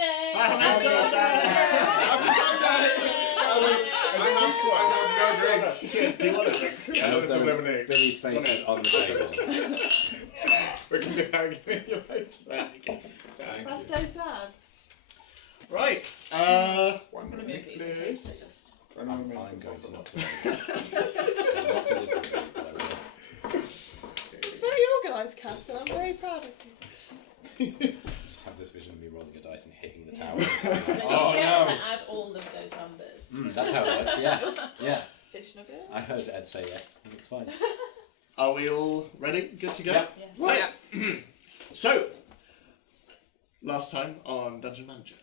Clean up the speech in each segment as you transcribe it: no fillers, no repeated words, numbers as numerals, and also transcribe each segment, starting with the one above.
Sunday! Happy Sunday! I have no drink. Do you want a drink? There's some lemonade. Billy's face is on the table. We can do that again. You like that. That's so sad. Right. One One of minute, these in case please. I'm going to not play. Not deliberately, but I will. It's very organised, Cass, and I'm very proud of you. Just have this vision of me rolling a dice and hitting the tower. Oh no! To add all of those numbers. That's how it works, yeah. Yeah. Fish nugget. I heard Ed say yes. It's fine. Are we all ready? Good to go? Yep. Yes. Right. So, last time on Dungeon Manager,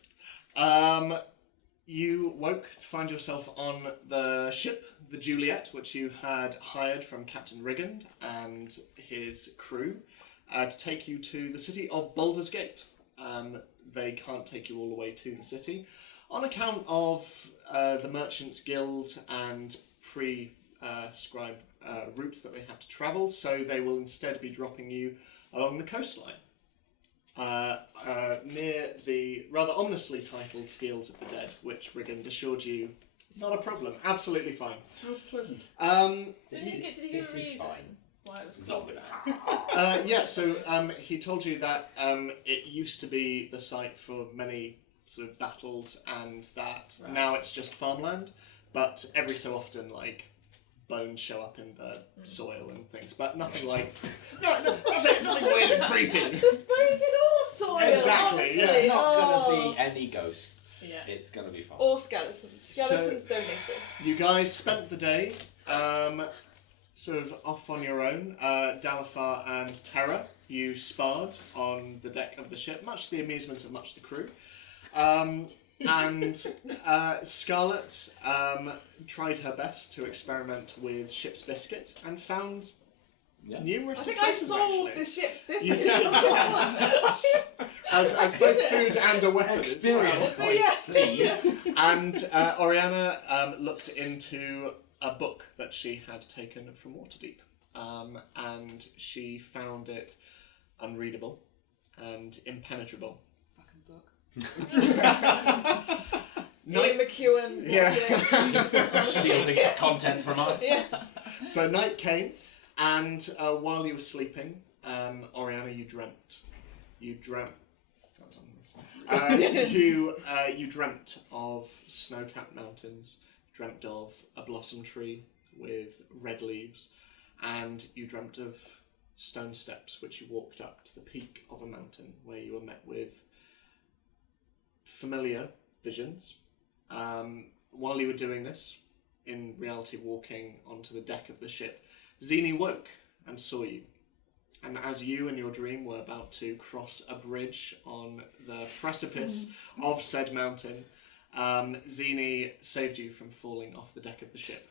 you woke to find yourself on the ship, the Juliet, which you had hired from Captain Rigand and his crew to take you to the city of Baldur's Gate. They can't take you all the way to the city on account of the Merchants Guild and prescribed routes that they have to travel, so they will instead be dropping you along the coastline. Near the rather ominously titled Fields of the Dead, which Rigand assured you, not a problem, absolutely fine. Sounds pleasant. Did he give a This is reason fine. why it was Zombie. called that? Yeah, so he told you that it used to be the site for many sort of battles, and that now it's just farmland, but every so often, like, bones show up in the soil and things, but nothing like nothing weird and creepy. There's bones in all soil. Exactly, honestly. yeah. It's not Oh. going to be any ghosts. Yeah. It's going to be fine. Or skeletons. Skeletons don't exist. You guys spent the day sort of off on your own. Dalafar and Terra, you sparred on the deck of the ship, much to the amusement of much of the crew. And Scarlet tried her best to experiment with ship's biscuit and found numerous I think successes. I sold actually. the ship's You biscuit. did. as both food and a weapon. as Experience well. point, Yeah. please. And Oriana looked into a book that she had taken from Waterdeep, and she found it unreadable and impenetrable. Fucking book. Ian McEwan. Yeah. Shielding its content from us. Yeah. So night came, and while you were sleeping, Oriana, you dreamt. You dreamt. You dreamt of snow-capped mountains. Dreamt of a blossom tree with red leaves, and you dreamt of stone steps which you walked up to the peak of a mountain where you were met with familiar visions. While you were doing this, in reality walking onto the deck of the ship, Zini woke and saw you. And as you and your dream were about to cross a bridge on the precipice of said mountain, Zini saved you from falling off the deck of the ship,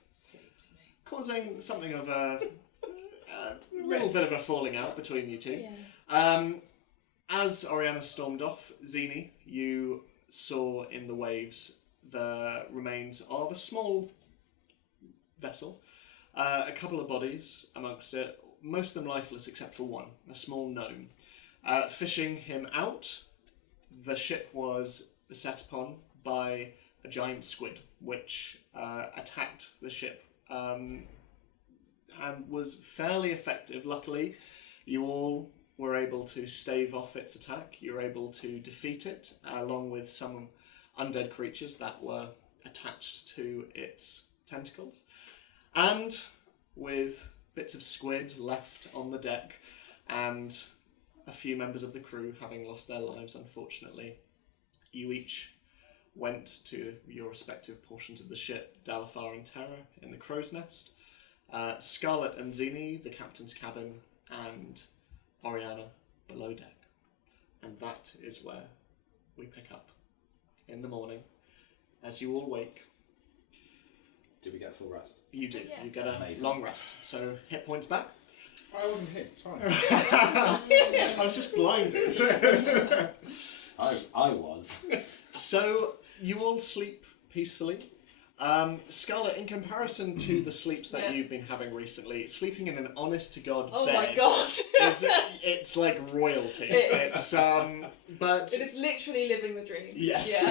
causing something of a little bit of a falling out between you two. Yeah. As Oriana stormed off, Zini, you saw in the waves the remains of a small vessel, a couple of bodies amongst it, most of them lifeless except for one, a small gnome. Fishing him out, the ship was beset upon by a giant squid, which attacked the ship and was fairly effective. Luckily, you all were able to stave off its attack. You were able to defeat it, along with some undead creatures that were attached to its tentacles. And with bits of squid left on the deck, and a few members of the crew having lost their lives, unfortunately, you each went to your respective portions of the ship, Dalafar and Terra in the crow's nest, Scarlet and Zini, the captain's cabin, and Oriana below deck. And that is where we pick up in the morning as you all wake. Do we get full rest? You do. Yeah. You get a Amazing. long rest. So hit points back. I wasn't hit, it's fine. I was just blinded. I was. So you all sleep peacefully. Scarlett, in comparison to the sleeps that Yeah. you've been having recently, sleeping in an honest-to-God Oh bed my god. it's like royalty. It It's but It is literally living the dream. yes.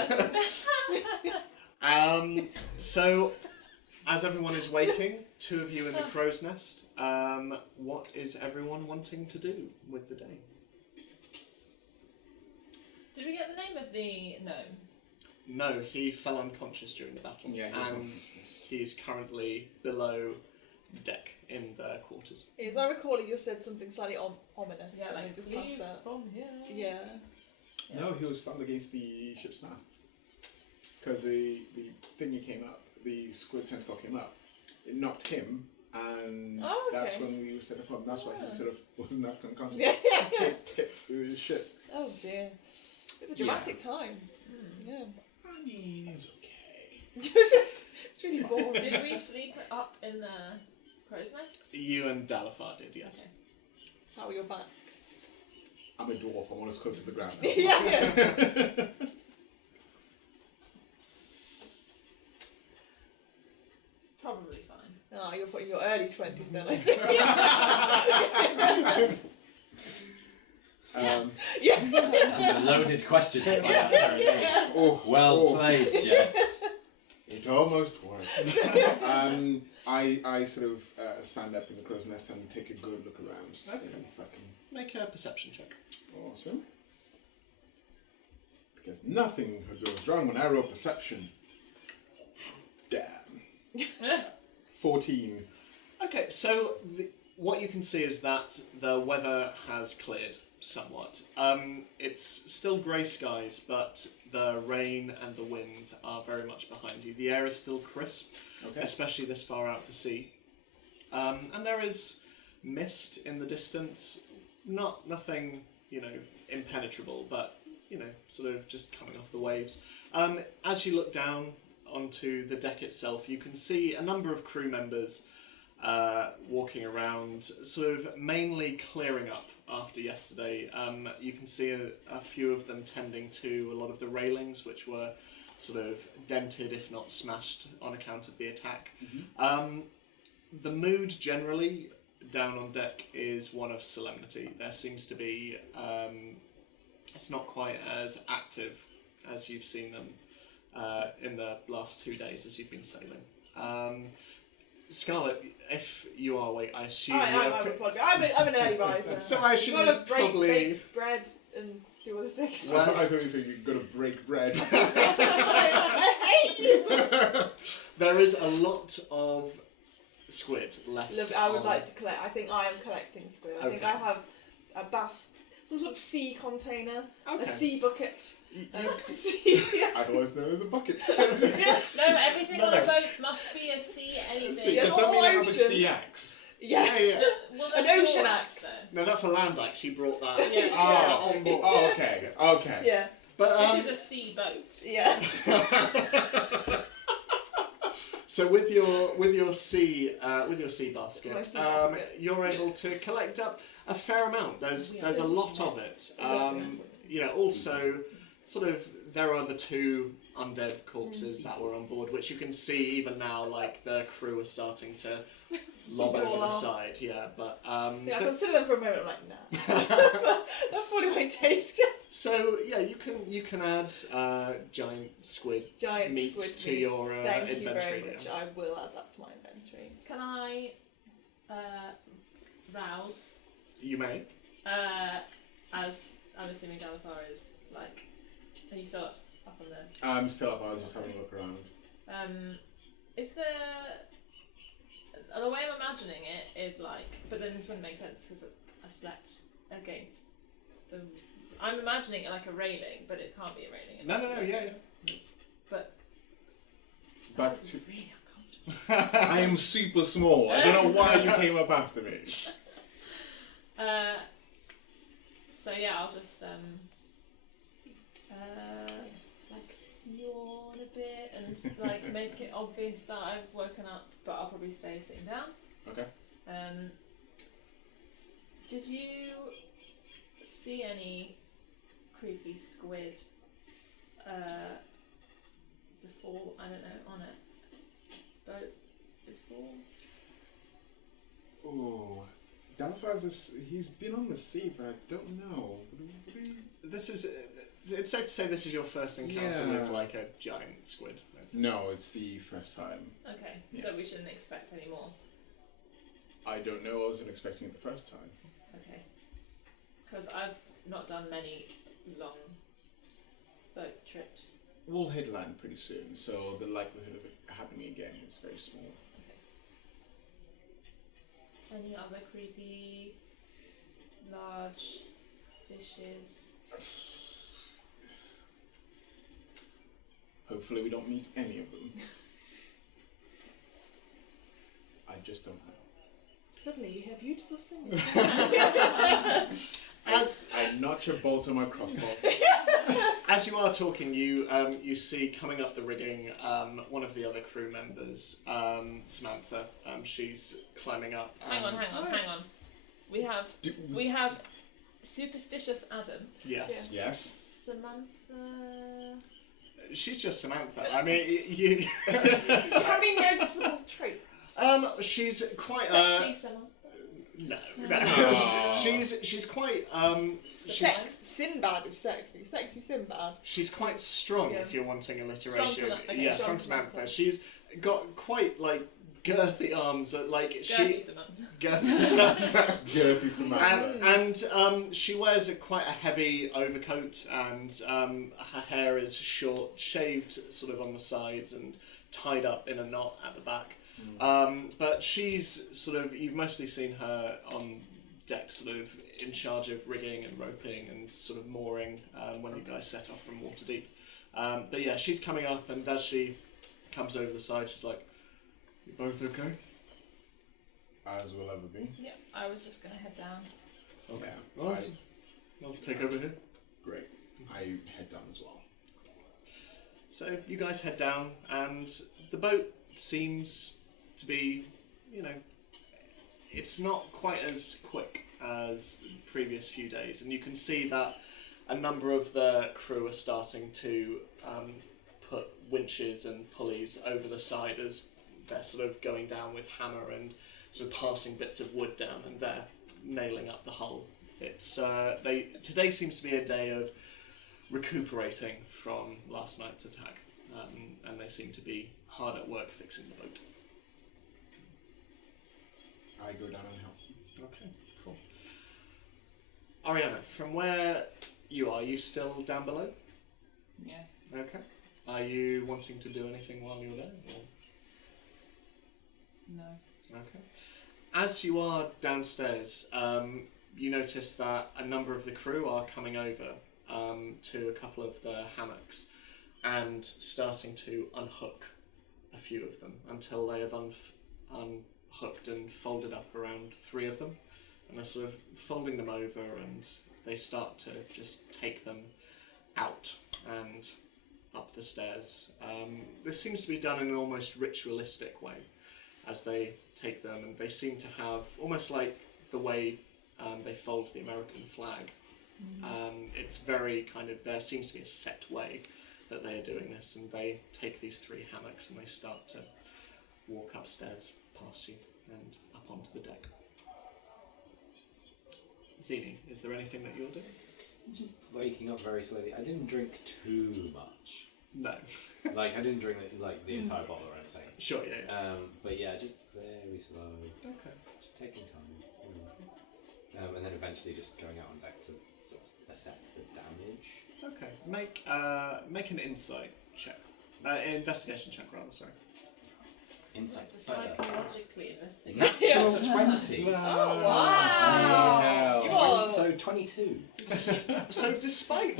Yeah. So, as everyone is waking, two of you in the crow's nest, what is everyone wanting to do with the day? Did we get the name of the gnome? No, he fell unconscious during the battle, Yeah, he was and unconscious. he's currently below deck in the quarters. As I recall, you just said something slightly ominous. Yeah, and like we just passed leave that. from here. Yeah. No, he was stunned against the ship's mast. Because the thingy came up, the squid tentacle came up. It knocked him, and Oh, okay. that's when we set up on. That's why Ah. he sort of was knocked unconscious. Yeah. It tipped the ship. Oh dear. It was a dramatic time. Yeah. I mean, it's okay. It's really boring. Did we sleep up in the crow's nest? You and Dalifar did, yes. Okay. How are your backs? I'm a dwarf. I'm always close to the ground. Yeah. Probably fine. Oh, you're putting your early 20s then, I see. Yes. That's a loaded question to find out how it is. Oh, Well oh, played, Jess. It almost worked. I sort of stand up in the crow's nest and take a good look around to see Okay. if I can. Make a perception check. Awesome. Because nothing goes wrong when I roll perception. Damn. 14. Okay, so what you can see is that the weather has cleared somewhat. It's still grey skies, but the rain and the wind are very much behind you. The air is still crisp, Okay. especially this far out to sea. And there is mist in the distance. Nothing, impenetrable, but, sort of just coming off the waves. As you look down onto the deck itself, you can see a number of crew members walking around, sort of mainly clearing up after yesterday. You can see a few of them tending to a lot of the railings, which were sort of dented, if not smashed, on account of the attack. The mood generally down on deck is one of solemnity. There seems to be, it's not quite as active as you've seen them in the last 2 days as you've been sailing. Scarlett, if you are awake, I assume I would probably. I'm an early riser. So I assume You've got you'd to probably... bake bread and do other things. I thought you said you're going to break bread. I hate you. There is a lot of squid left. Look, I would on- like to collect. I think I am collecting squid. I think Okay. I have a bath, some sort of sea container, a Okay. sea bucket. You- Sea. Otherwise known as a bucket. No, everything No, on no. a boat must be a sea anything. Sea- Does that whole mean I have a ocean. sea axe? Yes. Yeah, yeah. Well, An that's ocean your axe. though. No, that's a land axe. You brought that Yeah. Oh, on board. oh, okay, okay. Yeah. But This is a sea boat. Yeah. so with your sea basket, My sea basket. you're able to collect up a fair amount. There's a lot of it. Yeah. Also sort of there are the 2 undead corpses that were on board, which you can see even now. Like the crew are starting to lob over fall the off. side. Yeah, but Yeah, I consider them for a moment. I'm like, nah. That probably won't taste good. So yeah, you can add giant squid Giant meat squid to meat. your Thank you inventory. very much. yeah. I will add that to my inventory. Can I rouse? You may. As I'm assuming Dalifar is like, are you still up on the? I'm still up. I was just having a look around. Is the way I'm imagining it is like, but then this wouldn't make sense because I slept against the. I'm imagining it like a railing, but it can't be a railing. No, yeah. But Back that to. would be really uncomfortable. I am super small. I don't know why you came up after me. So yeah, I'll just like yawn a bit and like make it obvious that I've woken up, but I'll probably stay sitting down. Okay. Did you see any creepy squid before? I don't know, on it. before? Oh, Dalafar's he's been on the sea, but I don't know. This is. It's safe to say this is your first encounter Yeah. with like a giant squid. No, it's the first time. Okay, Yeah. so we shouldn't expect any more. I don't know. I wasn't expecting it the first time. Okay. Because I've not done many long boat trips. We'll hit land pretty soon, so the likelihood of it happening again is very small. Any other creepy, large fishes? Hopefully, we don't meet any of them. I just don't know. Suddenly you hear beautiful singing. I'm not your bolt on my crossbow. As you are talking, you see coming up the rigging one of the other crew members, Samantha. She's climbing up. Hang on. We have superstitious Adam. Yes. Yes. Samantha. She's just Samantha. I mean, you. Do you have any noticeable traits? She's quite. Sexy Samantha. No. Aw. She's quite. Sinbad is sexy. Sexy Sinbad. She's quite strong Yeah. if you're wanting alliteration. Strong Samantha, okay. Yeah, Strong strong Samantha. Samantha. She's got quite like girthy arms. Girthy Samantha. Girthy Samantha. And she wears quite a heavy overcoat, and her hair is short, shaved sort of on the sides and tied up in a knot at the back. But she's sort of, you've mostly seen her on deck, sort of in charge of rigging and roping and sort of mooring when you guys set off from Waterdeep. But yeah, she's coming up, and as she comes over the side, she's like, "You both okay?" As will ever be. Yep, I was just gonna head down. Okay. Yeah. Well, I'll take over here. Great. I head down as well. So you guys head down, and the boat seems to be, it's not quite as quick as the previous few days, and you can see that a number of the crew are starting to put winches and pulleys over the side as they're sort of going down with hammer and sort of passing bits of wood down, and they're nailing up the hull. It's today seems to be a day of recuperating from last night's attack, and they seem to be hard at work fixing the boat. I go down and help. Okay, cool. Ariana, from where you still down below? Yeah. Okay. Are you wanting to do anything while you're there? Or? No. Okay. As you are downstairs, you notice that a number of the crew are coming over to a couple of the hammocks and starting to unhook a few of them until they have unhooked and folded up around 3 of them, and they're sort of folding them over, and they start to just take them out and up the stairs. This seems to be done in an almost ritualistic way as they take them, and they seem to have almost like the way they fold the American flag. It's very kind of, there seems to be a set way that they are doing this, and they take these 3 hammocks and they start to walk upstairs past you and up onto the deck. Zini, is there anything that you're doing? Just waking up very slowly. I didn't drink too much. No. I didn't drink the entire bottle or anything. Sure, yeah. But yeah, just very slow. Okay. Just taking time. And then eventually just going out on deck to sort of assess the damage. Okay. Make an insight check. Investigation check, rather, sorry. Insight. It's psychologically investigated. Natural 20. Oh, wow. Hell. You are- So 22. So despite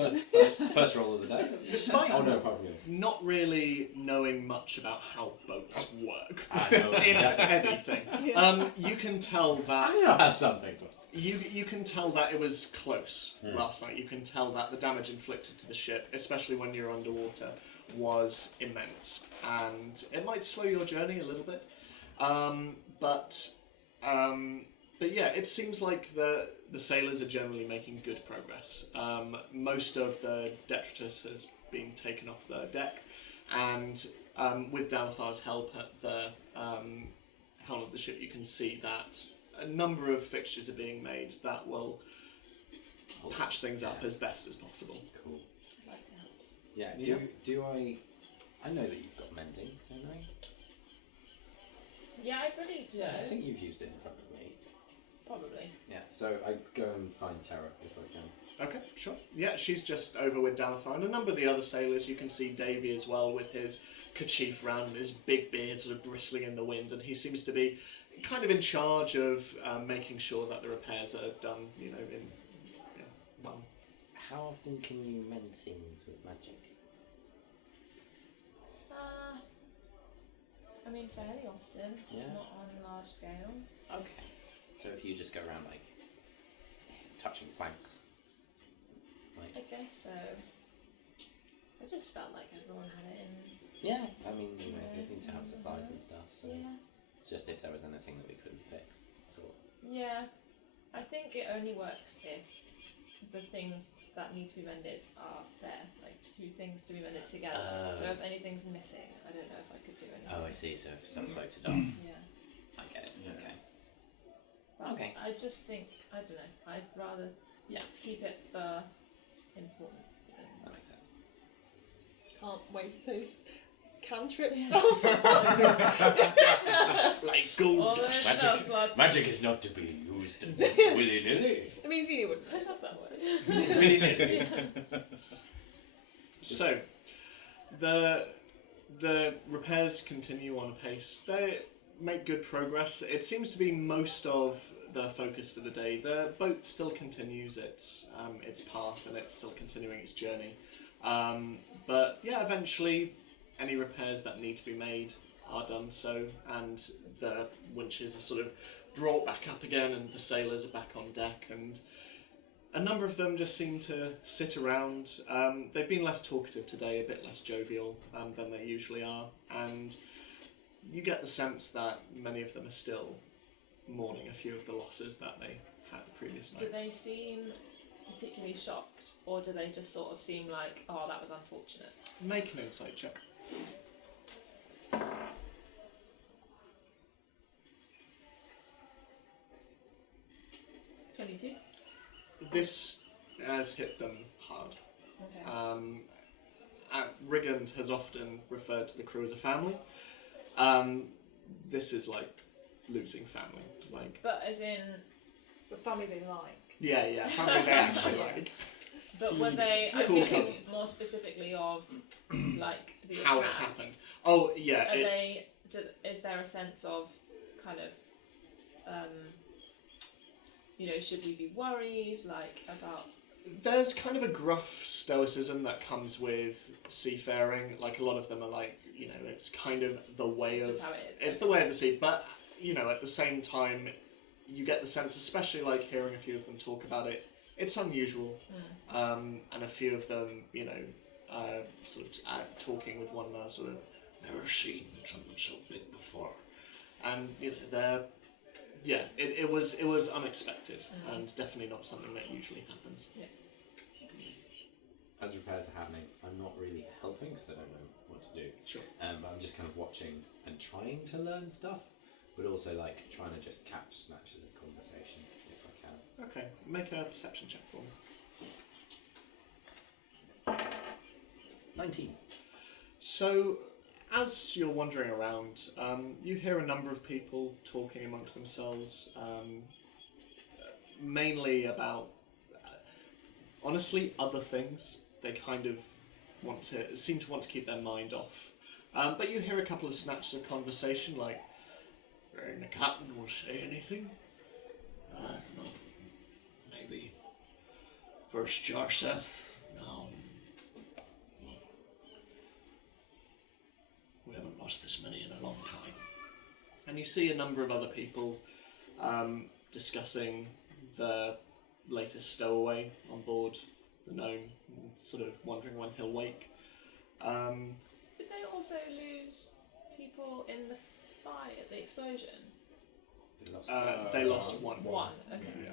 First roll of the day. Despite Oh no, apart from yours. not really knowing much about how boats work, I know. if anything, you can tell I that have some things. you can tell that it was close last night. You can tell that the damage inflicted to the ship, especially when you're underwater, was immense, and it might slow your journey a little bit. But yeah, it seems like the sailors are generally making good progress. Most of the detritus has been taken off the deck, and with Dalafar's help at the helm of the ship, you can see that a number of fixtures are being made that will patch things up as best as possible. Cool. I'd like to help. Yeah. Yeah. Do I know that you've got mending, don't I? Yeah, I believe so. Yeah. I think you've used it in front of me. Probably. Yeah. So I go and find Terra if I can. Okay, sure. Yeah, she's just over with Dalifar and a number of the other sailors. You can see Davy as well with his kerchief round and his big beard sort of bristling in the wind, and he seems to be kind of in charge of making sure that the repairs are done, well. How often can you mend things with magic? I mean, fairly often. Just Yeah. not on a large scale. Okay. So if you just go around like touching planks. I guess so. I just felt like everyone had it in. Yeah, I mean, they seem to have supplies and stuff, so Yeah. it's just if there was anything that we couldn't fix. Yeah. I think it only works if the things that need to be mended are there, like two things to be mended together. So if anything's missing, I don't know if I could do anything. Oh, I see. So if stuff floated off, Yeah. I get it. Yeah. Okay. But Okay. I just think, I don't know, I'd rather keep it for important That things. makes sense. Can't waste those cantrip Yeah. spells. Like gold Oh, dust. there's no slots. Magic is not to be used willy nilly. I mean, Zena wouldn't. I love that word. Willy nilly. So, the repairs continue on apace. They make good progress. It seems to be most of the focus for the day. The boat still continues its path and it's still continuing its journey. But yeah, eventually, any repairs that need to be made are done so, and the winches are sort of brought back up again, and the sailors are back on deck, and a number of them just seem to sit around. They've been less talkative today, a bit less jovial than they usually are, and you get the sense that many of them are still mourning a few of the losses that they had the previous Do night. they seem particularly shocked, or do they just sort of seem like, oh, that was unfortunate? Make an insight check. 22? This has hit them hard. Okay. Rigand has often referred to the crew as a family. This is like losing family. Like, But as in, The family they like. yeah, family they actually like. but were they, I'm Cool thinking cousins. more specifically of, like, the How it attack. happened. Oh, yeah. Is there a sense of kind of, should we be worried, like, about... There's kind of a gruff stoicism that comes with seafaring. Like, a lot of them are like, it's kind of the way It's of... just how it is. It's the way of the sea. But, at the same time, you get the sense, especially like hearing a few of them talk about it, it's unusual. And a few of them, sort of talking with one another, sort of, never seen something so big before. And, they're... Yeah, it was unexpected and definitely not something that usually happens. Yeah. As repairs are happening, I'm not really helping because I don't know what to do. Sure. But I'm just kind of watching and trying to learn stuff, but also like trying to just catch snatches of conversation if I can. Okay, make a perception check for me. 19. So, as you're wandering around, you hear a number of people talking amongst themselves, mainly about, honestly, other things. They kind of seem to want to keep their mind off. But you hear a couple of snatches of conversation, like, "Reckon the captain will say anything? I don't know. Maybe. First Jarseth, now. We haven't lost this many in a long time." And you see a number of other people discussing the latest stowaway on board the gnome, and sort of wondering when he'll wake. Did they also lose people in the fire, the explosion? They lost They lost one. One, okay. Yeah.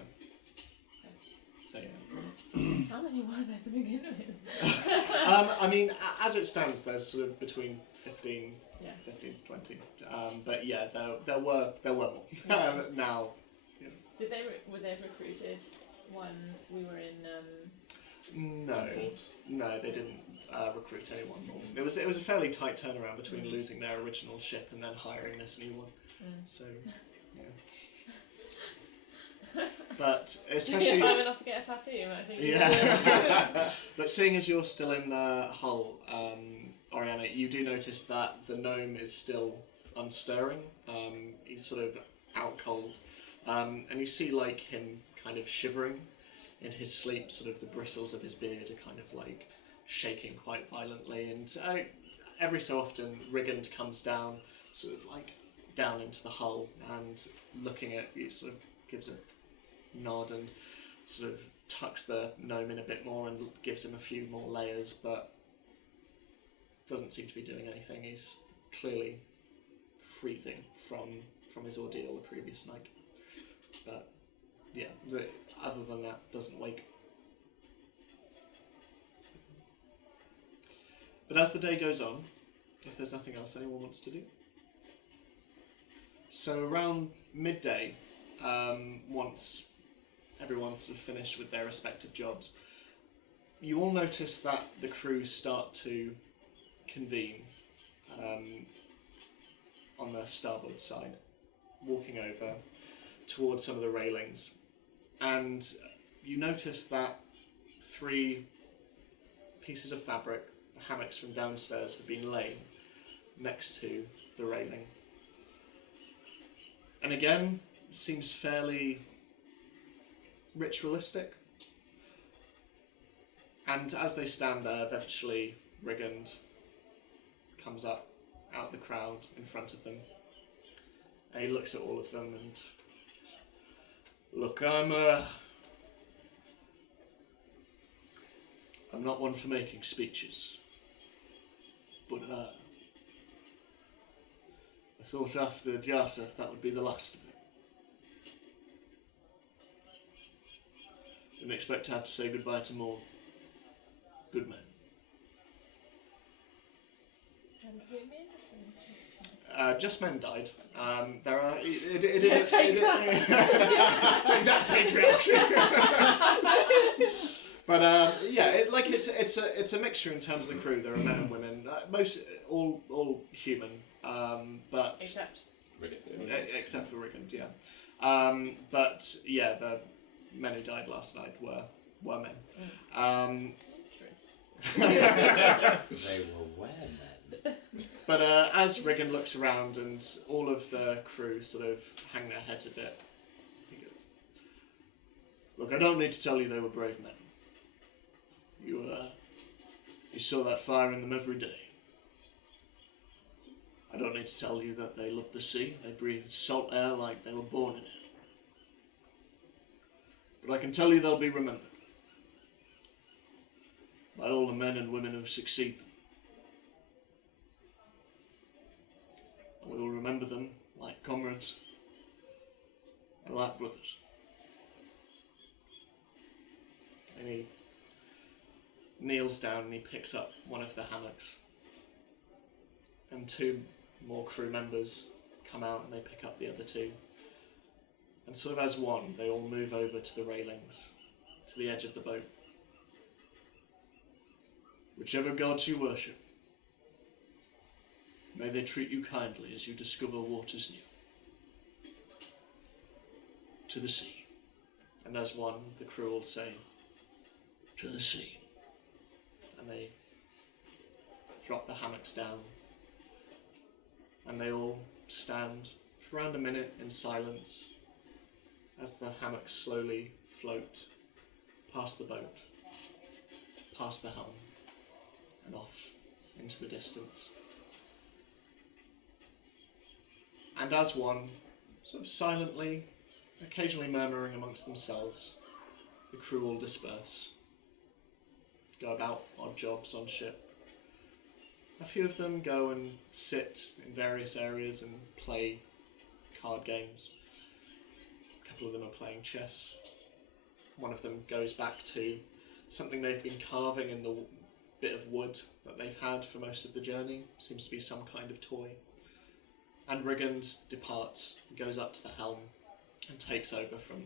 So yeah. How many were there to begin with? I mean, as it stands, there's sort of between 15, Yeah. 15 to 20. But yeah, there were more. Now, Were they recruited when we were in? no, they didn't recruit anyone more. It was a fairly tight turnaround between losing their original ship and then hiring this new one. So, yeah. But especially. Time enough to get a tattoo, I think. Yeah. But seeing as you're still in the hull, Oriana, you do notice that the gnome is still unstirring. He's sort of out cold. And you see like him kind of shivering in his sleep, sort of the bristles of his beard are kind of like shaking quite violently. And every so often Rigand comes down, sort of like down into the hull and looking at you, sort of gives a nod and sort of tucks the gnome in a bit more and gives him a few more layers, but doesn't seem to be doing anything. He's clearly freezing from his ordeal the previous night. But yeah, other than that, doesn't wake. But as the day goes on, if there's nothing else anyone wants to do. So around midday, once everyone's sort of finished with their respective jobs, you all notice that the crew start to convene on the starboard side, walking over towards some of the railings, and you notice that 3 pieces of fabric, the hammocks from downstairs, have been laid next to the railing. And again, it seems fairly ritualistic. And as they stand there, eventually Rigand comes up out the crowd in front of them. And he looks at all of them and, look, I'm not one for making speeches, but I thought after Jarta that would be the last of it. Didn't expect to have to say goodbye to more good men. Just men died. There are. It is. Take that, patriarchy. But yeah, it's a mixture in terms of the crew. There are men and women, all human, but except for Rigand, yeah. But yeah, the men who died last night were men. They were where men? But as Rigand looks around and all of the crew sort of hang their heads a bit, he goes, look, I don't need to tell you they were brave men. You saw that fire in them every day. I don't need to tell you that they loved the sea. They breathed salt air like they were born in it. But I can tell you they'll be remembered by all the men and women who succeed them. And we will remember them like comrades and like brothers. And he kneels down and he picks up one of the hammocks. And 2 more crew members come out and they pick up the other 2. And sort of as one, they all move over to the railings, to the edge of the boat. Whichever gods you worship, may they treat you kindly as you discover waters new. To the sea. And as one, the crew all say, to the sea. And they drop the hammocks down. And they all stand for around a minute in silence as the hammocks slowly float past the boat, past the helm, and off into the distance. And as one, sort of silently, occasionally murmuring amongst themselves, the crew all disperse, go about odd jobs on ship. A few of them go and sit in various areas and play card games. A couple of them are playing chess. One of them goes back to something they've been carving in the bit of wood that they've had for most of the journey. Seems to be some kind of toy. And Rigand departs, goes up to the helm, and takes over from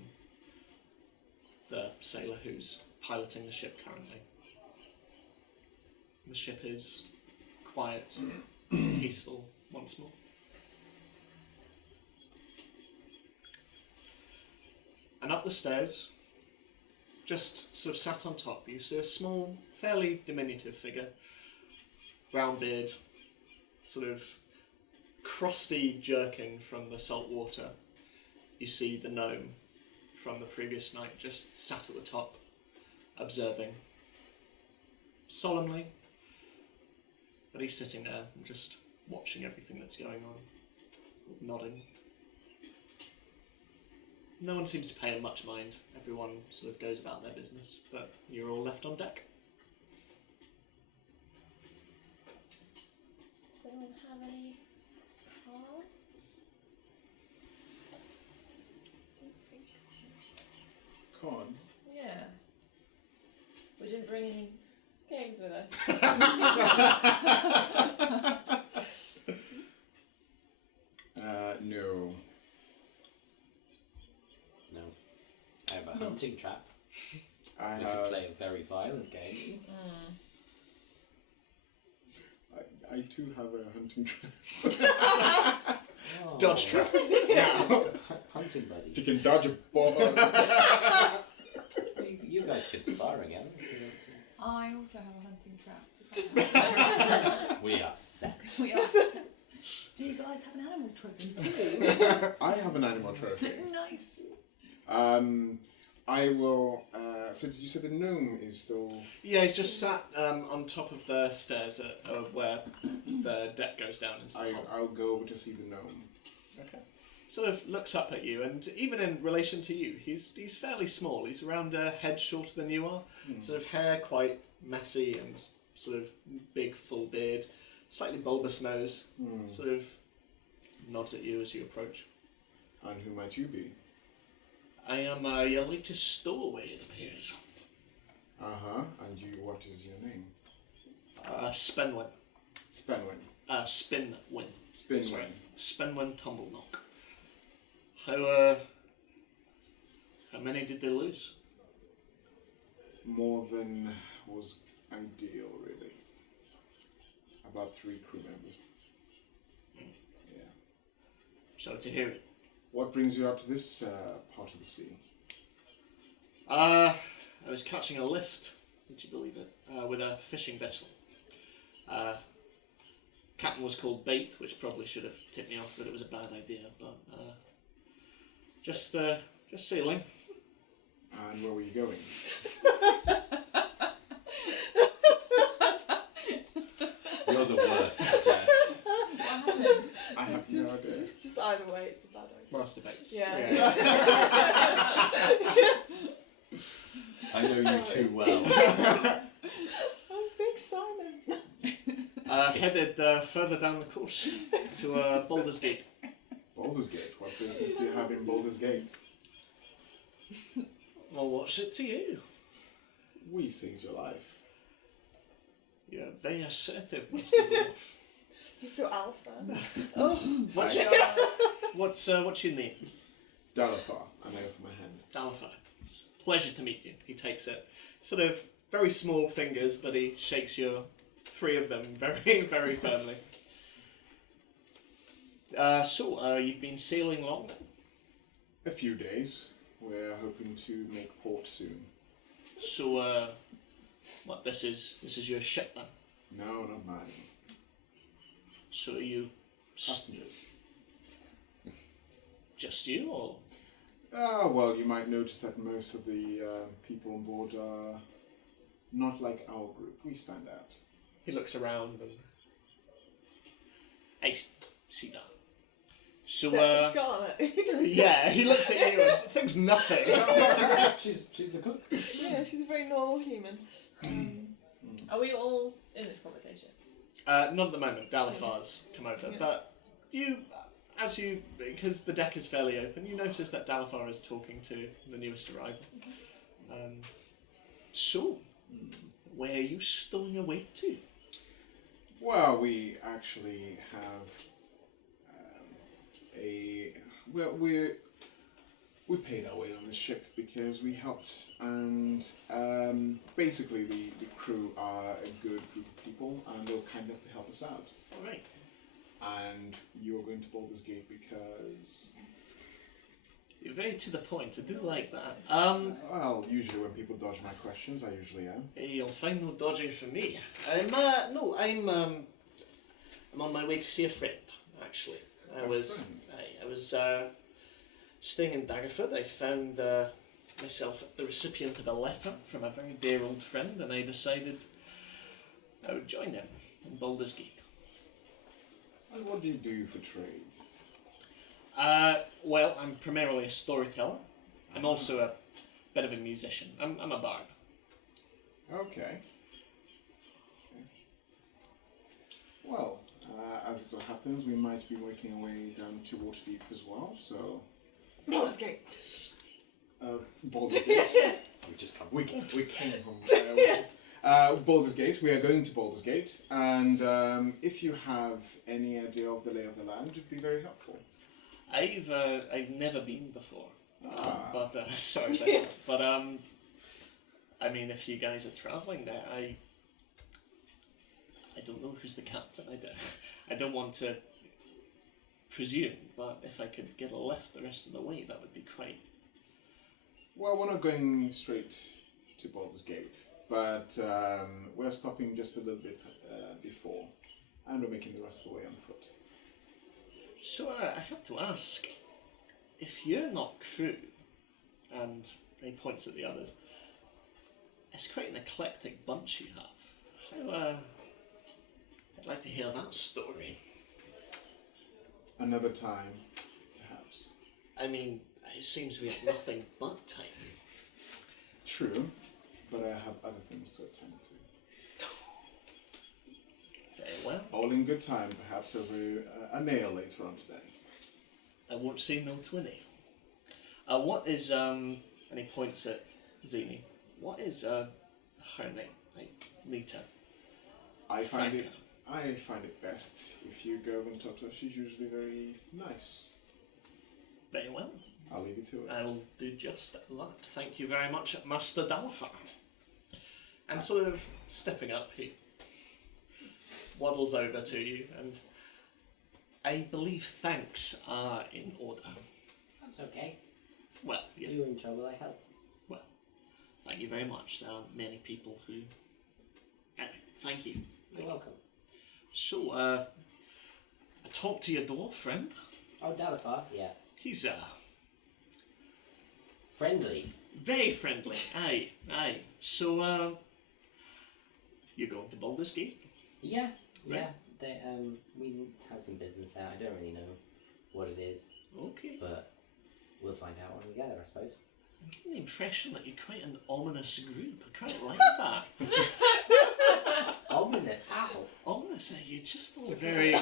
the sailor who's piloting the ship currently. The ship is quiet, peaceful once more. And up the stairs, just sort of sat on top, you see a small, fairly diminutive figure, brown beard, sort of crusty jerkin from the salt water. You see the gnome from the previous night just sat at the top, observing solemnly, but he's sitting there and just watching everything that's going on, nodding. No one seems to pay him much mind. Everyone sort of goes about their business, but you're all left on deck. Does anyone have any cards? Don't think so. Cards. Yeah. We didn't bring any games with us. No. No. I have a hunting trap. I We could have. play a very violent game. I too have a hunting trap. Oh. Dodge trap. Hunting If buddies. you can dodge a ball. You guys could spar again. I also have a hunting trap. We are set. We are set. Do you guys have an animal trophy too? I have an animal trophy. Nice. I will. So did you say the gnome is still? Yeah, he's just sat on top of the stairs where the deck goes down into the hull. I'll go over to see the gnome. Okay. Sort of looks up at you, and even in relation to you, he's fairly small. He's around a head shorter than you are. Sort of hair quite messy and sort of big full beard, slightly bulbous nose. Sort of nods at you as you approach. And who might you be? I am your latest stowaway, it appears. And you? What is your name? Spenwin. Spenwin. Spinwin. Spinwin. Spenwin Tumblenok. How many did they lose? More than was ideal, really. About 3 crew members. Yeah. Sorry to hear it. What brings you out to this part of the sea? I was catching a lift, would you believe it, with a fishing vessel. Captain was called Bait, which probably should have tipped me off that it was a bad idea, but just sailing. And where were you going? You're the worst, Jess. What happened? I have no idea. It's just either way, it's a bad idea. Master Baits. Yeah. I know you too well. Oh, Big Simon. Headed further down the coast to Baldur's Gate. Baldur's Gate. What business do you have in Baldur's Gate? Well, what's it to you? We saved your life. You're very assertive, Master Wolf. He's so alpha. Oh, What's your name? Dalafar. And I open my hand. Dalifar. It's a pleasure to meet you. He takes it. Sort of very small fingers, but he shakes your 3 of them very, very firmly. So, you've been sailing long then? A few days. We're hoping to make port soon. So, what, this is your ship then? No, not mine. So are you Passengers. just you, or? Well, you might notice that most of the people on board are not like our group. We stand out. He looks around and... Hey, sit down. So, Scarlet. yeah, he looks at you and thinks nothing. She's the cook. Yeah, she's a very normal human. Are we all in this conversation? Not at the moment. Dalafar's come over, Yeah. but because the deck is fairly open, you notice that Dalafar is talking to the newest arrival. So, where are you stowing away to? Well, we actually have we paid our way on this ship because we helped, and basically the crew are a good group of people, and they were kind enough to help us out. All right. And you are going to Baldur's Gate because. You're very to the point. I do like that. Well, usually when people dodge my questions, I usually am. You'll find no dodging from me. I'm on my way to see a friend. Actually, I was staying in Daggerford. I found myself the recipient of a letter from a very dear old friend, and I decided I would join him in Baldur's Gate. And what do you do for trade? Well, I'm primarily a storyteller. I'm also a bit of a musician. I'm a bard. Okay. Well, as it so happens, we might be working our way down to Waterdeep as well, so... Baldur's Gate. Baldur's Gate. We came from... Baldur's Gate. We are going to Baldur's Gate, and if you have any idea of the lay of the land, it'd be very helpful. I've never been before, but sorry, but I mean, if you guys are travelling there, I don't know who's the captain. I don't want to presume, but if I could get a lift the rest of the way, that would be quite. Well, we're not going straight to Baldur's Gate, but we're stopping just a little bit before, and we're making the rest of the way on foot. So I have to ask, if you're not crew, and he points at the others, it's quite an eclectic bunch you have. I'd like to hear that story. Another time, perhaps. I mean, it seems we have nothing but time. True, but I have other things to attend to. Very well. All in good time, perhaps over a nail later on today. I won't say no to a nail. What is, and he points at Zini, what is her name? Like, Nita. I find Franca. it best if you go and talk to her. She's usually very nice. Very well. I'll leave you to it. I'll do just that. Thank you very much, Master Dalfar. And sort of stepping up, he waddles over to you, and I believe thanks are in order. That's okay. Well, yeah. You were in trouble, I helped. Well, thank you very much. There aren't many people who. Anyway, thank you. You're welcome. So, I talked to your dwarf friend. Oh, Dalifar, yeah. He's Friendly. very friendly. Aye. So, you're going to Baldur's Gate? Yeah, Right. yeah. They, we have some business there. I don't really know what it is, Okay. but we'll find out when we get there, I suppose. I'm getting the impression that you're quite an ominous group. I quite like that. Ominous. How? Ominous, you're just all very.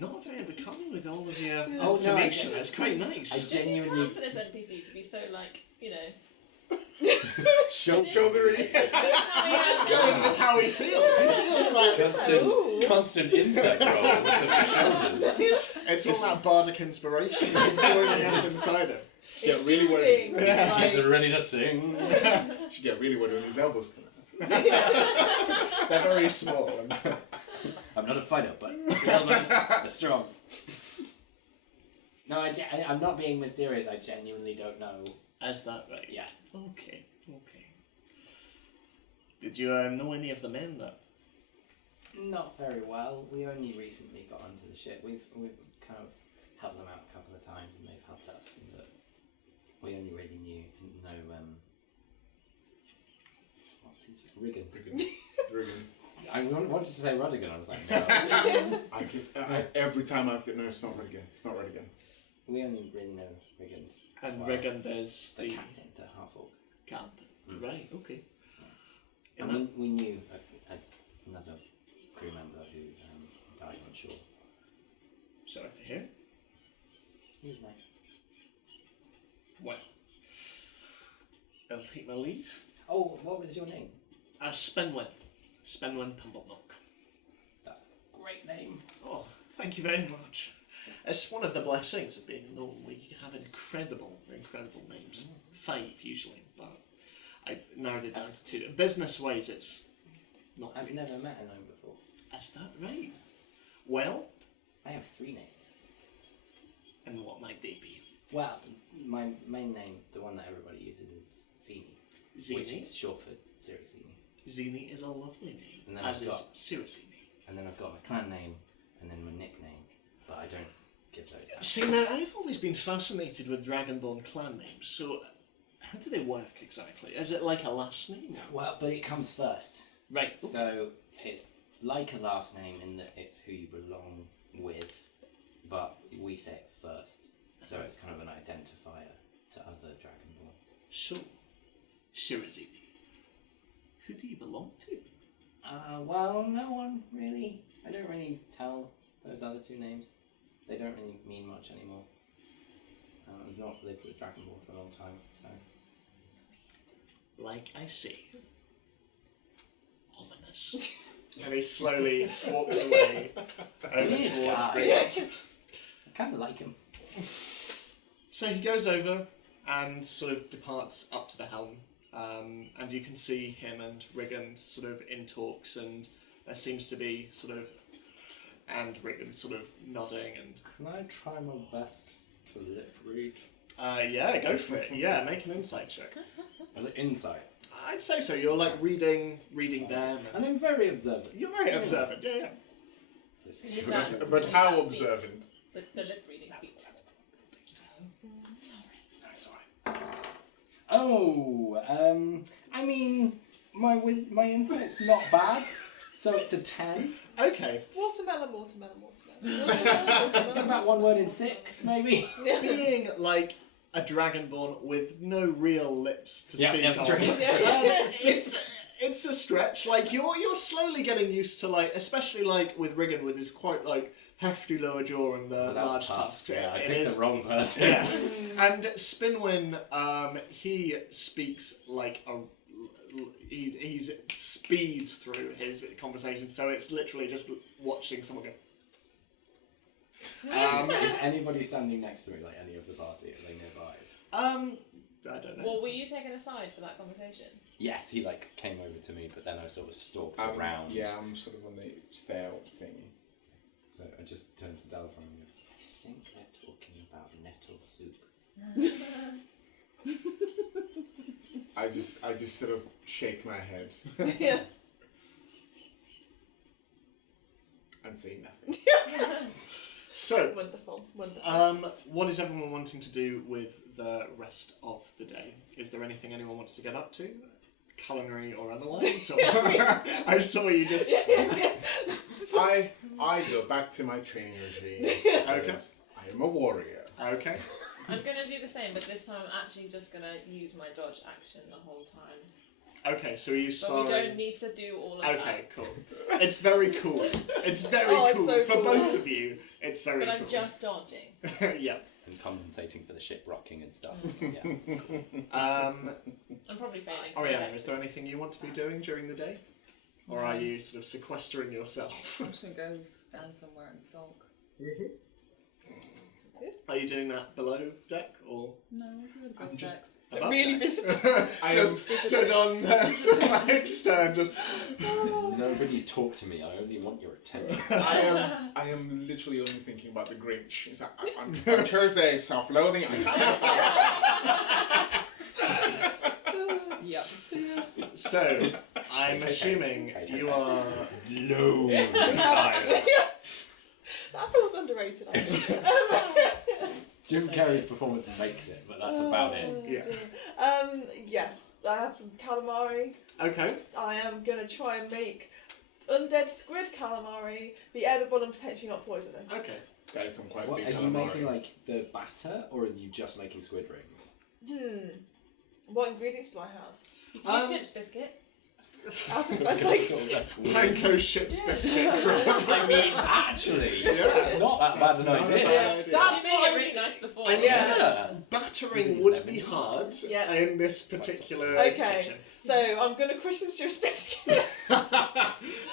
Not very becoming with all of your Oh, no, information. It's quite nice. I Did you genuinely. plan for this NPC to be so, like, you know... Shouldery. Just going with how he feels. He feels like Constant insect rolls of the shoulders. it's all that bardic inspiration that's pouring inside him. She get really worried. Soothing. It's He's ready to sing. She get really worried when his elbows come out. They're very small. And so. I'm not a fighter, but the elbows are strong. No, I'm not being mysterious. I genuinely don't know. Is that right? Yeah. Okay. Did you know any of the men that? Not very well. We only recently got onto the ship. We've kind of helped them out a couple of times, and they've helped us. And we only really know what's his Riggin. I wanted to say Rodigan. I was like, no. I guess every time I get no, it's not Rodigan. It's not Rodigan. We only really know Riggin. And Well, Regan, there's The the captain, the half orc. captain. Mm. Right. Okay. And we knew another crew member who died on shore. Sorry to hear. He was nice. Well, I'll take my leave. Oh, what was your name? Spenwin. Spenwin Tumbleknock. That's a great name. Oh, thank you very much. It's one of the blessings of being a gnome. We have incredible names. 5 usually, but I narrowed it down to 2. Business-wise, it's not. I've really. never met a gnome before. Is that right? Well, I have 3 names. and what might they be? Well, my main name, the one that everybody uses, is Zini, which Zini. is short for Cyric Zini. Zini is a lovely name, And then as I've is got- Sirasini. And then I've got my clan name, and then my nickname, but I don't give those out. See, now, I've always been fascinated with Dragonborn clan names, so how do they work exactly? Is it like a last name? Well, but it comes first. Right. So it's like a last name in that it's who you belong with, but we say it first. So it's kind of an identifier to other Dragonborn. So, Sirasini. Who do you belong to? Well, no one really. I don't really tell those other 2 names. They don't really mean much anymore. I've not lived with Dragonborn for a long time, so. Like I say. Ominous. And he slowly walks away over Weird towards guy. Britain. I kind of like him. So he goes over and sort of departs up to the helm. And you can see him and Rigand sort of in talks, and there seems to be sort of, and Rigand sort of nodding and. Can I try my best to lip read? Yeah, go for it. Yeah, make an insight check. As an insight. I'd say so. You're like reading them. And I'm very observant. You're very observant. Yeah. This You need good. that. But You need how that observant? feat. The lip reading feat. Oh, I mean, my insight's not bad, so it's a 10. Okay. Watermelon. About 1 word in 6, maybe. Being like a dragonborn with no real lips to speak it's of, true. it's a stretch. Like you're slowly getting used to like, especially like with Riggan with his quite like hefty lower jaw and large tusks. Yeah, I It picked is. the wrong person. Yeah. And Spinwin, he speaks like a. He speeds through his conversation, so it's literally just watching someone go. Is anybody standing next to me, like any of the party? Are they nearby? I don't know. Well, were you taken aside for that conversation? Yes, he like came over to me, but then I sort of stalked around. Yeah, I'm sort of on the stair thingy. So I just turned to Delphine and went, I think they're talking about nettle soup. I just sort of shake my head Yeah. and say nothing. So, Wonderful. what is everyone wanting to do with the rest of the day? Is there anything anyone wants to get up to? Culinary or otherwise? Or I saw you just... I go back to my training regime because I am a warrior. Okay. I'm going to do the same, but this time I'm actually just going to use my dodge action the whole time. Okay, so are you But sparring? we don't need to do all of that. Okay, cool. It's very cool. It's very Oh, it's cool. so For cool. both of you, it's very But cool. I'm just dodging. Yeah. And compensating for the ship rocking and stuff. Yeah, it's cool. I'm probably failing. Oriana, is there anything you want to be doing during the day? Or are you sort of sequestering yourself? I'm just gonna go stand somewhere and sulk. Are you doing that below deck or No, I'll do it I'm above just- decks. above Really deck? visible. I Just am stood on the stern, just... Nobody talk to me, I only want your attention. I am literally only thinking about the Grinch. It's like, on Thursday, self-loathing. Yep. So, I'm Okay, assuming okay. you are... Low and tired. That feels underrated, actually. Jim Carrey's performance makes it, but that's about it. Yeah. Yes, I have some calamari. Okay. I am gonna try and make undead squid calamari be edible and potentially not poisonous. Okay. That is some quite What, big are you calamari. making like the batter, or are you just making squid rings? What ingredients do I have? You can use ship's biscuit. That's like Panko ship's biscuit crab. I mean, actually, Yeah. it's not that bad an Not a idea. bad idea. That's She made what it really nice before. And Yeah. battering would be hard Yeah. in this particular Okay. kitchen. So I'm gonna crush some Swiss biscuit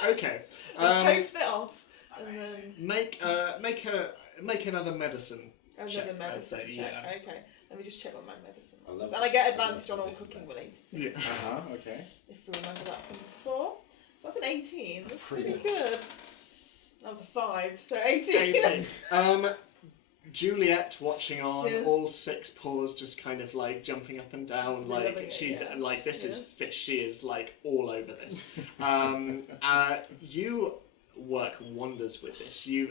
Okay. and toast it off, and then Make another medicine. another Check, I'd medicine say, check. yeah. Okay, let me just check what my medicine I was. love- And I get I advantage love on all this cooking medicine. related, Yeah. Okay. if you remember that from before. So that's an 18. That's Pretty pretty good. That was a 5, so 18. 18. Juliet watching on, Yeah. all 6 paws just kind of like jumping up and down, like Loving it, she's yeah. like this is Yeah. fish. She is like all over this. You work wonders with this. You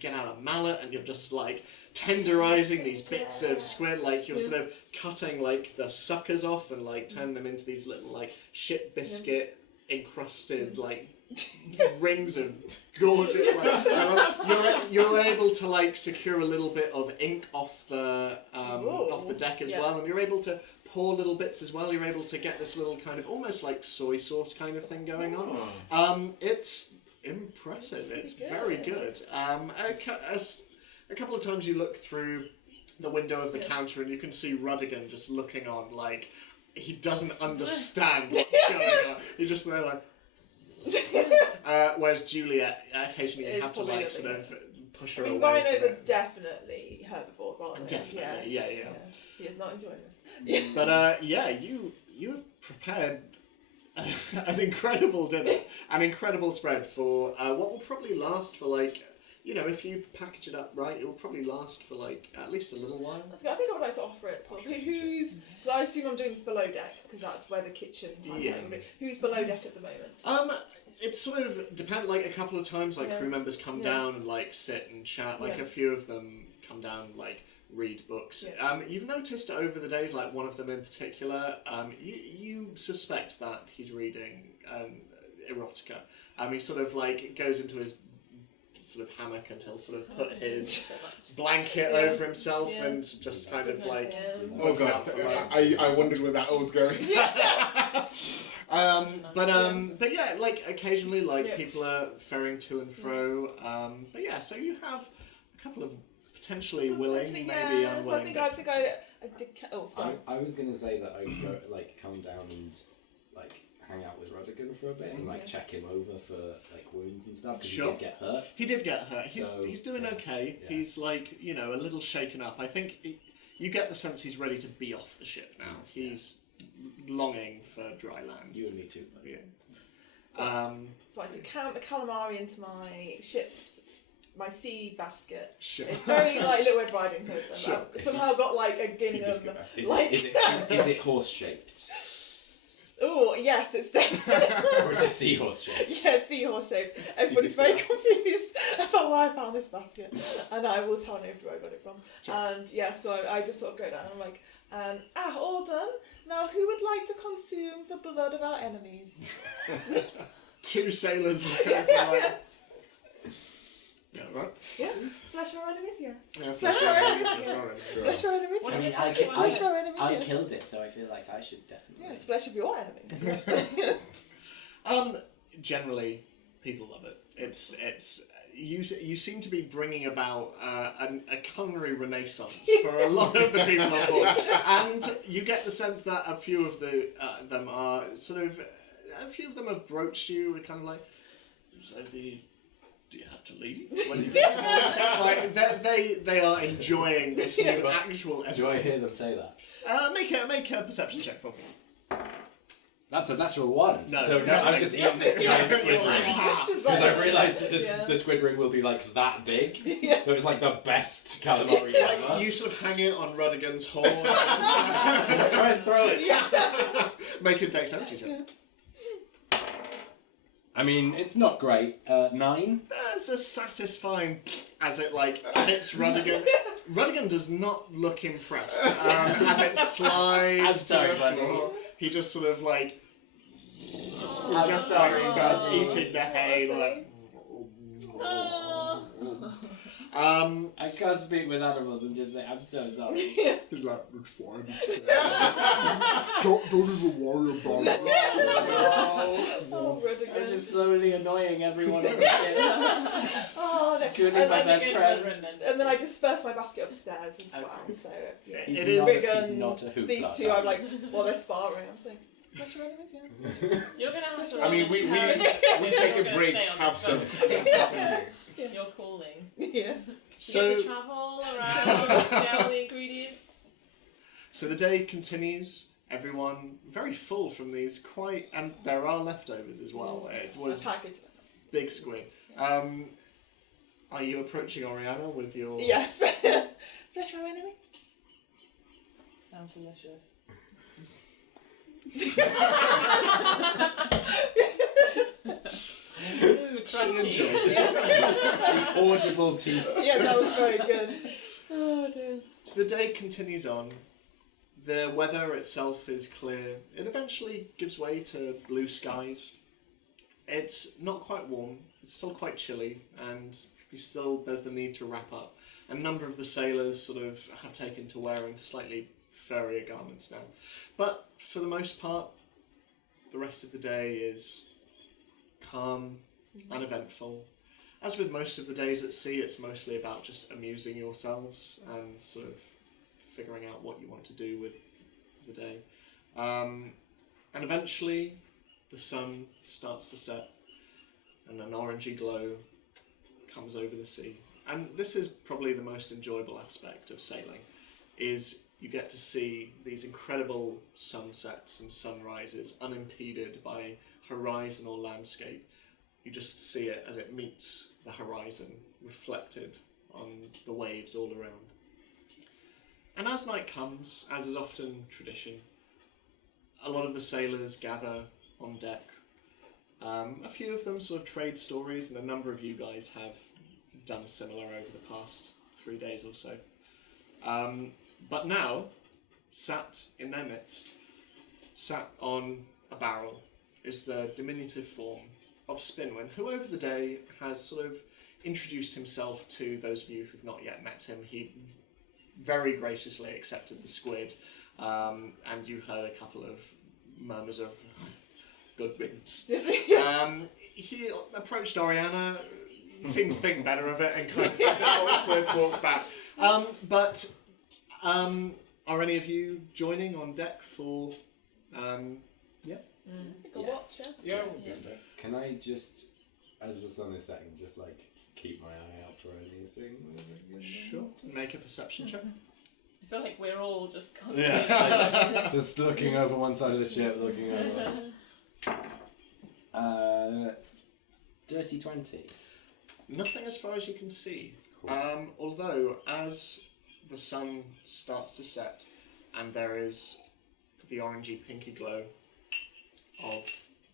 get out a mallet and you're just like tenderizing these bits of squid, like you're sort of cutting like the suckers off and like turning them into these little like ship biscuit encrusted like rings of gorgeous. Like, you're able to like secure a little bit of ink off the deck as Yeah. well, and you're able to pour little bits as well. You're able to get this little kind of almost like soy sauce kind of thing going on. It's impressive. It's pretty very good. good. A couple of times you look through the window of the counter and you can see Rudigan just looking on like he doesn't understand what's going on. He's just there like. Whereas Juliet, occasionally you It's have to probably like not sort the- of push I her mean, away. rhinos from are it. definitely herbivores, aren't they? Definitely, yeah. He is not enjoying this. Yeah. But you have prepared an incredible dinner, an incredible spread for what will probably last for like, if you package it up right, it will probably last for like at least a little while. That's good. I think I would like to offer it. Sort of, because I assume I'm doing this below deck because that's where the kitchen. Yeah. Who's below deck at the moment? It's sort of depend. Like a couple of times, like crew members come down and like sit and chat. Like Yeah. a few of them come down and like read books. Yeah. You've noticed over the days, like one of them in particular, you suspect that he's reading erotica. He sort of like goes into his sort of hammock and he'll sort of put his blanket Yes. over himself Yeah. and just kind of like. Oh look god, out for, like, I wondered where that was going. But yeah, like occasionally, like Yeah. people are ferrying to and fro. But yeah, so you have a couple of potentially willing, maybe yeah, unwilling. So I think I did. Oh, sorry. I was gonna say that I'd go like come down and like hang out with Rudigan for a bit and like Yeah. check him over for like wounds and stuff because Sure. he did get hurt. He did get hurt. So, He's doing yeah. okay. Yeah. He's like a little shaken up. I think you get the sense he's ready to be off the ship now. He's longing for dry land. You and me too. Yeah. So I decant the calamari into my sea basket. Sure. It's very like Little Red Riding Hood. And Sure. I've somehow got like a Sea gingham. biscuit basket. Is it horse shaped Oh yes, it's definitely. or is it seahorse shaped? Yeah, seahorse shaped. Everybody's very confused about why I found this basket, and I will tell nobody where I got it from. Sure. And yeah, so I just sort of go down and I'm like, all done. Now, who would like to consume the blood of our enemies? 2 sailors. Yeah. Yeah, right. Yeah, flesh our enemies, yes. Yeah, Flesh our enemies. Flesh our enemies. What I are mean, you I, talking ki- about? Flesh our enemies. I yes. killed it, so I feel like I should definitely. Yeah, it's flesh of your enemy. Generally, people love it. It's you seem to be bringing about a culinary renaissance for a lot of the people on board, and you get the sense that a few of them are sort of a few of them have broached you and kind of like, so do you have to leave? When you get to like they are enjoying this new actual. Do I hear them say that? Make a perception check for me. That's a natural 1. No, so no, no, I've just eaten this giant squid You're like, ring. "Ah." Because I realised that Yeah. the squid ring will be like that big. Yeah. So it's like the best calamari Like, ever. you sort of hang it on Rudigan's horn. Try and throw it. Make a dexterity check. I mean, it's not great. 9. That's a satisfying as it like hits Rudigan. Rudigan does not look impressed as it slides I'm to sorry, the buddy. floor. He just sort of like I'm just sorry, like starts buddy. eating the hay like. I can't speak with animals and just say, I'm so sorry. He's like, it's fine, it's fine. don't even worry about it. Oh, I'm Rudiger. just slowly annoying everyone on the ship. Oh, no. Including And my then- best friend. And then I disperse my basket upstairs as well. So yeah. He's It is- not, Big, he's not a hoop. These two, I'm like, well, they're sparring. I'm saying, what's your enemies? Yeah. You're gonna have to. I mean, we take You're a gonna break, stay on have this some. boat. You're calling. Yeah. You get So, to travel around, share the ingredients. so the day continues. Everyone very full from these and there are leftovers as well. It was A package. big squid. Are you approaching Oriana with your? Yes. Flesh our enemy? Sounds delicious. Ooh, She crunchy. enjoys it. The audible teeth. Yeah, that was very good. Oh dear. So the day continues on. The weather itself is clear. It eventually gives way to blue skies. It's not quite warm. It's still quite chilly, and there's the need to wrap up. A number of the sailors sort of have taken to wearing slightly furrier garments now. But for the most part, the rest of the day is calm, uneventful. As with most of the days at sea, it's mostly about just amusing yourselves and sort of figuring out what you want to do with the day. And eventually, the sun starts to set and an orangey glow comes over the sea. And this is probably the most enjoyable aspect of sailing, is you get to see these incredible sunsets and sunrises unimpeded by horizon or landscape. You just see it as it meets the horizon, reflected on the waves all around. And as night comes, as is often tradition, a lot of the sailors gather on deck. A few of them sort of trade stories, and a number of you guys have done similar over the past 3 days or so. But now, sat in their midst, sat on a barrel, is the diminutive form of Spinwin, who over the day has sort of introduced himself to those of you who've not yet met him. He very graciously accepted the squid, and you heard a couple of murmurs of good riddance. He approached Oriana, seemed to think better of it, and kind of walked back. But are any of you joining on deck for? Go watch, yeah. Yeah, we'll do that. Can I just, as the sun is setting, just like keep my eye out for anything? Sure. Make a perception check. I feel like we're all just constantly. Yeah. Just looking over one side of the ship, looking over. Dirty 20. Nothing as far as you can see. Cool. Although, as the sun starts to set and there is the orangey pinky glow of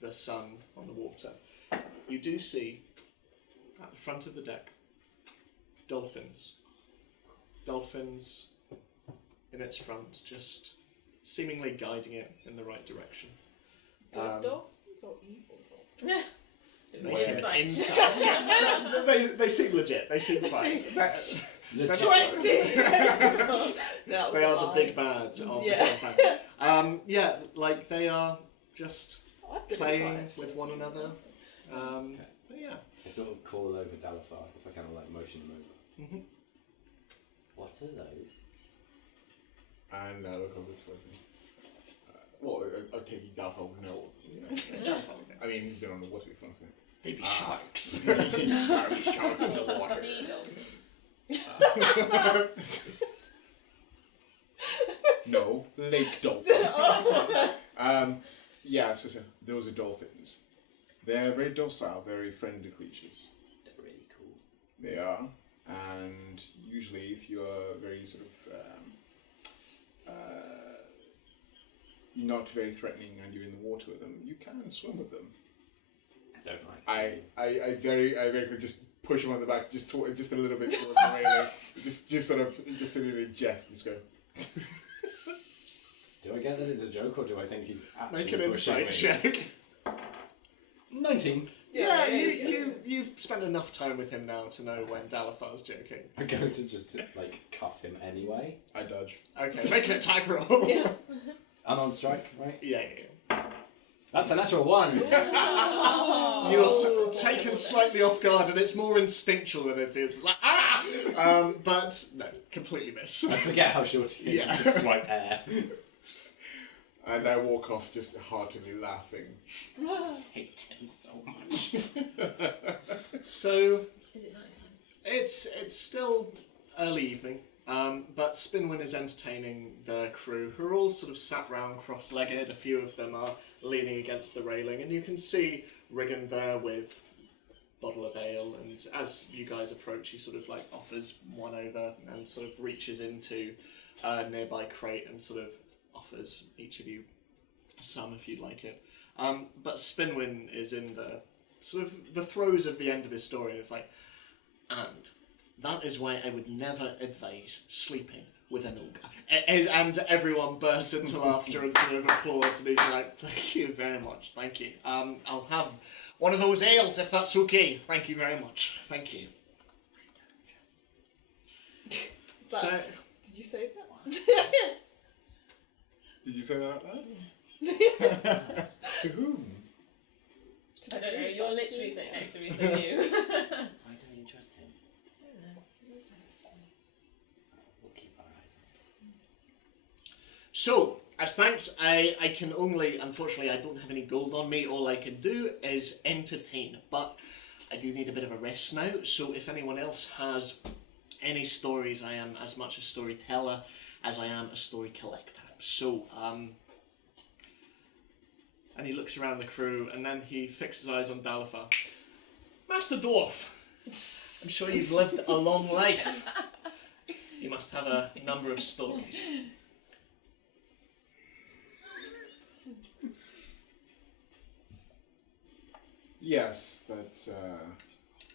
the sun on the water, you do see at the front of the deck dolphins. Dolphins in its front, just seemingly guiding it in the right direction. Good dolphins or evil dolphins? Make an Insight. insight. they seem legit. They seem fine. They're not- 20! That was They a are the lie. big bads of Yeah. the campaign. Yeah, like they are just Oh, I've good playing insight. with one another. But yeah. I sort of call over Dalifar if I kind of like motion him over. Mhm. What are those? And look over towards him. Well, I'll take you down for no. You know. I mean, he's been on the water before, so. Baby sharks. Sharks in the water. Sea dolphins. No, lake dolphin. Yeah, so those are dolphins. They're very docile, very friendly creatures. They're really cool. They are, and usually if you are very sort of not very threatening and you're in the water with them, you can swim with them. I don't like I very quickly just push him on the back, just a little bit towards the railing, just sort of just in a jest, just go. Do I get that it's a joke, or do I think he's actually Make an pushing insight me? check. 19. Yeah, you've spent enough time with him now to know when Dalafar's joking. I'm going to just like cuff him anyway. I dodge. Okay, make an attack roll. Yeah. Unarmed strike, right? Yeah. That's a natural 1. You're taken slightly off guard, and it's more instinctual than it is like but no, completely miss. I forget how short he is. Yeah. Just swipe air. And I walk off just heartily laughing. I hate him so much. So Is it night time? it's still early evening, but Spinwin is entertaining the crew, who are all sort of sat round cross-legged. A few of them are leaning against the railing, and you can see Riggin there with a bottle of ale, and as you guys approach, he sort of like offers one over and sort of reaches into a nearby crate and sort of offers each of you some if you'd like it. But Spinwin is in the sort of the throes of the end of his story, and it's like, and that is why I would never advise sleeping with an ogre. And everyone bursts into laughter and sort of applauds, and he's like, thank you very much, thank you. I'll have one of those ales if that's okay. Thank you very much, thank you. So, Did you say that? Did you say that out loud? To whom? I don't know, you're literally sitting next to me, so you. Why don't you trust him? I don't know. We'll keep our eyes on him. So, as thanks, I can only, unfortunately, I don't have any gold on me. All I can do is entertain, but I do need a bit of a rest now. So, if anyone else has any stories, I am as much a storyteller as I am a story collector. So, and he looks around the crew, and then he fixes his eyes on Dalifar. Master Dwarf, I'm sure you've lived a long life. You must have a number of stories. Yes, but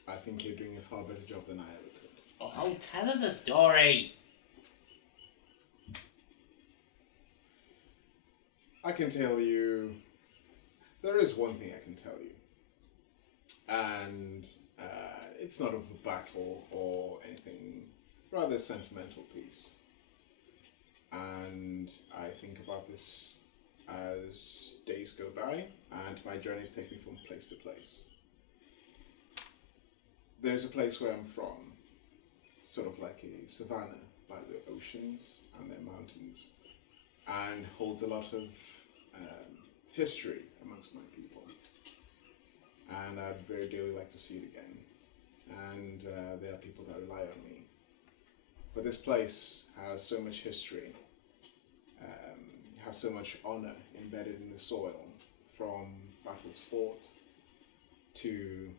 I think you're doing a far better job than I ever could. Oh, tell us a story. I can tell you, there is one thing I can tell you, and it's not of a battle or anything, rather a sentimental piece. And I think about this as days go by and my journeys take me from place to place. There's a place where I'm from, sort of like a savanna by the oceans and their mountains, and holds a lot of history amongst my people, and I'd very dearly like to see it again. And there are people that rely on me, but this place has so much history, has so much honor embedded in the soil, from battles fought to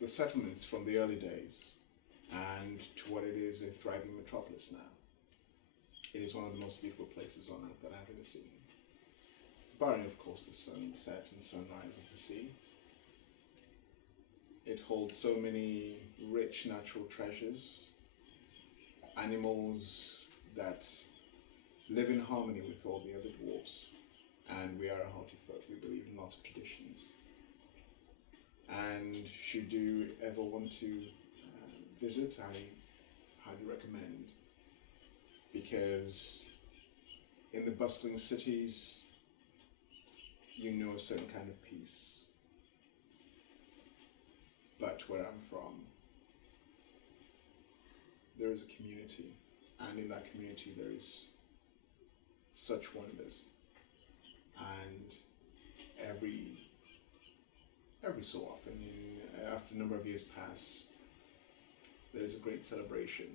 the settlements from the early days, and to what it is, a thriving metropolis now. It is one of the most beautiful places on earth that I've ever seen. Barring, of course, the sunset and sunrise of the sea. It holds so many rich natural treasures, animals that live in harmony with all the other dwarves. And we are a hearty folk, we believe in lots of traditions. And should you ever want to visit, I highly recommend, because in the bustling cities, you know a certain kind of peace. But where I'm from, there is a community, and in that community there is such wonders. And every so often, after a number of years pass, there is a great celebration,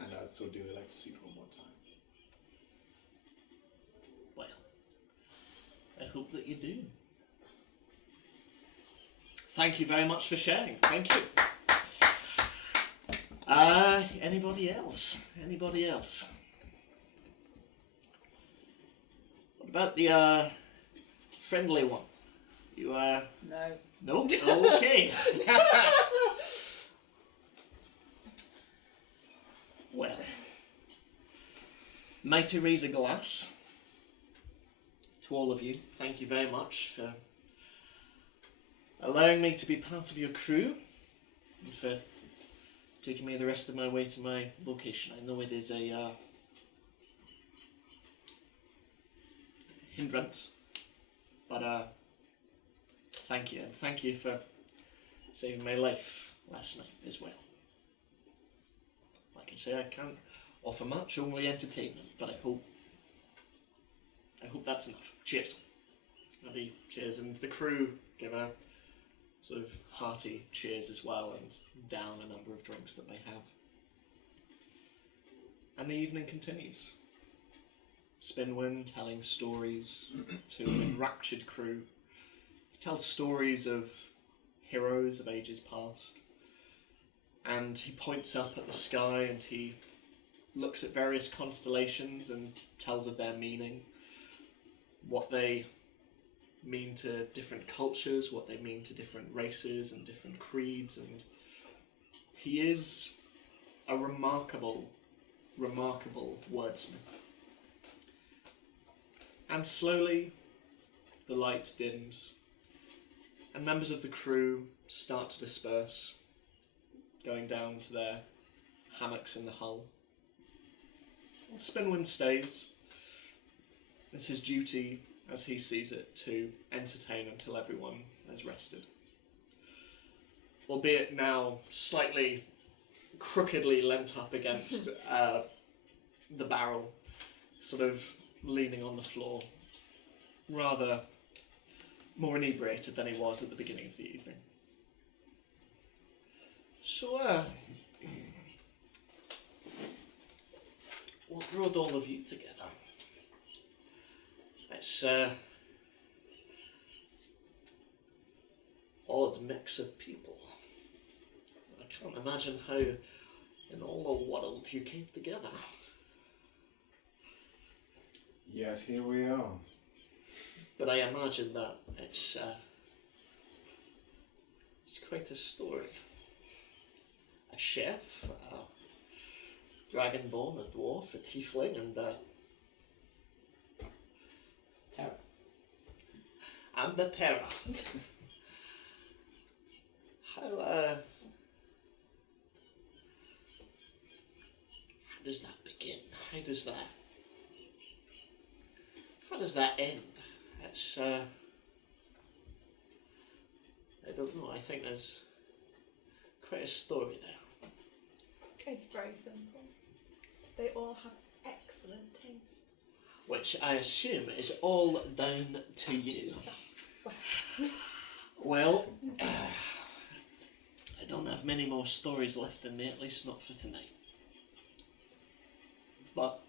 and I'd so dearly like to see it one more time. Well, I hope that you do. Thank you very much for sharing. Thank you. Anybody else? Anybody else? What about the friendly one? You No. no? Okay. Well, mighty raise a glass to all of you. Thank you very much for allowing me to be part of your crew, and for taking me the rest of my way to my location. I know it is a hindrance, but thank you, and thank you for saving my life last night as well. Like I say, I can't offer much, only entertainment, but I hope that's enough. Cheers. And he cheers, and the crew give a sort of hearty cheers as well, and down a number of drinks that they have. And the evening continues. Spinwin telling stories to an enraptured crew. He tells stories of heroes of ages past, and he points up at the sky and he looks at various constellations and tells of their meaning, what they mean to different cultures, what they mean to different races and different creeds, and he is a remarkable wordsmith. And slowly the light dims and members of the crew start to disperse, going down to their hammocks in the hull. Spinwin stays. It's his duty, as he sees it, to entertain until everyone has rested. Albeit now slightly crookedly leant up against the barrel, sort of leaning on the floor, rather more inebriated than he was at the beginning of the evening. So, what brought all of you together? It's odd mix of people. I can't imagine how in all the world you came together. Yet here we are. But I imagine that it's quite a story. A chef, a dragonborn, a dwarf, a tiefling, and Terror. and a terror. How does that begin? How does that end? It's I don't know. I think there's quite a story there. It's very simple. They all have excellent taste. Which I assume is all down to you. Well, I don't have many more stories left in me, at least not for tonight. But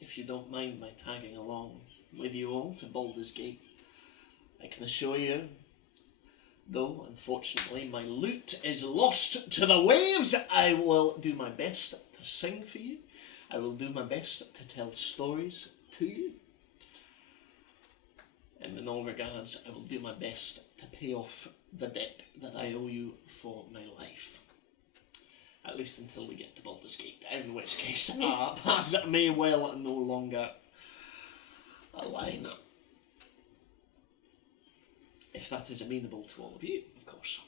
if you don't mind my tagging along with you all to Baldur's Gate, I can assure you, though unfortunately my loot is lost to the waves, I will do my best to sing for you. I will do my best to tell stories to you. And in all regards, I will do my best to pay off the debt that I owe you for my life. At least until we get to Baldur's Gate, in which case our paths may well no longer align. If that is amenable to all of you, of course.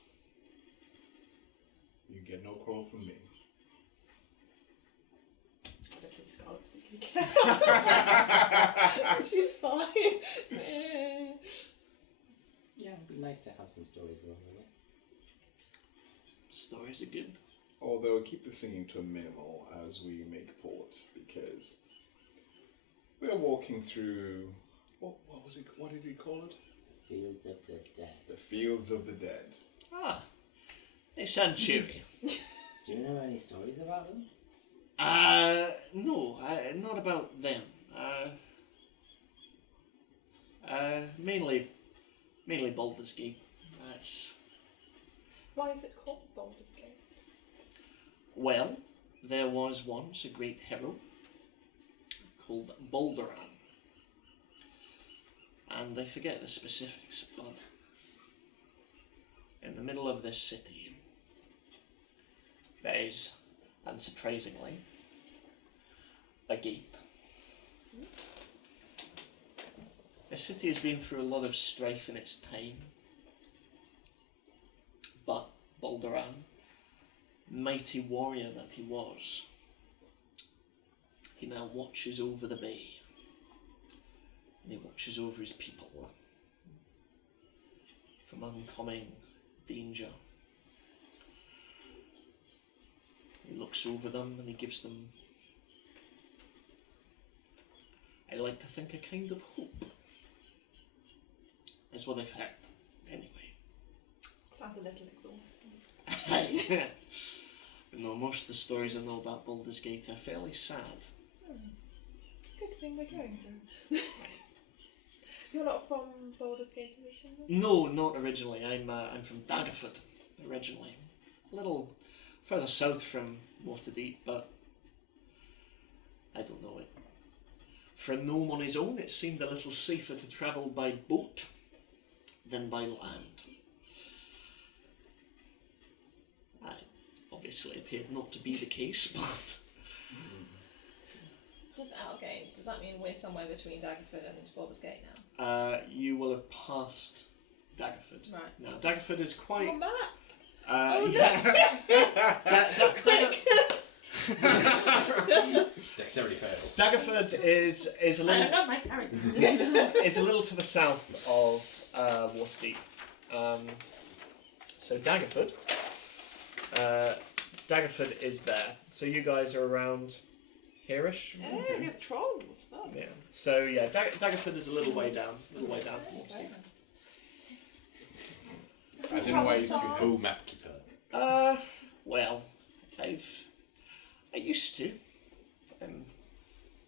You get no quarrel from me. I don't think Scarlet particularly cares. She's fine. Yeah, it'd be nice to have some stories along the way. Stories are good. Although keep the singing to a minimal as we make port, because we are walking through what was it? What did we call it? Fields of the Dead. The Fields of the Dead. Ah, they sound cheery. Do you know any stories about them? No, not about them. Mainly Baldur's Gate. That's... Why is it called Baldur's Gate? Well, there was once a great hero called Baldur, and I forget the specifics, but in the middle of this city there is, unsurprisingly, a gate. The city has been through a lot of strife in its time. But Balduran, mighty warrior that he was, he now watches over the bay. And he watches over his people from oncoming danger. He looks over them and he gives them, I like to think, a kind of hope. Is what I've heard, anyway. Sounds a little exhausting. No, most of the stories I know about Baldur's Gate are fairly sad. Good thing we're going through. You're not from Baldur's Gate originally? No, not originally. I'm from Daggerford, originally. A little further south from Waterdeep, but I don't know it. For a gnome on his own, it seemed a little safer to travel by boat than by land. Obviously appeared not to be the case, but... Just out of game, does that mean we're somewhere between Daggerford and Baldur's Gate now? You will have passed Daggerford. Right. Now, Daggerford is quite... Oh, map! Dexterity fail. Daggerford is a I little... don't know my character. is a little to the south of Waterdeep. So Daggerford. Daggerford is there. So you guys are around here-ish. Oh, near the trolls. Oh. Yeah. So yeah, Daggerford is a little way down. From Waterdeep. I don't know why you used to Oh, have map keeper. Well, I used to.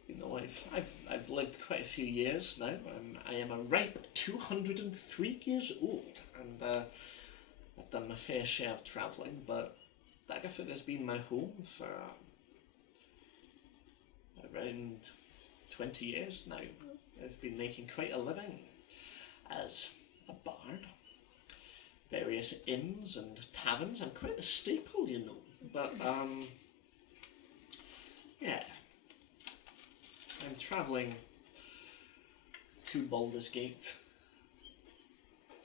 You know, I've lived quite a few years now. I am a ripe 203 years old, and I've done my fair share of travelling. But Daggerford has been my home for around 20 years now. I've been making quite a living as a bard. Various inns and taverns. I'm quite a staple, you know. But yeah. I'm travelling to Baldur's Gate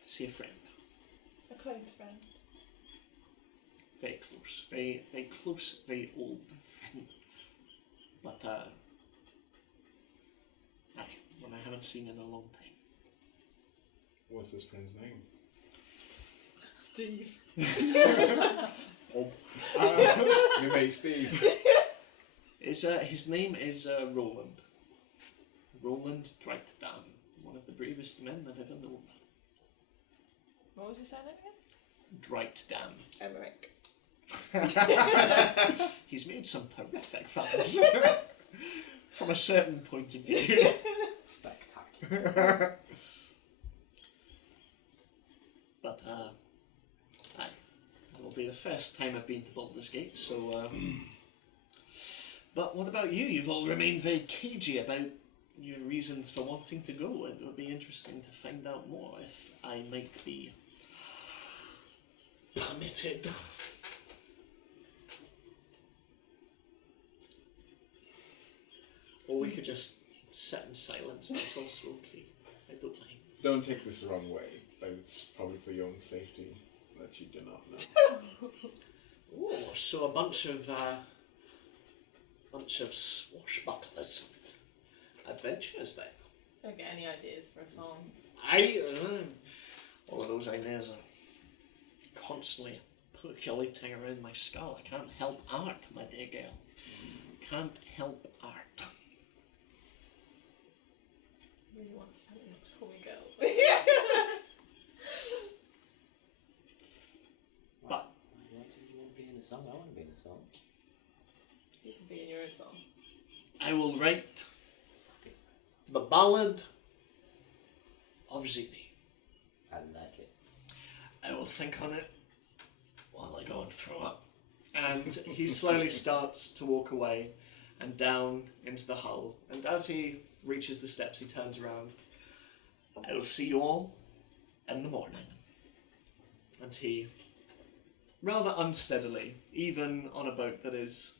to see a friend. A close friend. Very close. Very, very close, very old friend. But one I haven't seen in a long time. What's his friend's name? Steve. Bob. New mate Steve. His name is Roland. Roland Drytdam, one of the bravest men I've ever known. What was his surname again? Drytdam. Emmerich. He's made some terrific films. From a certain point of view. Spectacular. But, it will be the first time I've been to Baldur's Gate, so, But what about you? You've all remained very cagey about your reasons for wanting to go. It would be interesting to find out more if I might be permitted. Or we could just sit in silence and it's all smoky. I don't mind. Don't take this the wrong way, but it's probably for your own safety that you do not know. Oh, so a bunch of swashbucklers. Adventures then. Don't get any ideas for a song. All of those ideas are constantly percolating around my skull. I can't help art, my dear girl. Can't help art. I really want something to call me girl. But Why do you want to be in the song? I want to be in the song. You can be in your own song. I will write the Ballad of Zini. I like it. I will think on it while I go and throw up. And he slowly starts to walk away and down into the hull. And as he reaches the steps, he turns around. I will see you all in the morning. And he, rather unsteadily, even on a boat that is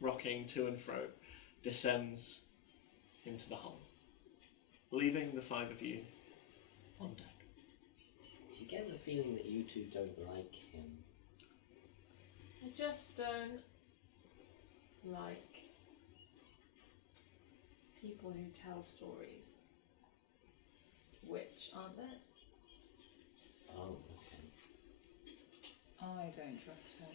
rocking to and fro, descends into the hull, leaving the 5 of you on deck. You get the feeling that you two don't like him. I just don't like people who tell stories which aren't theirs. Oh, okay. I don't trust him.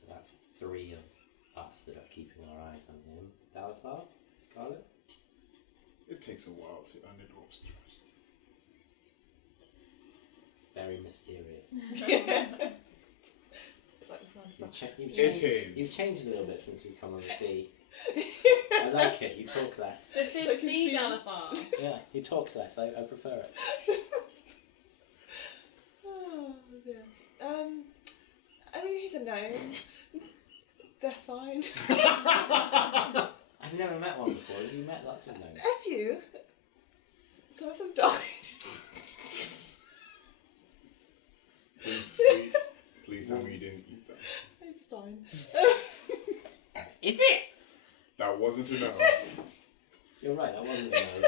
So that's 3 of us that are keeping our eyes on him. Dalithar? Scarlet? It takes a while to earn a dwarf's trust. Very mysterious. You've It changed, is. You've changed a little bit since we've come on the sea. I like it. You talk less. This is Sea Dalifar. Yeah, he talks less. I prefer it. Oh dear. I mean, he's a gnome. They're fine. I've never met one before. Have you met lots of gnomes? A few. Some of them died. Please tell me you didn't eat them. It's fine. Is it? That wasn't enough. You're right. That wasn't a gnome.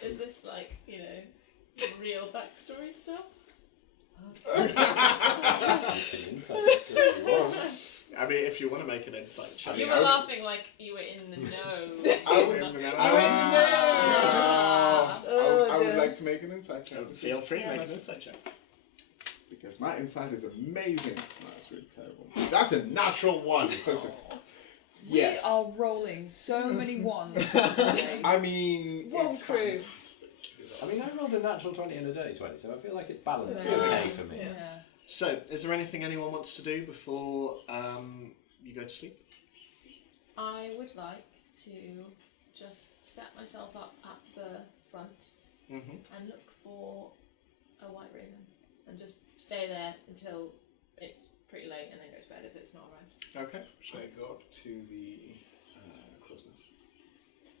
Is this like, you know, real backstory stuff? I mean, if you want to make an insight check. You were laughing like you were in the know. I were in the know. I would like to make an insight check. Feel free to make an insight check. Because my insight is amazing. No, it's really terrible. That's a natural 1. So it's a... Yes. We are rolling so many ones today. I mean, One it's crew. fantastic. I mean, I rolled a natural 20 and a dirty 20, so I feel like it's balanced Yeah. okay for me. Yeah. Yeah. So, is there anything anyone wants to do before you go to sleep? I would like to just set myself up at the front Mm-hmm. and look for a white raven and just stay there until it's pretty late and then go to bed if it's not around. Okay. Should I go up to the crow's nest?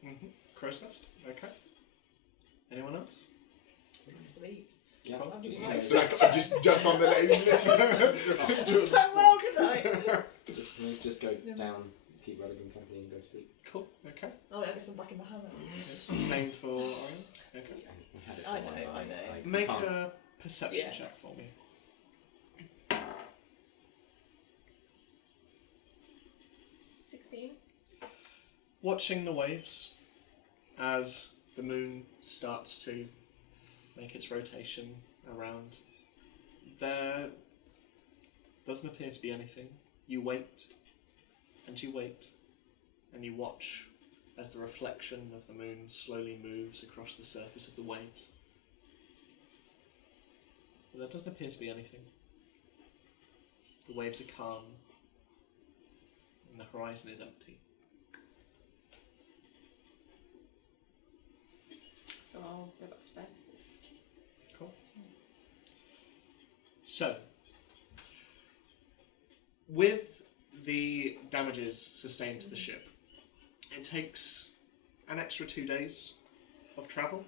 Mm-hmm. Crow's nest. Okay. Anyone else? Sleep. Yeah, Cool. just, Like, I'm just on the lazy list. Just like, well, good night. just go down, keep Rutherglen company and go to sleep. Cool. Okay. Oh, I guess I'm back in the hammock. It's the same for Orion. Okay. We had it for I one know, night, I know. like, we Make can't- a perception Yeah. check for me. 16? Watching the waves as the moon starts to make its rotation around, there doesn't appear to be anything. You wait, and you wait, and you watch as the reflection of the moon slowly moves across the surface of the waves. But there doesn't appear to be anything. The waves are calm, and the horizon is empty. So I'll go back to bed. It's Cool. So, with the damages sustained to the ship, it takes an extra 2 days of travel.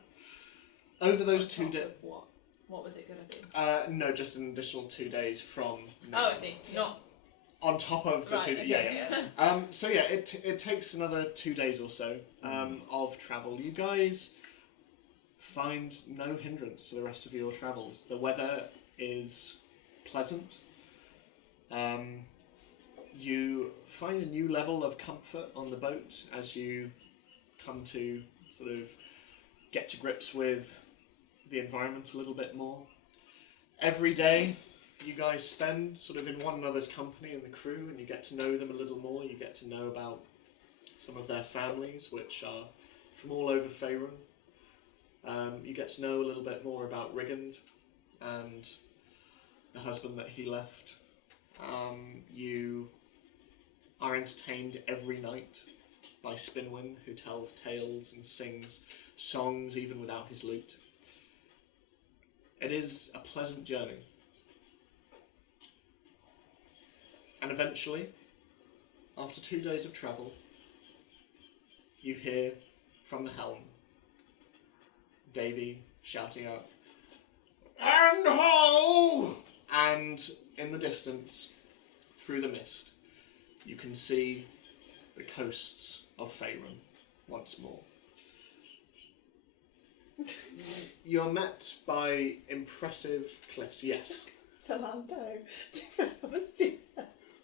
Over those 2 days, What? What was it going to be? no, just an additional 2 days from Oh, now. I see. Not. On top of the Right, 2 okay, yeah. So yeah, it takes another 2 days or so of travel. You guys find no hindrance to the rest of your travels. The weather is pleasant. You find a new level of comfort on the boat as you come to sort of get to grips with the environment a little bit more. Every day you guys spend sort of in one another's company and the crew, and you get to know them a little more. You get to know about some of their families, which are from all over Faerun. You get to know a little bit more about Rigand and the husband that he left. You are entertained every night by Spinwin, who tells tales and sings songs even without his lute. It is a pleasant journey. And eventually, after 2 days of travel, you hear from the helm Davy shouting out, "And ho!" And in the distance, through the mist, you can see the coasts of Faerun once more. You're met by impressive cliffs. Yes. The Lando. Different from a sea.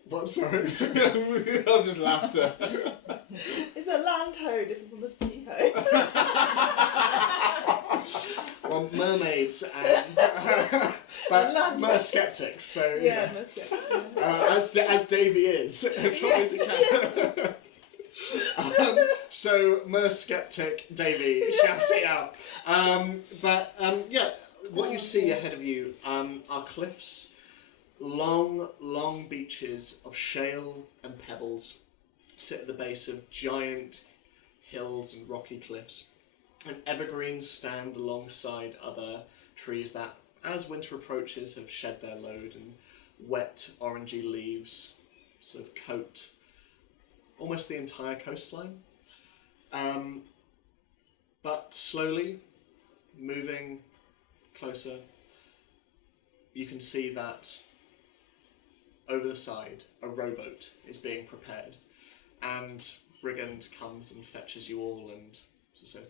What? Sorry. That was just laughter. It's a land hoe different from a sea hoe. Well, mermaids and but mer skeptics. So Yeah, must get. as Davy is. According to Kat. So mer skeptic Davy shouting out. Yeah, what you see ahead of you are cliffs, long beaches of shale and pebbles sit at the base of giant hills and rocky cliffs. And evergreens stand alongside other trees that, as winter approaches, have shed their load, and wet orangey leaves sort of coat almost the entire coastline. But slowly, moving closer, you can see that over the side, a rowboat is being prepared, and Brigand comes and fetches you all and says,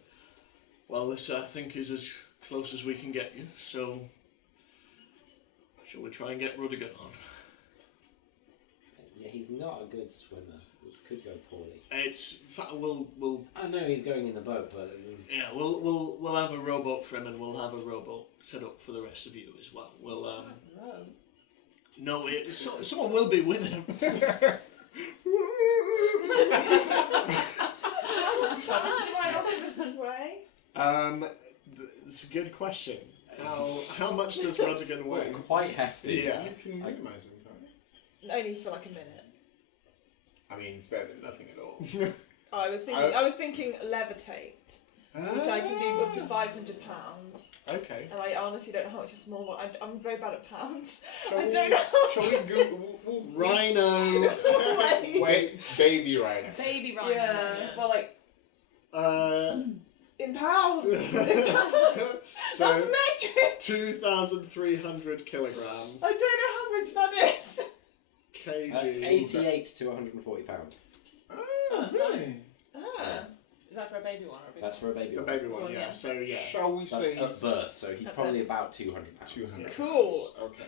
well, this I think is as close as we can get you, so shall we try and get Rudiger on? Yeah, he's not a good swimmer. This could go poorly. We'll I know he's going in the boat, but yeah, we'll have a rowboat for him, and we'll have a rowboat set up for the rest of you as well. We'll no, someone will be with him. How much do I also this way? It's a good question. How much does Rudigan well, weigh? it's quite hefty. Yeah. You can minimise him, can't you? Only for like a minute. I mean, it's better than nothing at all. I was thinking levitate, which I can do up to £500. Okay. And I honestly don't know how much a small one. I'm very bad at pounds. Shall I we- don't know. Shall we go? Rhino. Wait, baby rhino. Baby rhino. Yeah. Well, like Uh, in pounds. so That's metric. 2,300 kilograms. I don't know how much that is. kg. 88 to 140 pounds. Oh, that's really? Ah. Is that for a baby one or a big That's for a baby. The one. baby one, Oh, yeah. yeah. So yeah. Shall we That's say at he's birth, so he's At probably about 200 pounds. 200? Cool. Okay.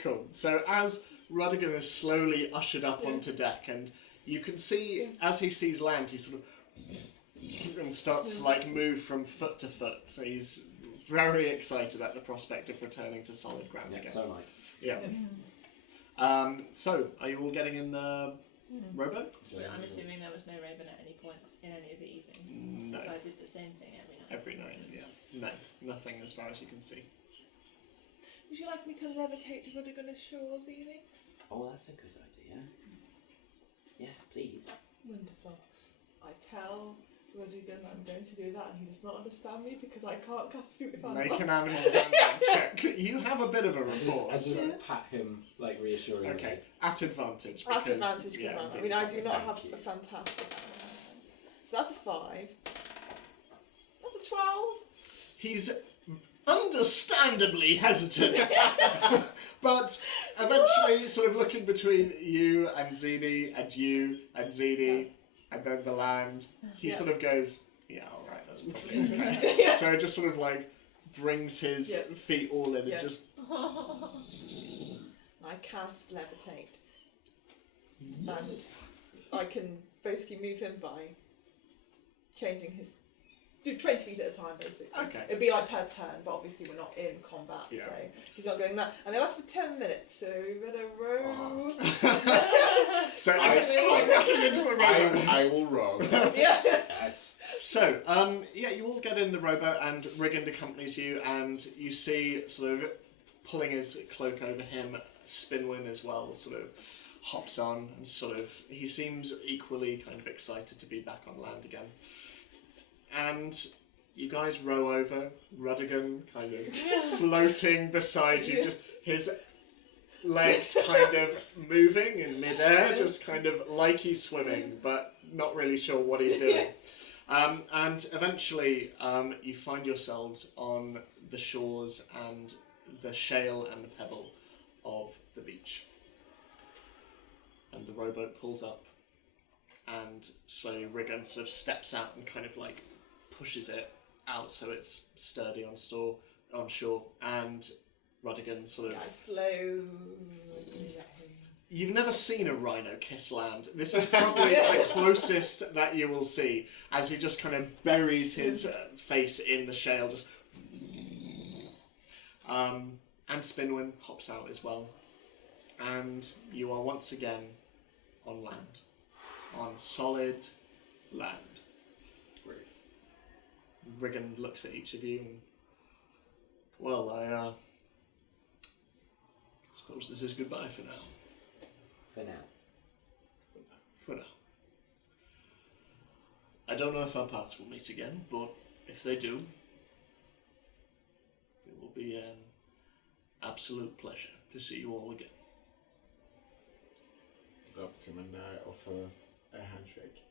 Cool. So as Rudigan is slowly ushered up Yeah. onto deck, and you can see as he sees land, he sort of and starts to like move from foot to foot. So he's very excited at the prospect of returning to solid ground Yeah, again. so am I. Yeah. So are you all getting in the rowboat? But I'm assuming there was no Raven at any point in any of the evenings. No. So I did the same thing every night. Every night, yeah. No, nothing as far as you can see. Would you like me to levitate to Rudiger's shores, Evie? Oh, that's a good idea. Yeah, please. Wonderful. I tell Rudiger that I'm going to do that, and he does not understand me because I can't cast through if I'm Make an lost. animal handling check. You have a bit of a I rapport. just Yeah. pat him like reassuringly. Okay, at advantage. At because- advantage, because yeah, I mean, I do not Thank have you. a fantastic animal hand. So that's a 5. That's a 12. He's understandably hesitant, but eventually, sort of looking between you and Zini, and you and Zini, and then the land, he Yeah. sort of goes, "Yeah, all right, that's probably okay." So it just sort of like brings his Yeah. feet all in Yeah. and just I cast levitate, and I can basically move him by changing his. Do 20 feet at a time, basically. okay. It'd be like per turn, but obviously we're not in combat, Yeah. so he's not going that. And it lasts for 10 minutes, so we better row. So I everyone rushes into the rowboat. I will row. Yeah. Yes. So, yeah, you all get in the rowboat, and Rigand accompanies you, and you see sort of pulling his cloak over him, Spinwin as well, sort of hops on, and sort of he seems equally kind of excited to be back on land again. And you guys row over, Rudigan kind of floating beside you, just his legs kind of moving in midair, just kind of like he's swimming, but not really sure what he's doing. And eventually you find yourselves on the shores and the shale and the pebble of the beach. And the rowboat pulls up and slowly Riggin sort of steps out and kind of like pushes it out so it's sturdy on shore, and Rudigan sort of... I slowly let him. You've never seen a rhino kiss land. This is probably the closest that you will see, as he just kind of buries his face in the shale, just... and Spinwin hops out as well. And you are once again on land. On solid land. Great. Riggin looks at each of you and... Well, I suppose this is goodbye for now. For now. For now. I don't know if our paths will meet again, but if they do, it will be an absolute pleasure to see you all again. Go up to him and I offer a handshake.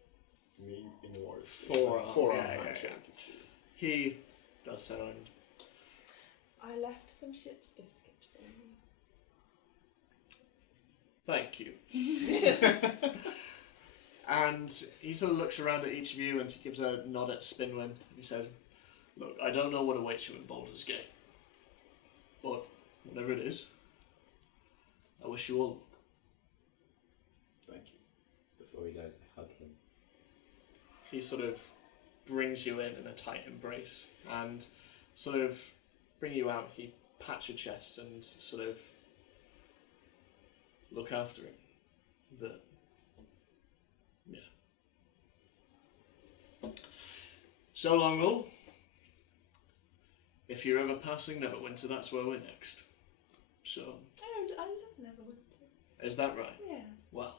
Me in the water. Forearm. Yeah. handshake. He does so, and I left some ship's biscuit for you. thank you. And he sort of looks around at each of you and he gives a nod at Spinwin and he says, look, I don't know what awaits you in Baldur's Gate, but whatever it is, I wish you all luck. Thank you. Before he goes, I hug him. He sort of brings you in a tight embrace and sort of bring you out. He pats your chest and sort of look after him. So long all. If you're ever passing Neverwinter, that's where we're next. So, Oh, I love Neverwinter. is that right? Yeah. Well,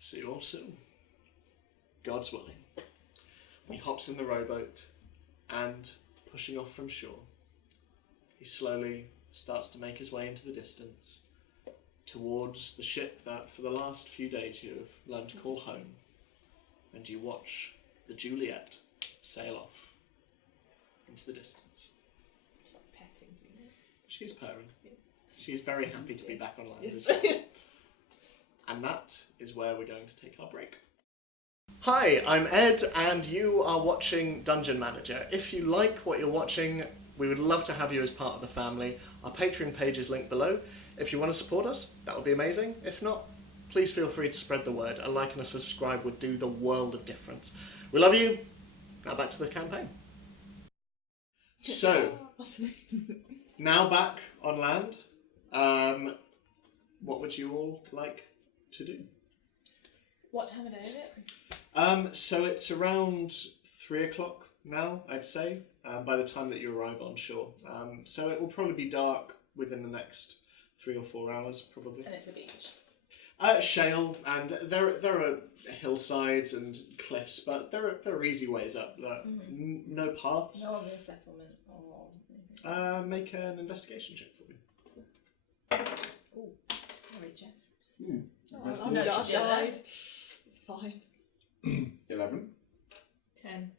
see you all soon. God's willing. He hops in the rowboat and, pushing off from shore, he slowly starts to make his way into the distance towards the ship that for the last few days you have learned to call home, and you watch the Juliet sail off into the distance. It's like petting, you know. She's purring. She's very happy to be back on land as Yes. well. And that is where we're going to take our break. Hi, I'm Ed, and you are watching Dungeon Manager. If you like what you're watching, we would love to have you as part of the family. Our Patreon page is linked below. If you want to support us, that would be amazing. If not, please feel free to spread the word. A like and a subscribe would do the world of difference. We love you. Now back to the campaign. So, now back on land. What would you all like to do? What time of day is it? So it's around 3 o'clock now, I'd say, by the time that you arrive on shore. So it will probably be dark within the next 3 or 4 hours, probably. And it's a beach. Shale, and there are hillsides and cliffs, but there are easy ways up. No paths. No other settlement or anything. Make an investigation check for me. Oh, sorry, Jess. Oh, No, I Jill. died. It's fine. 11. 10.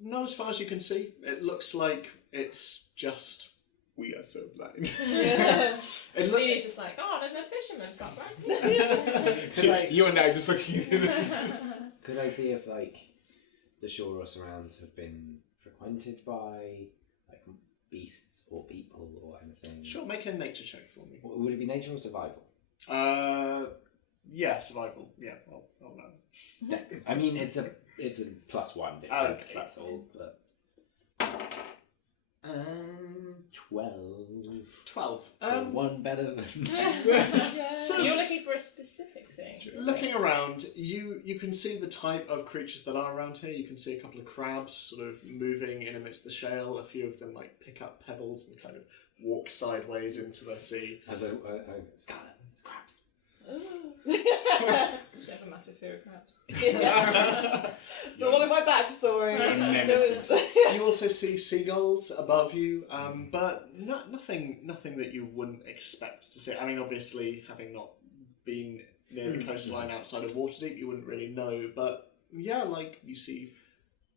Not as far as you can see. It looks like it's just... We are so blind. Yeah. It Zeeny's just like, oh, there's a fisherman's got right. Could I, You and I just looking at it. could I see if like the shore or surrounds have been frequented by like beasts or people or anything? Sure, make a nature check for me. Would it be nature or survival? Yeah, survival. Yeah, I'll know. Dex. I mean, it's a +1 difference. Okay. That's all. But 12. 12. So one better than. Sort of- You're looking for a specific thing. Looking around, you can see the type of creatures that are around here. You can see a couple of crabs sort of moving in amidst the shale. A few of them like pick up pebbles and kind of walk sideways into the sea. As a Scarlet, it's crabs. She has a massive fear of crabs. It's all in my backstory. Your nemesis. You also see seagulls above you, but nothing that you wouldn't expect to see. I mean, obviously, having not been near the coastline outside of Waterdeep, you wouldn't really know. But yeah, like you see.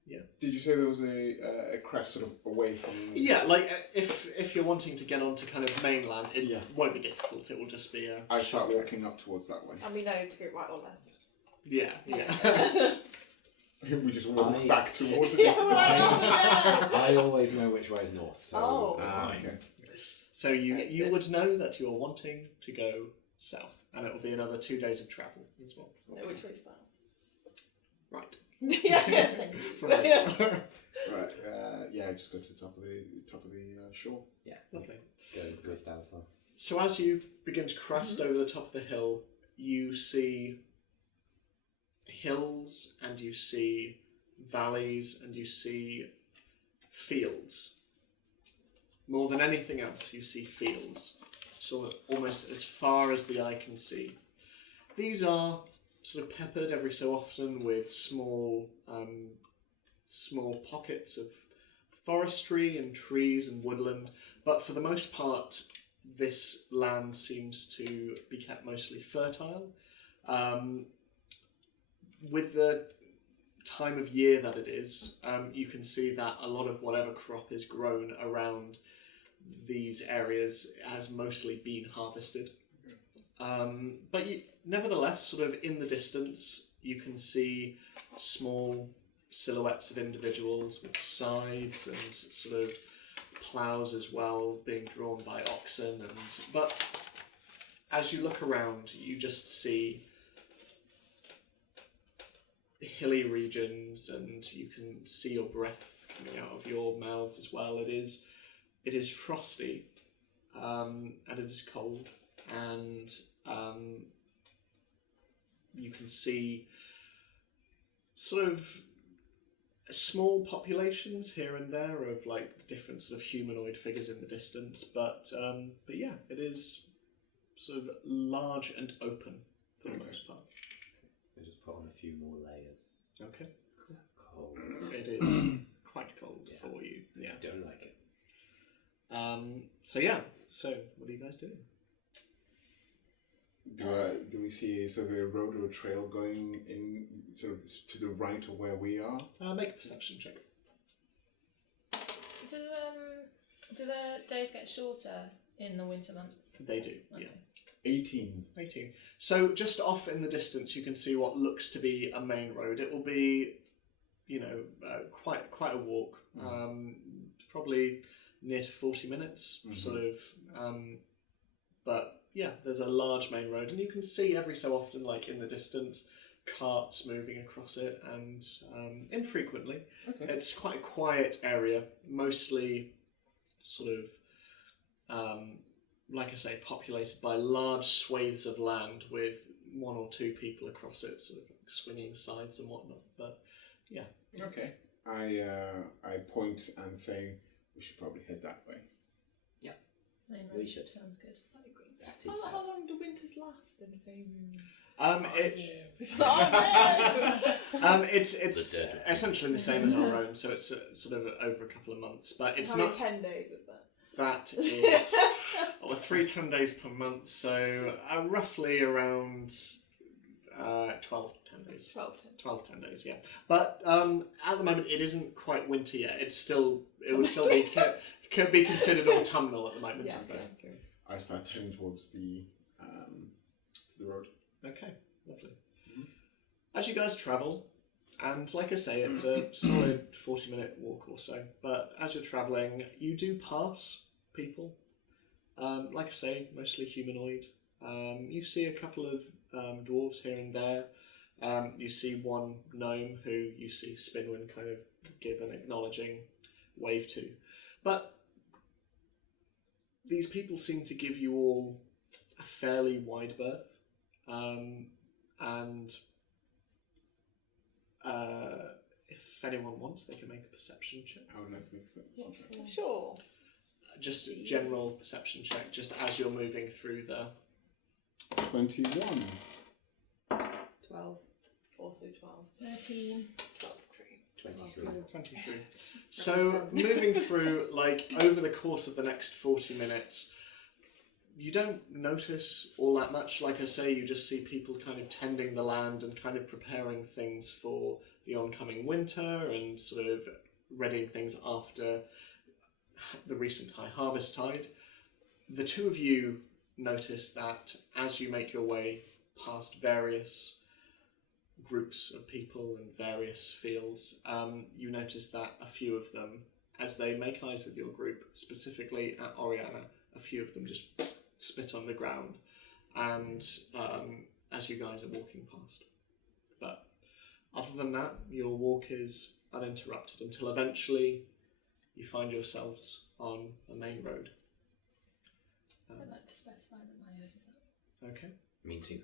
Yeah. Did you say there was a crest sort of away from? Yeah, like if you're wanting to get onto kind of mainland, it Yeah. won't be difficult. It will just be a. I start short trek. walking up towards that way. And we know to go right or left. Yeah, yeah. We just walk I- back towards it. Yeah, we're like, oh no! I always know which way is north, so Oh. fine. Okay. So you Very you good. would know that you're wanting to go south, and it will be another 2 days of travel as well. No, which way's that? Right. Yeah. Right. Yeah. Right. Yeah. Just go to the top of the shore. Lovely. Go with Dalfa. So as you begin to crest over the top of the hill, you see hills and you see valleys and you see fields. More than anything else, you see fields, sort of almost as far as the eye can see. These are sort of peppered every so often with small pockets of forestry and trees and woodland, but for the most part, this land seems to be kept mostly fertile. With the time of year that it is, you can see that a lot of whatever crop is grown around these areas has mostly been harvested. But nevertheless, sort of in the distance, you can see small silhouettes of individuals with scythes and sort of ploughs as well, being drawn by oxen. But as you look around, you just see hilly regions, and you can see your breath coming out of your mouths as well. It is frosty, and it is cold, and you can see sort of small populations here and there of like different sort of humanoid figures in the distance, but yeah, it is sort of large and open for the most part. I just put on a few more layers. Okay, Cold. it is quite cold Yeah. for you. Yeah. Don't like it. So yeah. So what are you guys doing? Do we see sort of a road or trail going in sort of to the right of where we are? Make a perception check. Do the days get shorter in the winter months? They do. Okay. Yeah. 18. 18. So just off in the distance, you can see what looks to be a main road. It will be, quite a walk. Probably near to 40 minutes, sort of. But yeah, there's a large main road, and you can see every so often, like in the distance, carts moving across it, and infrequently. Okay. It's quite a quiet area, mostly sort of. Like I say, populated by large swathes of land with one or two people across it, sort of like swinging sides and whatnot. But yeah. Okay. I point and say we should probably head that way. Main We road should. sounds good. That is How long do winters last in a Faerun? It's essentially the same as our own, so it's sort of over a couple of months. But it's How not. many 10 days is that? That is 3 days per month, so roughly around 12 10 days. 12 10 days, yeah. But at the moment, it isn't quite winter yet. It would still be could be considered autumnal at the moment. Yes, Okay. yeah. I start heading towards the to the road. Okay, lovely. As you guys travel, and like I say, it's a solid 40-minute walk or so, but as you're travelling, you do pass people. Like I say, mostly humanoid. You see a couple of dwarves here and there. You see one gnome who you see Spinwin kind of give an acknowledging wave to. But these people seem to give you all a fairly wide berth. And if anyone wants, they can make a perception check. I would like to make that. Sure. Just a general perception check, just as you're moving through the... 21. 12. 4 through 12. 13. 12 23. 23. So, moving through, like, over the course of the next 40 minutes, you don't notice all that much. Like I say, you just see people kind of tending the land and kind of preparing things for the oncoming winter and sort of readying things after the recent high harvest tide. The two of you notice that as you make your way past various groups of people and various fields, you notice that a few of them, as they make eyes with your group, specifically at Oriana, a few of them just spit on the ground, and as you guys are walking past. But other than that, your walk is uninterrupted until eventually you find yourselves on a main road. I'd like to specify that my hood is up. Okay. Me too.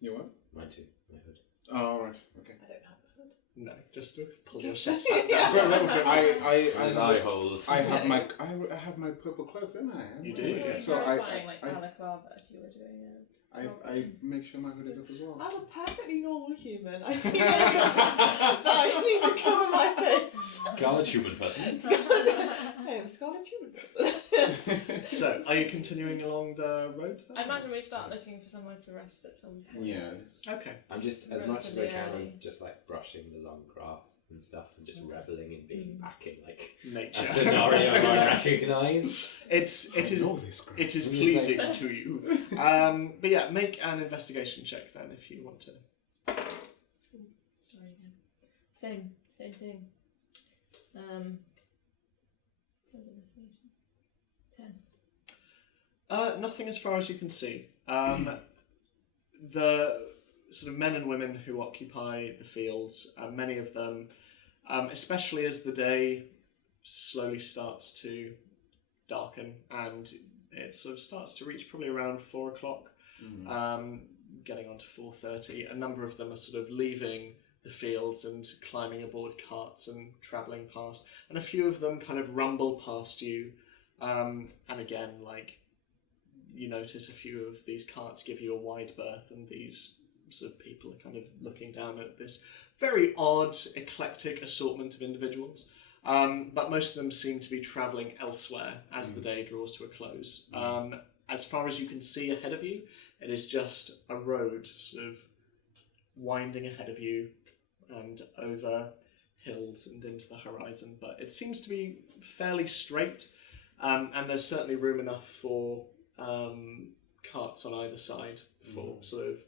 You what? Mine too. My hood. Oh, right. Okay. I don't have a hood. No, just to pull Just- your chest out yeah. down. No, but I There's eye holes. I have my purple cloak, don't I? You do, You're yeah. really So clarifying like balaclava if you were doing it. I make sure my hood is up as well. As a perfectly normal human, I see that I need to cover my face. Scarlet human person. I am a scarlet human person. So, are you continuing along the road then? I imagine we start looking for somewhere to rest at some point. Yeah. Okay. I'm just, as much as I Relatively can, early. I'm just like brushing the long grass and stuff and just revelling in being back in like Nature. a scenario I recognise. It is this girl. it is When you pleasing say- to you. But yeah, make an investigation check then if you want to. Sorry again. Same thing. Where's investigation? 10. Nothing as far as you can see. The sort of men and women who occupy the fields, many of them, especially as the day slowly starts to darken and it sort of starts to reach probably around 4 o'clock, getting on to 4:30. A number of them are sort of leaving the fields and climbing aboard carts and travelling past, and a few of them kind of rumble past you, and again, like, you notice a few of these carts give you a wide berth, and these sort of people are kind of looking down at this very odd, eclectic assortment of individuals. But most of them seem to be travelling elsewhere as the day draws to a close. As far as you can see ahead of you, it is just a road sort of winding ahead of you and over hills and into the horizon. But it seems to be fairly straight, and there's certainly room enough for carts on either side for sort of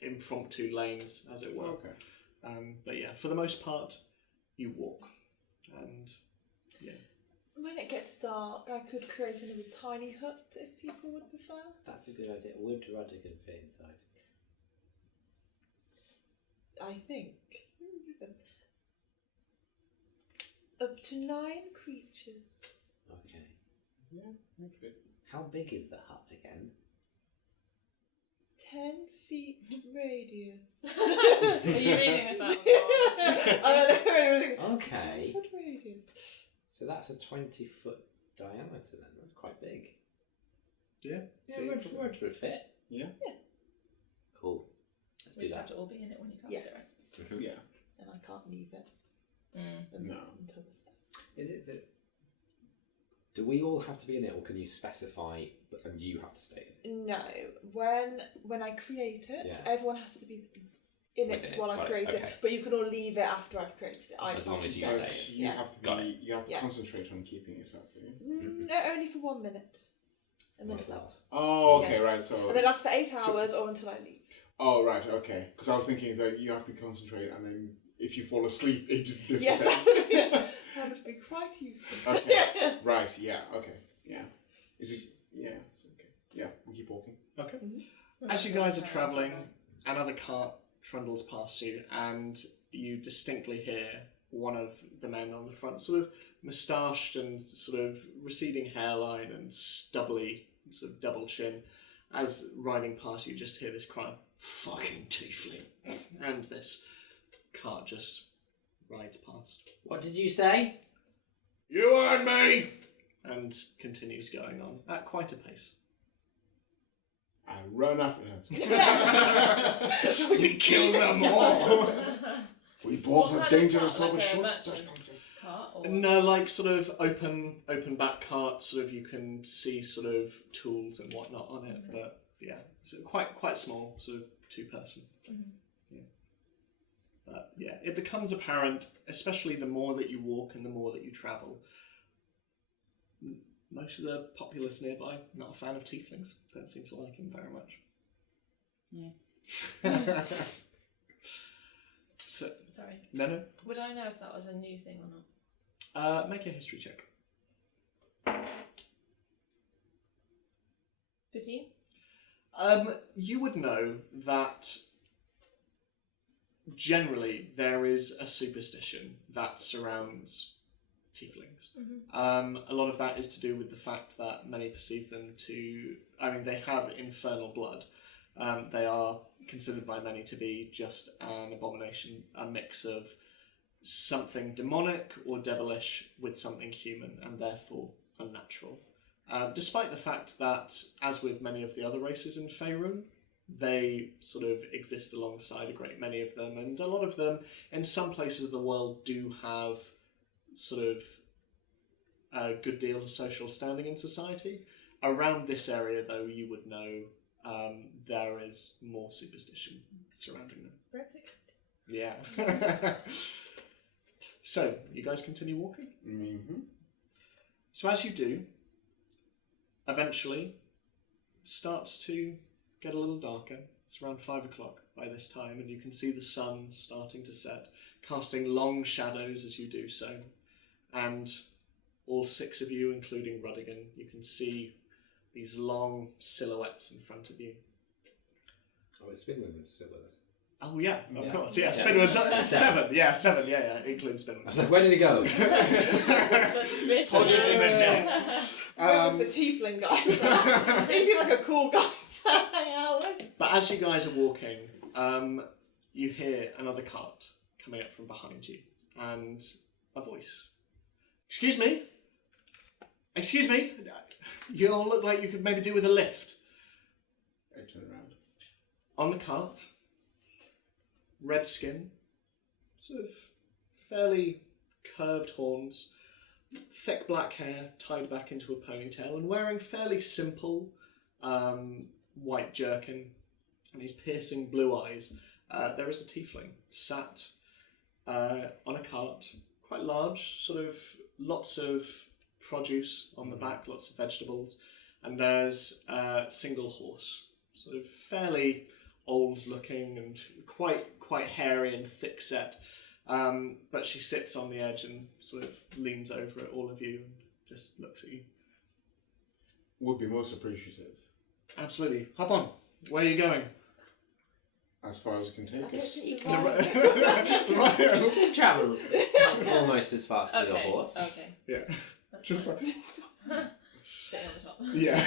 impromptu lanes, as it were. Okay. But yeah, for the most part, you walk. And yeah. When it gets dark, I could create another tiny hut if people would prefer. That's a good idea. Would Rudigan fit inside? I think. Up to 9 creatures. Okay. Yeah. Okay. How big is the hut again? 10 feet radius. Are you reading this out? Okay. 10 foot radius. So that's a 20-foot diameter then. That's quite big. Yeah. Yeah, so you Rud probably- would fit. Yeah. Cool. Let's We do just have that. to all be in it when you cast Yes. it, right? Mhm. Yeah. And I can't leave it No. until the start. Is it that? Do we all have to be in it, or can you specify and you have to stay in it? No, when I create it, Yeah. everyone has to be in Within it it, while I got it, create it. okay. But you can all leave it after I've created it. I As just long have as to you stay. But stay. you Yeah. have to Got be. You have to Yeah. concentrate on keeping it up. Yeah? No, only for 1 minute, and then What it's up. lasts? Oh, okay, Yeah. right. So. And it lasts for 8 So- hours or until I leave. Oh, right. Okay. Because I was thinking that you have to concentrate, and then if you fall asleep, it just disappears. Yes, that's that would be quite useful. Okay. Right. Yeah. Okay. Yeah. Is it? Yeah. It's okay. Yeah. We keep walking. Okay. Mm-hmm. As you guys are travelling, another cart trundles past you, and you distinctly hear one of the men on the front, sort of moustached and sort of receding hairline and stubbly, sort of double chin. As riding past, you just hear this cry, "Fucking tiefling!" and this cart just rides past. What did you say? "You and me!" and continues going on at quite a pace. I run after them. We kill them all. We bought What a kind of dangerous cart? over Like a short merchant distances. Cart or No, like sort of open back cart. Sort of you can see sort of tools and whatnot on it, but yeah, it's quite small, sort of 2-person. Yeah. But yeah, it becomes apparent, especially the more that you walk and the more that you travel. Most of the populace nearby not a fan of tieflings. Don't seem to like him very much. Yeah. So, Sorry. no. Would I know if that was a new thing or not? Make a history check. 15? You would know that generally there is a superstition that surrounds tieflings. A lot of that is to do with the fact that many perceive them to... I mean, they have infernal blood. They are considered by many to be just an abomination, a mix of something demonic or devilish with something human, and therefore unnatural. Despite the fact that, as with many of the other races in Faerun, they sort of exist alongside a great many of them, and a lot of them, in some places of the world, do have sort of a good deal of social standing in society. Around this area, though, you would know there is more superstition surrounding them. Brexit. Yeah. So, you guys continue walking? Mm-hmm. So as you do, eventually starts to get a little darker. It's around 5 o'clock by this time, and you can see the sun starting to set, casting long shadows as you do so. And all 6 of you, including Rudigan, you can see these long silhouettes in front of you. Oh, it's Spinwoman's still with us. Oh yeah, of Yeah. course. Yeah, Yeah. Spinwood's 7. Yeah, 7. Yeah, includes I was Spinwood. like, where did he go? Suspicious. Where was the tiefling guy? He seemed like a cool guy to hang out with. But as you guys are walking, you hear another cart coming up from behind you, and a voice. Excuse me? Excuse me? You all look like you could maybe do with a lift. I turn around. On the cart, red skin, sort of fairly curved horns, thick black hair tied back into a ponytail, and wearing fairly simple white jerkin and his piercing blue eyes. There is a tiefling sat on a cart, quite large, sort of lots of produce on the back, lots of vegetables, and there's a single horse, sort of fairly old looking and quite hairy and thick set. But she sits on the edge and sort of leans over at all of you and just looks at you. Would be most appreciative. Absolutely. Hop on. Where are you going? As far as it can take us. You Right. You can travel almost as fast as your Okay. horse. Okay. Yeah. That's Just fine. like, Stay on the top. yeah.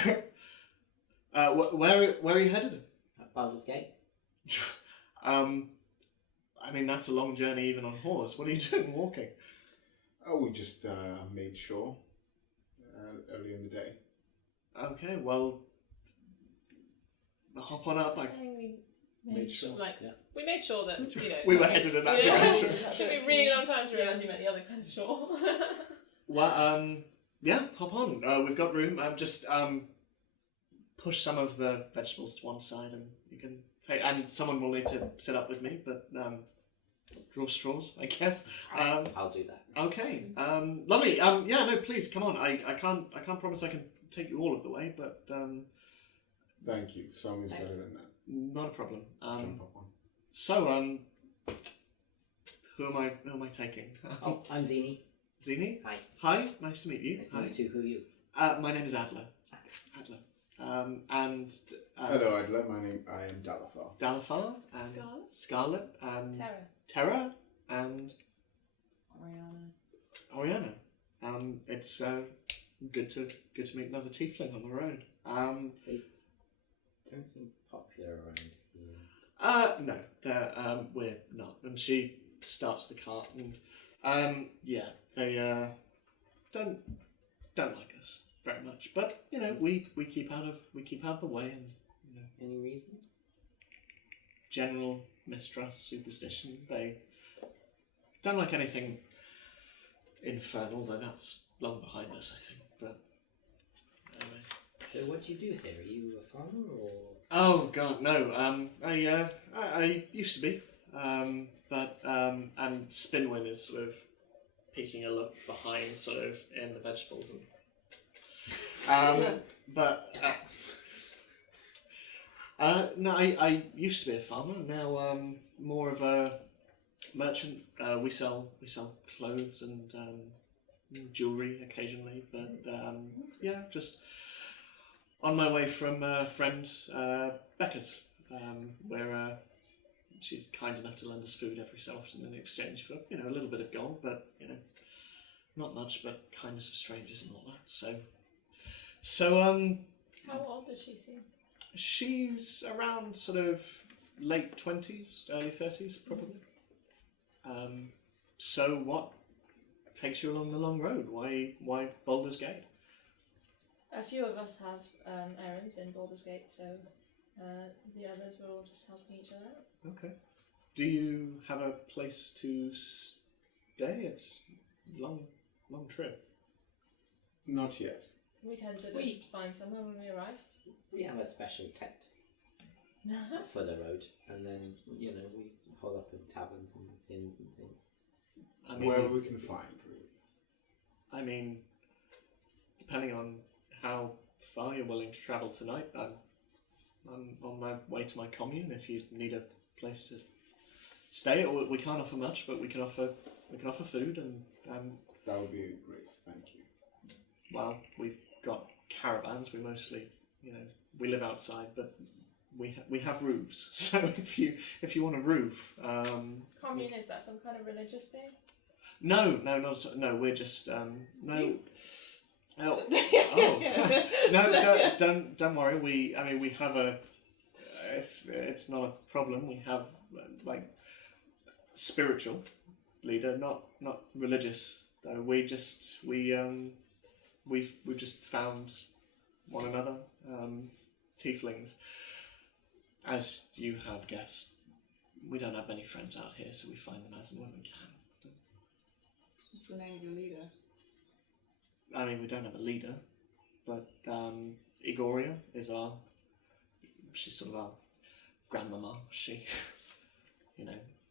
Where are you headed? Baldur's Gate. I mean, that's a long journey even on horse. What are you doing walking? Oh, we just made sure early in the day. Okay, well, hop on up. Saying we Made sure. Like, Yeah. we made sure that, you know. We were headed in that direction. It took me a really long time to realise you meant the other kind of shore. Well, yeah, hop on. We've got room. Just push some of the vegetables to one side, and you can take. And someone will need to sit up with me, but draw straws, I guess. I'll do that. Okay. Lovely. Yeah. No, please come on. I can't promise I can take you all of the way, but Thank you. Something's Thanks. better than that. not a problem. Jump up on. So who am I taking? Oh, I'm Zini. Zini. Hi. Hi. Nice to meet you. Nice to Hi. meet you. Who are you? My name is Adler. Adler. And Hello, Adler. My name. I am Dalafar. Dalafar and Scarlet? Scarlet and Terra. Terra and Oriana. Oriana. It's good to meet another tiefling on the road. Don't seem popular around here. No, we're not. And she starts the cart, and yeah, they don't like us very much. But you know, we keep out of the way, and you know, Any reason? general mistrust, superstition. They don't like anything infernal, though that's long behind us, I think. But anyway. So what do you do here? Are you a farmer or? Oh God, no. I used to be, but and Spinwin is sort of peeking a look behind, sort of in the vegetables, and but no, I used to be a farmer. Now more of a merchant. We sell clothes and jewelry occasionally, but yeah, just on my way from a friend Becca's, where she's kind enough to lend us food every so often in exchange for a little bit of gold, but not much, but kindness of strangers and all that. So How old does she seem? she's around sort of late 20s, early 30s, probably. So what takes you along the long road? Why Baldur's Gate? A few of us have errands in Baldur's Gate, so the others were all just helping each other out. Okay. Do you have a place to stay? It's long trip. Not yet. We tend to We- just find somewhere when we arrive. We have a special tent for the road, and then we hole up in taverns and inns and things. I mean, Wherever we can find, really. I mean, depending on how far you're willing to travel tonight, I'm on my way to my commune. If you need a place to stay, or we can't offer much, but we can offer food and That would be great. Thank you. well, we've got caravans. We mostly, we live outside, but we have roofs. So if you want a roof, Commune, is that some kind of religious thing? no, we're just no. You- Oh, no! Don't worry. We have a. If it's not a problem, we have like spiritual leader, not religious. Though we've just found one another, tieflings. As you have guessed, we don't have many friends out here, so we find them as and when we can. What's the name of your leader? I mean, we don't have a leader, but Igoria is she's sort of our grandmama. She,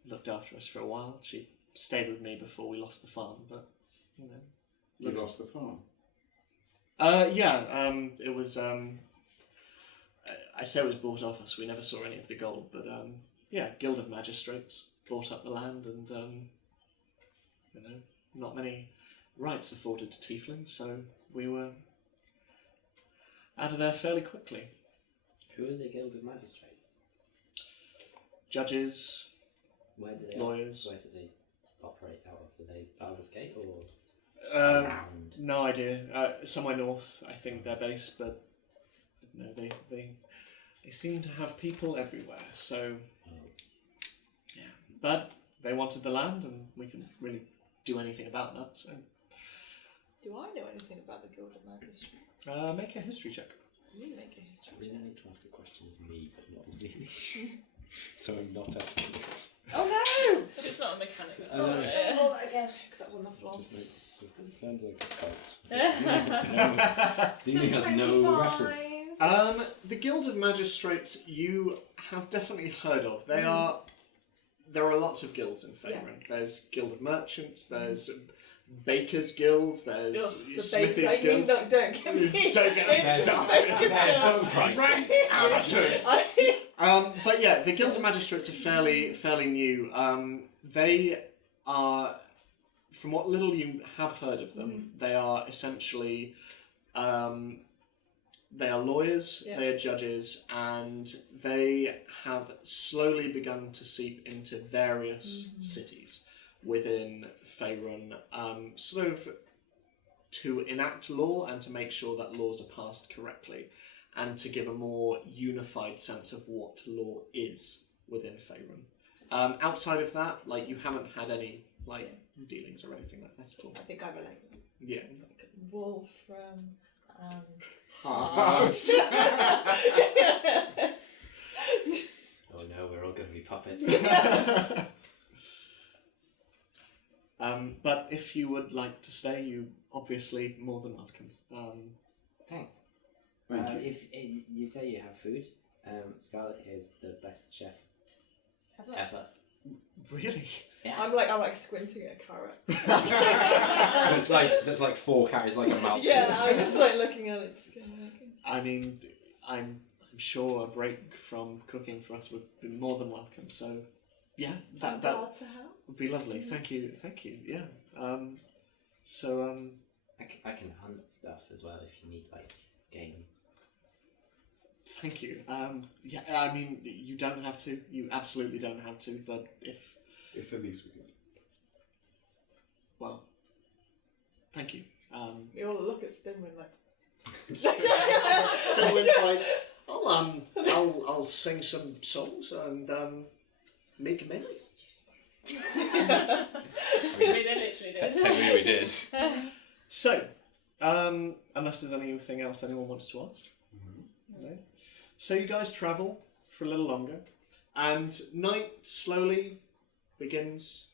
looked after us for a while. She stayed with me before we lost the farm, but, You lost the farm. Yeah, it was, I say it was bought off us. We never saw any of the gold, but, yeah, Guild of Magistrates bought up the land and, not many rights afforded to tieflings, so we were out of there fairly quickly. Who are the Guild of Magistrates? Judges, Where do they lawyers. Where do they operate out of? Are they Baldur's Gate or around? No idea. Somewhere north, I think they're based, but no, they seem to have people everywhere. So yeah, but they wanted the land, and we couldn't really do anything about that. So Do I know anything about the Guild of Magistrates? make a history check. You make a history. I really need to ask a question as me, but not Zini. So I'm not asking it. Oh no! But it's not a mechanics. I know. is Roll that again, because that was on the floor. Just like, this sounds like a cult. it? Zini has no 25. reference. The Guild of Magistrates you have definitely heard of. There are lots of guilds in Faerun. There's Guild of Merchants. There's Bakers Guilds. There's The Smithies baker, Guilds. don't get me. Don't get me It's started. Baker's Guild. Right. But yeah, the Guild of Magistrates are fairly new. They are, from what little you have heard of them, they are essentially, they are lawyers, Yeah. they are judges, and they have slowly begun to seep into various cities within Faerun, sort of to enact law and to make sure that laws are passed correctly, and to give a more unified sense of what law is within Faerun. Outside of that, like, you haven't had any dealings or anything like that at all. I think I relate. Yeah. Like Wolfram and Hard. Oh no, we're all going to be puppets. But if you would like to stay, you obviously more than welcome. Thanks. Thank you. If you say you have food, Scarlet is the best chef ever. Really? Yeah. I'm like squinting at a carrot. There's like 4 carrots, like a mouthful. Yeah, I was just like looking at it. I mean, I'm sure a break from cooking for us would be more than welcome. So, Yeah, I'm that glad to help. would be lovely. Thank you. Yeah. I can hunt stuff as well if you need like game. Thank you. Yeah, I mean, you don't have to. You absolutely don't have to. But if, It's the least we can. well, thank you. We all look at Spinwin like, Spinwin's like, I'll sing some songs and make a mess. They literally did. Technically we did. So, unless there's anything else anyone wants to ask. No. So you guys travel for a little longer, and night slowly begins.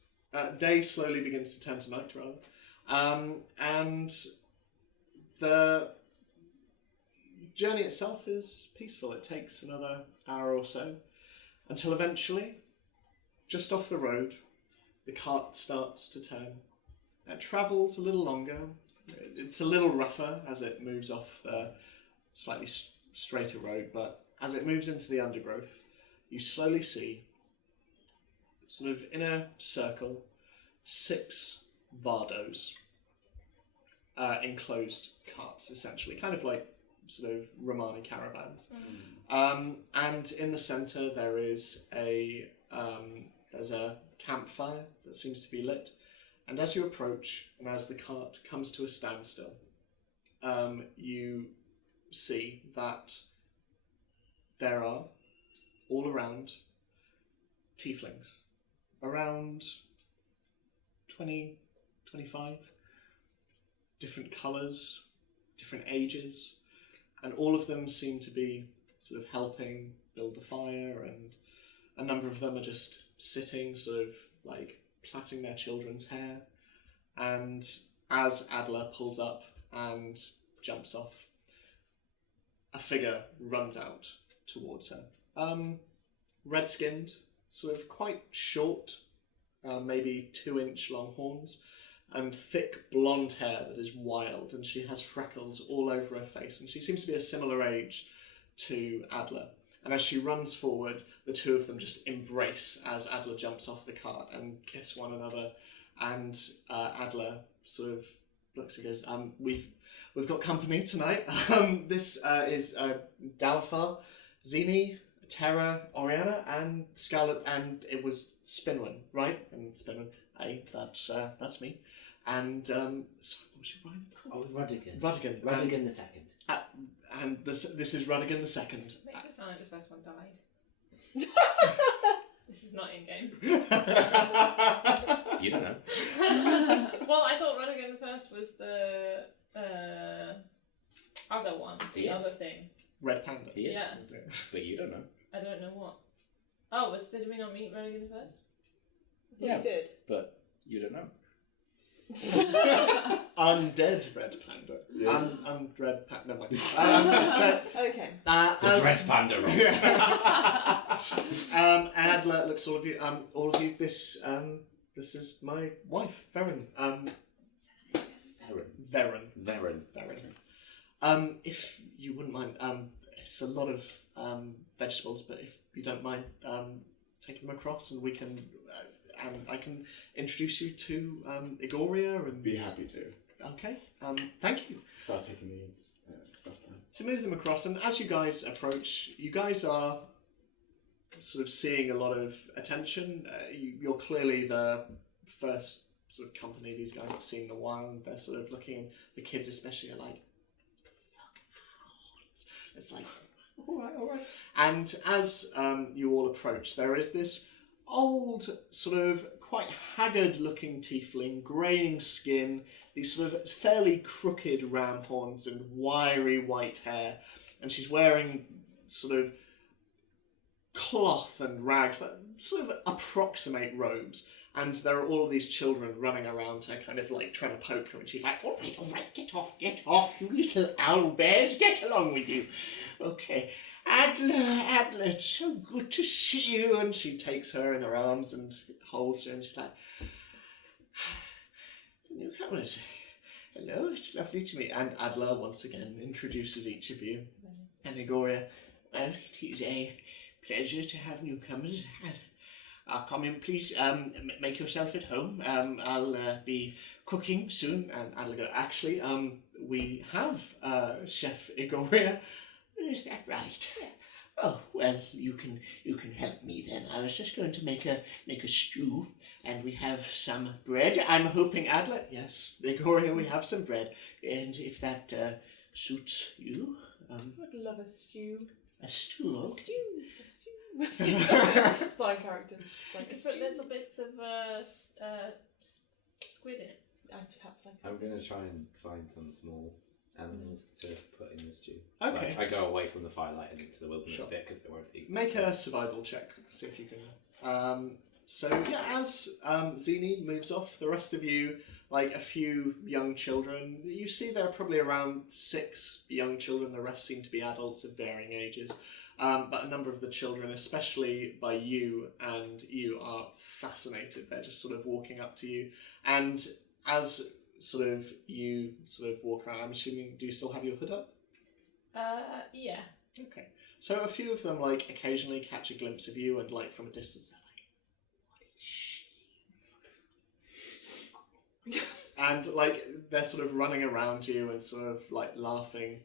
Day slowly begins to turn to night, rather, and the journey itself is peaceful. It takes another hour or so, until eventually, just off the road, the cart starts to turn. It travels a little longer. It's a little rougher as it moves off the slightly straighter road, but as it moves into the undergrowth, you slowly see, sort of in a circle, 6 Vardos, enclosed carts, essentially, kind of like sort of Romani caravans. And in the centre there is there's a campfire that seems to be lit. And as you approach, and as the cart comes to a standstill, you see that there are, all around, tieflings. Around 20, 25. Different colours, different ages. And all of them seem to be sort of helping build the fire, and a number of them are just sitting, sort of like plaiting their children's hair. And as Adler pulls up and jumps off, a figure runs out towards her. Red-skinned, sort of quite short, maybe 2-inch long horns, and thick blonde hair that is wild, and she has freckles all over her face, and she seems to be a similar age to Adler. And as she runs forward, the two of them just embrace as Adler jumps off the cart and kiss one another. And Adler sort of looks and goes, we've got company tonight. This is Dalfar, Zini, Terra, Oriana, and Scarlet, and it was Spinwin, right? And Spinwin, hey, that's me. And sorry, what was your name? Oh, Rudigan. Rudigan. Rudigan the second. And this is Rudigan the second. Makes it sound like the first one died. This is not in game. You don't know. Well, I thought Rudigan the first was the other one, the Yes. other thing. Red Panda. He is. Yeah. But you don't know. I don't know what. Oh, did we not meet Rudigan the first? Yeah. you did. But you don't know. Undead Red Panda. Yes. Undead Panda. Never mind. Okay. The Dread Panda roll. Adler looks all of you. This is my wife, Veren. Veren. If you wouldn't mind, it's a lot of vegetables, but if you don't mind taking them across, and we can, and I can introduce you to Igoria and. Be happy to. Okay. Thank you. Start taking the stuff down. To move them across, and as you guys approach, you guys are sort of seeing a lot of attention. You're clearly the first sort of company these guys have seen in a while, and they're sort of looking, the kids especially are like, look, it's like, all right. And as you all approach, there is this old, sort of quite haggard-looking tiefling, greying skin, these sort of fairly crooked ram horns and wiry white hair, and she's wearing sort of cloth and rags that sort of approximate robes. And there are all of these children running around her, kind of like trying to poke her, and she's like, all right, get off, you little owl bears, get along with you. Okay, Adler, it's so good to see you. And she takes her in her arms and holds her, and she's like, newcomers, hello, it's lovely to meet. And Adler once again introduces each of you. And Igoria, well, it is a pleasure to have newcomers. come in, please. Make yourself at home. I'll be cooking soon, and I'll go. Actually, we have Chef Igoria. Is that right? Yeah. Oh well, you can help me then. I was just going to make a stew, and we have some bread. I'm hoping Adler. Yes, Igoria, we have some bread, and if that suits you, I'd love a stew. a stew. Okay. A stew. It's not a character. It's like a It's stew. got little bits of squid in it. Perhaps like I'm going to try and find some small animals to put in the stew. Okay. Like, I go away from the firelight and into the wilderness Sure. bit because they won't eat. Make a survival check. See if you can. So yeah, as Zini moves off, the rest of you, like a few young children, you see there are probably around 6 young children. The rest seem to be adults of varying ages. But a number of the children, especially by you, and you are fascinated. They're just sort of walking up to you, and as you walk around, I'm assuming, do you still have your hood up? Yeah. Okay. So a few of them like occasionally catch a glimpse of you, and like from a distance they're like, "What is she?" And like they're sort of running around you and sort of like laughing.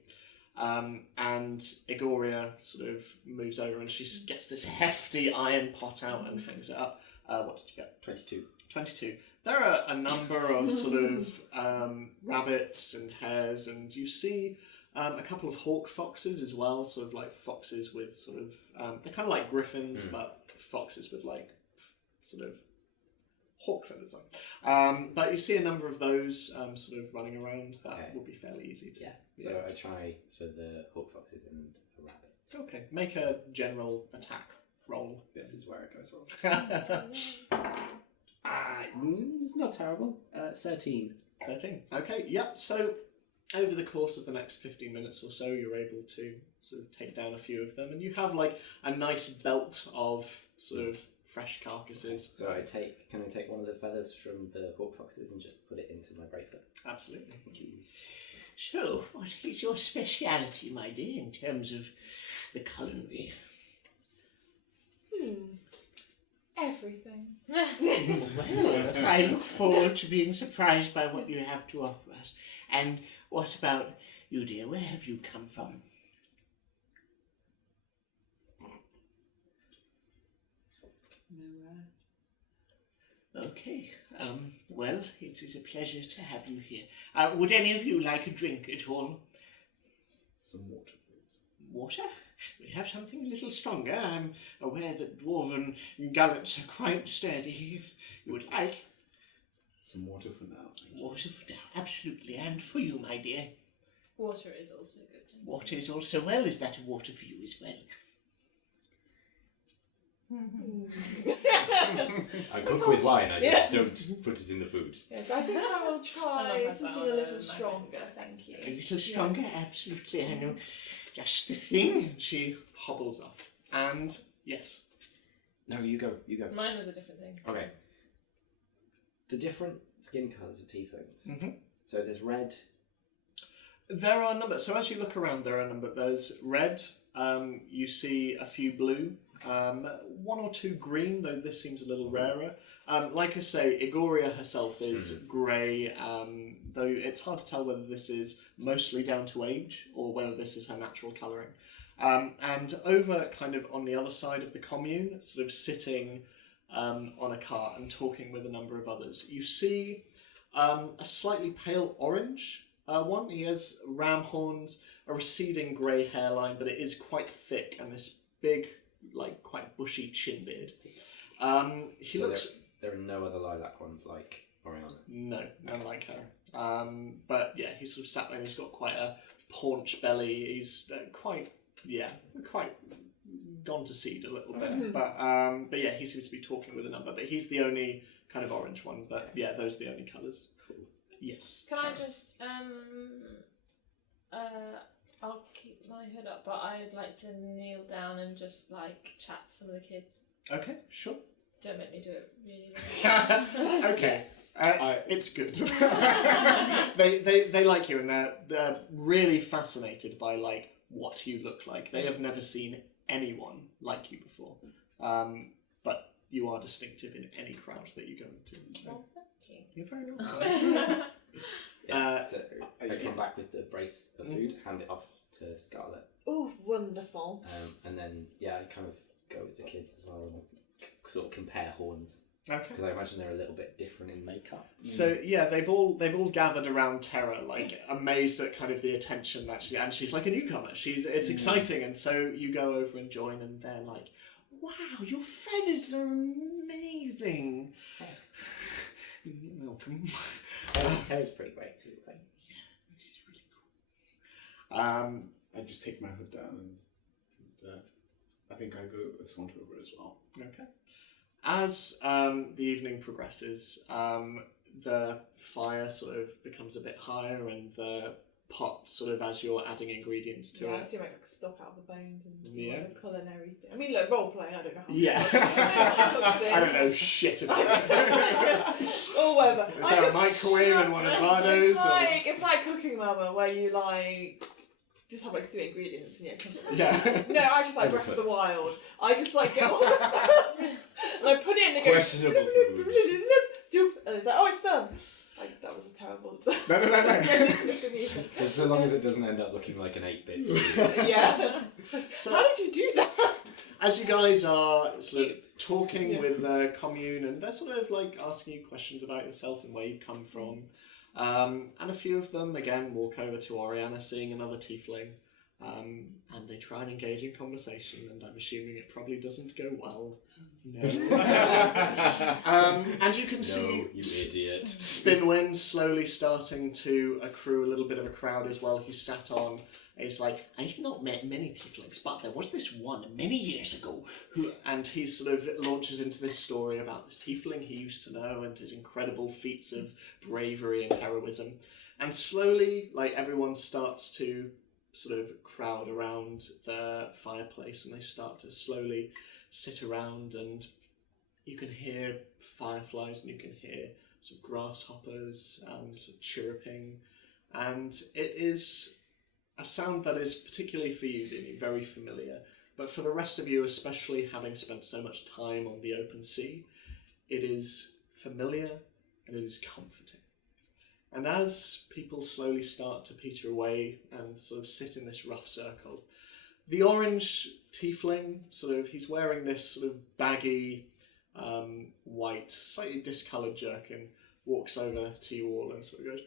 And Igoria sort of moves over and she gets this hefty iron pot out and hangs it up. What did you get? 22. 22. There are a number of sort of rabbits and hares, and you see a couple of hawk foxes as well, sort of like foxes with sort of, they're kind of like griffins, but foxes with like sort of hawk feathers on. But you see a number of those sort of running around. That would be fairly easy to. Yeah. So I try for the hawk foxes and the rabbit. Okay, make a general attack roll. This is where it goes wrong. It's not terrible. 13. 13. Okay, yep. So over the course of the next 15 minutes or so, you're able to sort of take down a few of them, and you have like a nice belt of sort of fresh carcasses. So can I take one of the feathers from the hawk foxes and just put it into my bracelet? Absolutely. So, what is your speciality, my dear, in terms of the culinary? everything. Well, I look forward to being surprised by what you have to offer us. And what about you, dear? Where have you come from? Nowhere. Okay. Well, it is a pleasure to have you here. Would any of you like a drink at all? Some water, please. Water? We have something a little stronger. I'm aware that dwarven gullets are quite sturdy. If you would like. Some water for now. Thank you. Water for now, absolutely. And for you, my dear. Water is also good. Water is also well. Is that a water for you as well? I cook with wine, I just don't put it in the food. Yes, I think I will I try love that something one, a little I stronger, thank you. A little stronger, absolutely. I know. Just the thing. She hobbles off. And yes. No, you go. Mine was a different thing. Okay. The different skin colours of tieflings. Mm-hmm. So there's red. There are a number. So as you look around, there are a number. There's red. You see a few blue. One or two green, though this seems a little rarer. Like I say, Igoria herself is grey, though it's hard to tell whether this is mostly down to age or whether this is her natural colouring. And over kind of on the other side of the commune, sort of sitting on a cart and talking with a number of others, you see a slightly pale orange one. He has ram horns, a receding grey hairline, but it is quite thick, and this big, like quite bushy chin beard. He So looks... There are no other lilac ones like Oriana. No, none like her. But yeah, he's sort of sat there and he's got quite a paunch belly. He's quite gone to seed a little bit. But yeah, he seems to be talking with a number. But he's the only kind of orange one. But yeah, those are the only colours. Cool. Yes. Can I just I'll keep my hood up, but I'd like to kneel down and just like chat to some of the kids. Okay, sure. Don't make me do it really. Okay. It's good. they like you, and they're really fascinated by like what you look like. They have never seen anyone like you before. But you are distinctive in any crowd that you go into. So Well, thank you're very welcome. Yeah, so are I you- come back with the brace of food, hand it off to Scarlet, Oh, wonderful. and then I kind of go with the kids as well and sort of compare horns Okay. because I imagine they're a little bit different in makeup. So yeah, they've all gathered around Terra, like amazed at kind of the attention that and she's like a newcomer. It's exciting, and so you go over and join, and they're like, "Wow, your feathers are amazing." Thanks. You're welcome. Terra's pretty great too. I think. This is really cool. I just take my hood down and I think I go saunter over as well. Okay. As the evening progresses, the fire sort of becomes a bit higher, and the pot sort of, as you're adding ingredients to Yeah, I it. assume I cook stuff out of the bones and do Yeah. all the culinary thing. I mean, like role playing, I don't know how to Yeah. cook I don't know things. shit about it. Or whatever. Is there a microwave in one of Bardo's? It's like Cooking Mama, where you like just have like 3 ingredients and comes out. Yeah. No, I just like Breath of the Overcooked. Wild. I just like get all the stuff and I put it in and it goes Questionable food. doop, and it's like, oh, it's done. Like that was a terrible. No. Just so long as it doesn't end up looking like an 8-bit. Yeah. So How did you do that? as you guys are sort of talking with the commune, and they're sort of like asking you questions about yourself and where you've come from, and a few of them again walk over to Oriana, seeing another tiefling, and they try and engage in conversation, and I'm assuming it probably doesn't go well. No. And you can No, see you idiot. Spinwind slowly starting to accrue a little bit of a crowd as well, who sat on. He's like, I've not met many tieflings, but there was this one many years ago who, and he sort of launches into this story about this tiefling he used to know and his incredible feats of bravery and heroism. And slowly, like, everyone starts to sort of crowd around the fireplace, and they start to slowly sit around, and you can hear fireflies, and you can hear some grasshoppers sort of chirruping, and it is a sound that is particularly for you, Zini, very familiar, but for the rest of you, especially having spent so much time on the open sea, it is familiar and it is comforting. And as people slowly start to peter away and sort of sit in this rough circle, the orange tiefling, sort of, he's wearing this sort of baggy, white, slightly discoloured jerkin, walks over to you all and sort of goes,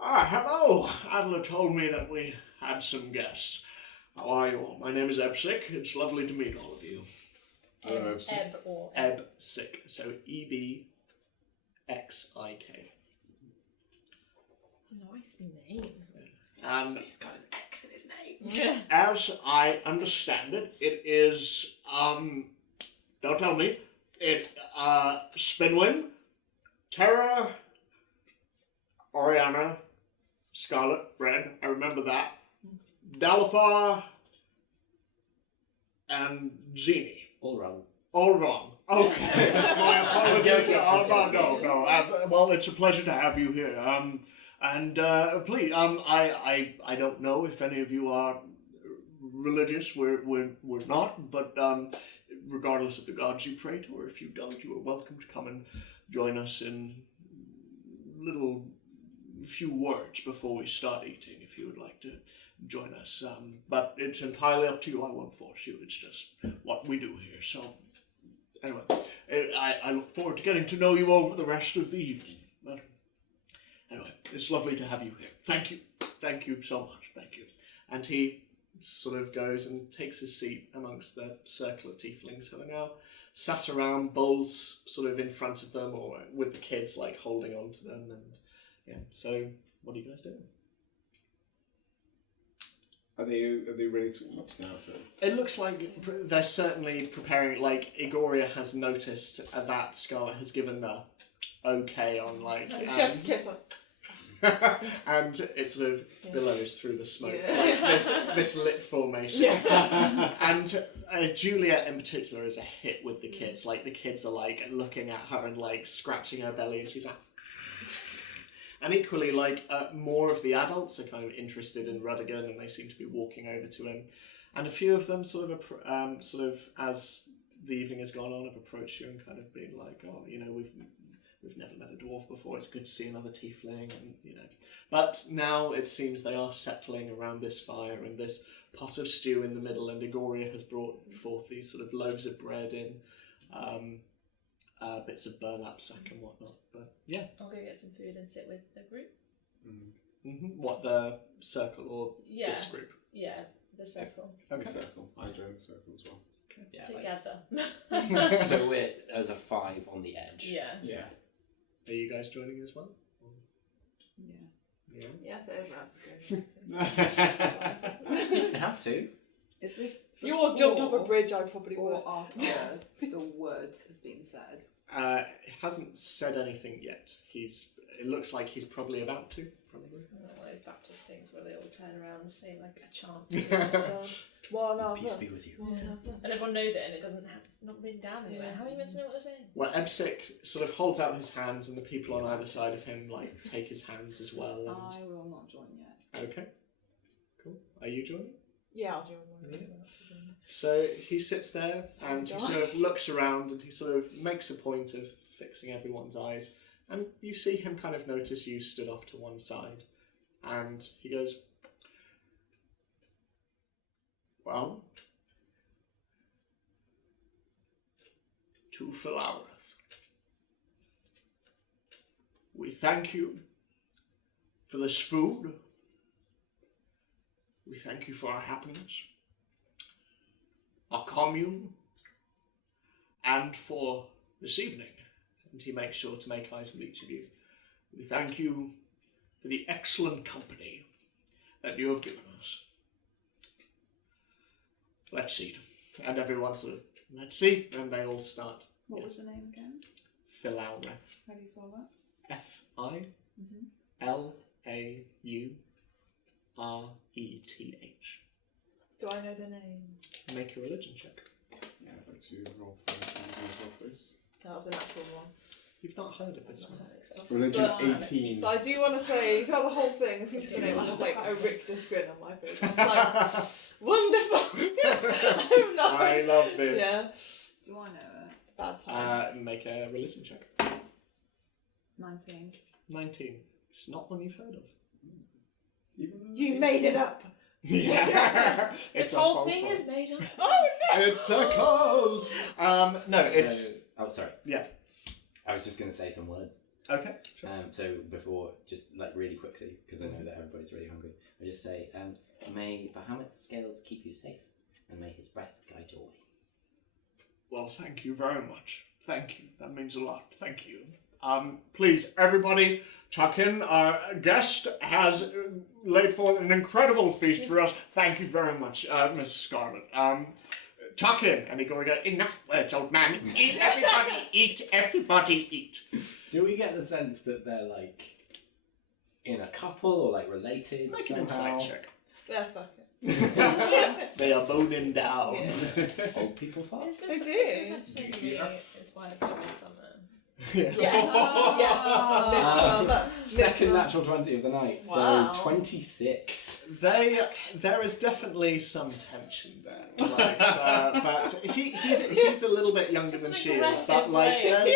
hello! Adler told me that we had some guests. How are you all? My name is Ebsik. It's lovely to meet all of you. Hello, Ebsik. Eb or Ebsik, so Ebxik. Nice name. And He's got an X in his name. Yeah. as I understand it, it is, don't tell me, it's Spinwind, Terra, Oriana, Scarlet, Red, I remember that, Dalifar, and Zini. All wrong. All wrong. Okay, my apologies. joking, I'm No. Well, it's a pleasure to have you here. And please, I don't know if any of you are religious. We're not, but regardless of the gods you pray to, or if you don't, you are welcome to come and join us in few words before we start eating, if you would like to join us. But it's entirely up to you. I won't force you. It's just what we do here. So, anyway, I look forward to getting to know you over the rest of the evening. But anyway, it's lovely to have you here. Thank you. Thank you so much. Thank you. And he sort of goes and takes his seat amongst the circle of tieflings who are now sat around, bowls sort of in front of them, or with the kids like holding on to them. And yeah, so what are you guys doing? Are they ready to eat now? So It looks like they're certainly preparing. Like, Igoria has noticed that Scarlet has given the okay on, like, Chef's kiss. and it sort of billows through the smoke, Yeah. like this lit formation. Yeah. And Juliet in particular is a hit with the kids. Like, the kids are like looking at her and like scratching her belly, and she's like. And equally, like, more of the adults are kind of interested in Rudigan, and they seem to be walking over to him. And a few of them sort of as the evening has gone on, have approached you and kind of been like, oh, you know, we've never met a dwarf before. It's good to see another tiefling, and you know. But now it seems they are settling around this fire and this pot of stew in the middle, and Igoria has brought forth these sort of loaves of bread in bits of burlap sack and whatnot. But yeah. I'll go get some food and sit with the group. What, the circle or Yeah. this group? Yeah, the circle. The circle. I joined the circle as well. Yeah, Together. so we're as a 5 on the edge. Yeah. Yeah. Are you guys joining as well? Yeah. Yeah. Yeah, that's what everyone else is doing. You didn't have to. Is this If you all jumped off a before bridge, I probably would. or after the words have been said? He hasn't said anything yet. It looks like he's probably about to. Probably. Like one of those Baptist things where they all turn around and say like a chant. One of Peace us. be with you. And everyone knows it and it doesn't have, it's not written down anywhere. How are you meant to know what they're saying? Well, Ebsic sort of holds out his hands, and the people on either side of him like take his hands as well. I will not join yet. Okay, cool. Are you joining? Yeah, I'll join one. Yeah. So he sits there and he sort of looks around and he sort of makes a point of fixing everyone's eyes. And you see him kind of notice you stood off to one side. And he goes, well, to Philaureth, we thank you for this food. We thank you for our happiness, our commune, and for this evening. And he makes sure to make eyes with each of you. We thank you for the excellent company that you have given us. Let's eat. And everyone sort of, let's eat, and they all start. What was the name again? Philaureth. How do you spell that? F-I-L-A-U-R-E-T-H. Do I know the name? Make a religion check. Yeah, I'd like to roll for as well, please. That was a natural one. You've not heard of this one. Religion But- 18. But I do want to say, throughout the whole thing, as soon as you know, I have like a Richter's grin on my face. It's like, wonderful! I'm not. I love this. Yeah, Do I know it? bad time. Make a religion check. 19. 19. It's not one you've heard of. You made it up! Yeah. This a whole false thing one. is made up. Oh no! It's a cult! No, it's... So, oh, sorry. Yeah. I was just going to say some words. Okay. Sure. So before, just like really quickly, because I know that everybody's really hungry, I just say, may Bahamut's scales keep you safe, and may his breath guide your way. Well, thank you very much. Thank you. That means a lot. Thank you. Please, everybody, tuck in. Our guest has laid forth an incredible feast for us. Thank you very much, Miss Scarlet. Tuck in. And he go, enough words, old man. Eat, everybody, eat, everybody, eat. Do we get the sense that they're like in a couple or like related Make an somehow? insight check. Yeah, fuck it. They are boning down. Old people fuck. Is this, They do. Is this episode being inspired by Midsummer? Yes. Midsummer. Second Midsummer. natural 20 of the night, Wow. so 26. There is definitely some tension there, like, but he's a little bit younger than she is, but like there's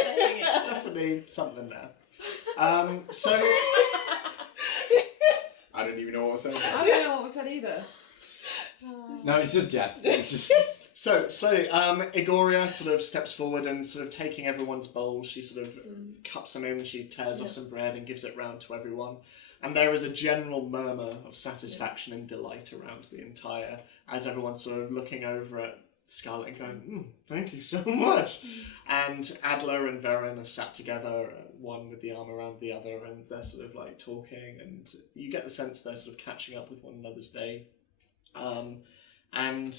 definitely something there. So I don't even know what I was saying. I don't know what we said either. No, it's just Jess. It's just. So Igoria sort of steps forward and sort of taking everyone's bowls, she sort of cups them in, she tears off some bread and gives it round to everyone. And there is a general murmur of satisfaction and delight around the entire, as everyone's sort of looking over at Scarlet and going, thank you so much. And Adler and Varen are sat together, one with the arm around the other, and they're sort of like talking, and you get the sense they're sort of catching up with one another's day. And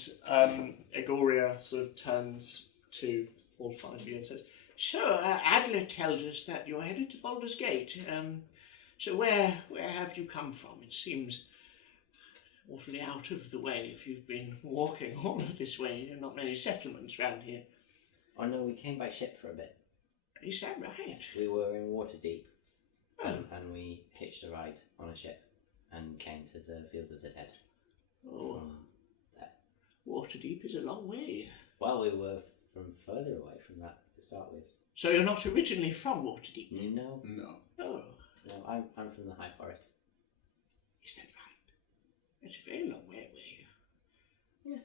Igoria sort of turns to all five of you and says, so Adler tells us that you're headed to Baldur's Gate. So where have you come from? It seems awfully out of the way if you've been walking all of this way. There are not many settlements round here. Oh no, we came by ship for a bit. Is that right? We were in Waterdeep, Oh. and we hitched a ride on a ship and came to the Fields of the Dead. Oh, Waterdeep is a long way. Well, we were from further away from that to start with. So you're not originally from Waterdeep? No, No. Oh, no, I'm from the High Forest. is that right? That's a very long way away. Yeah.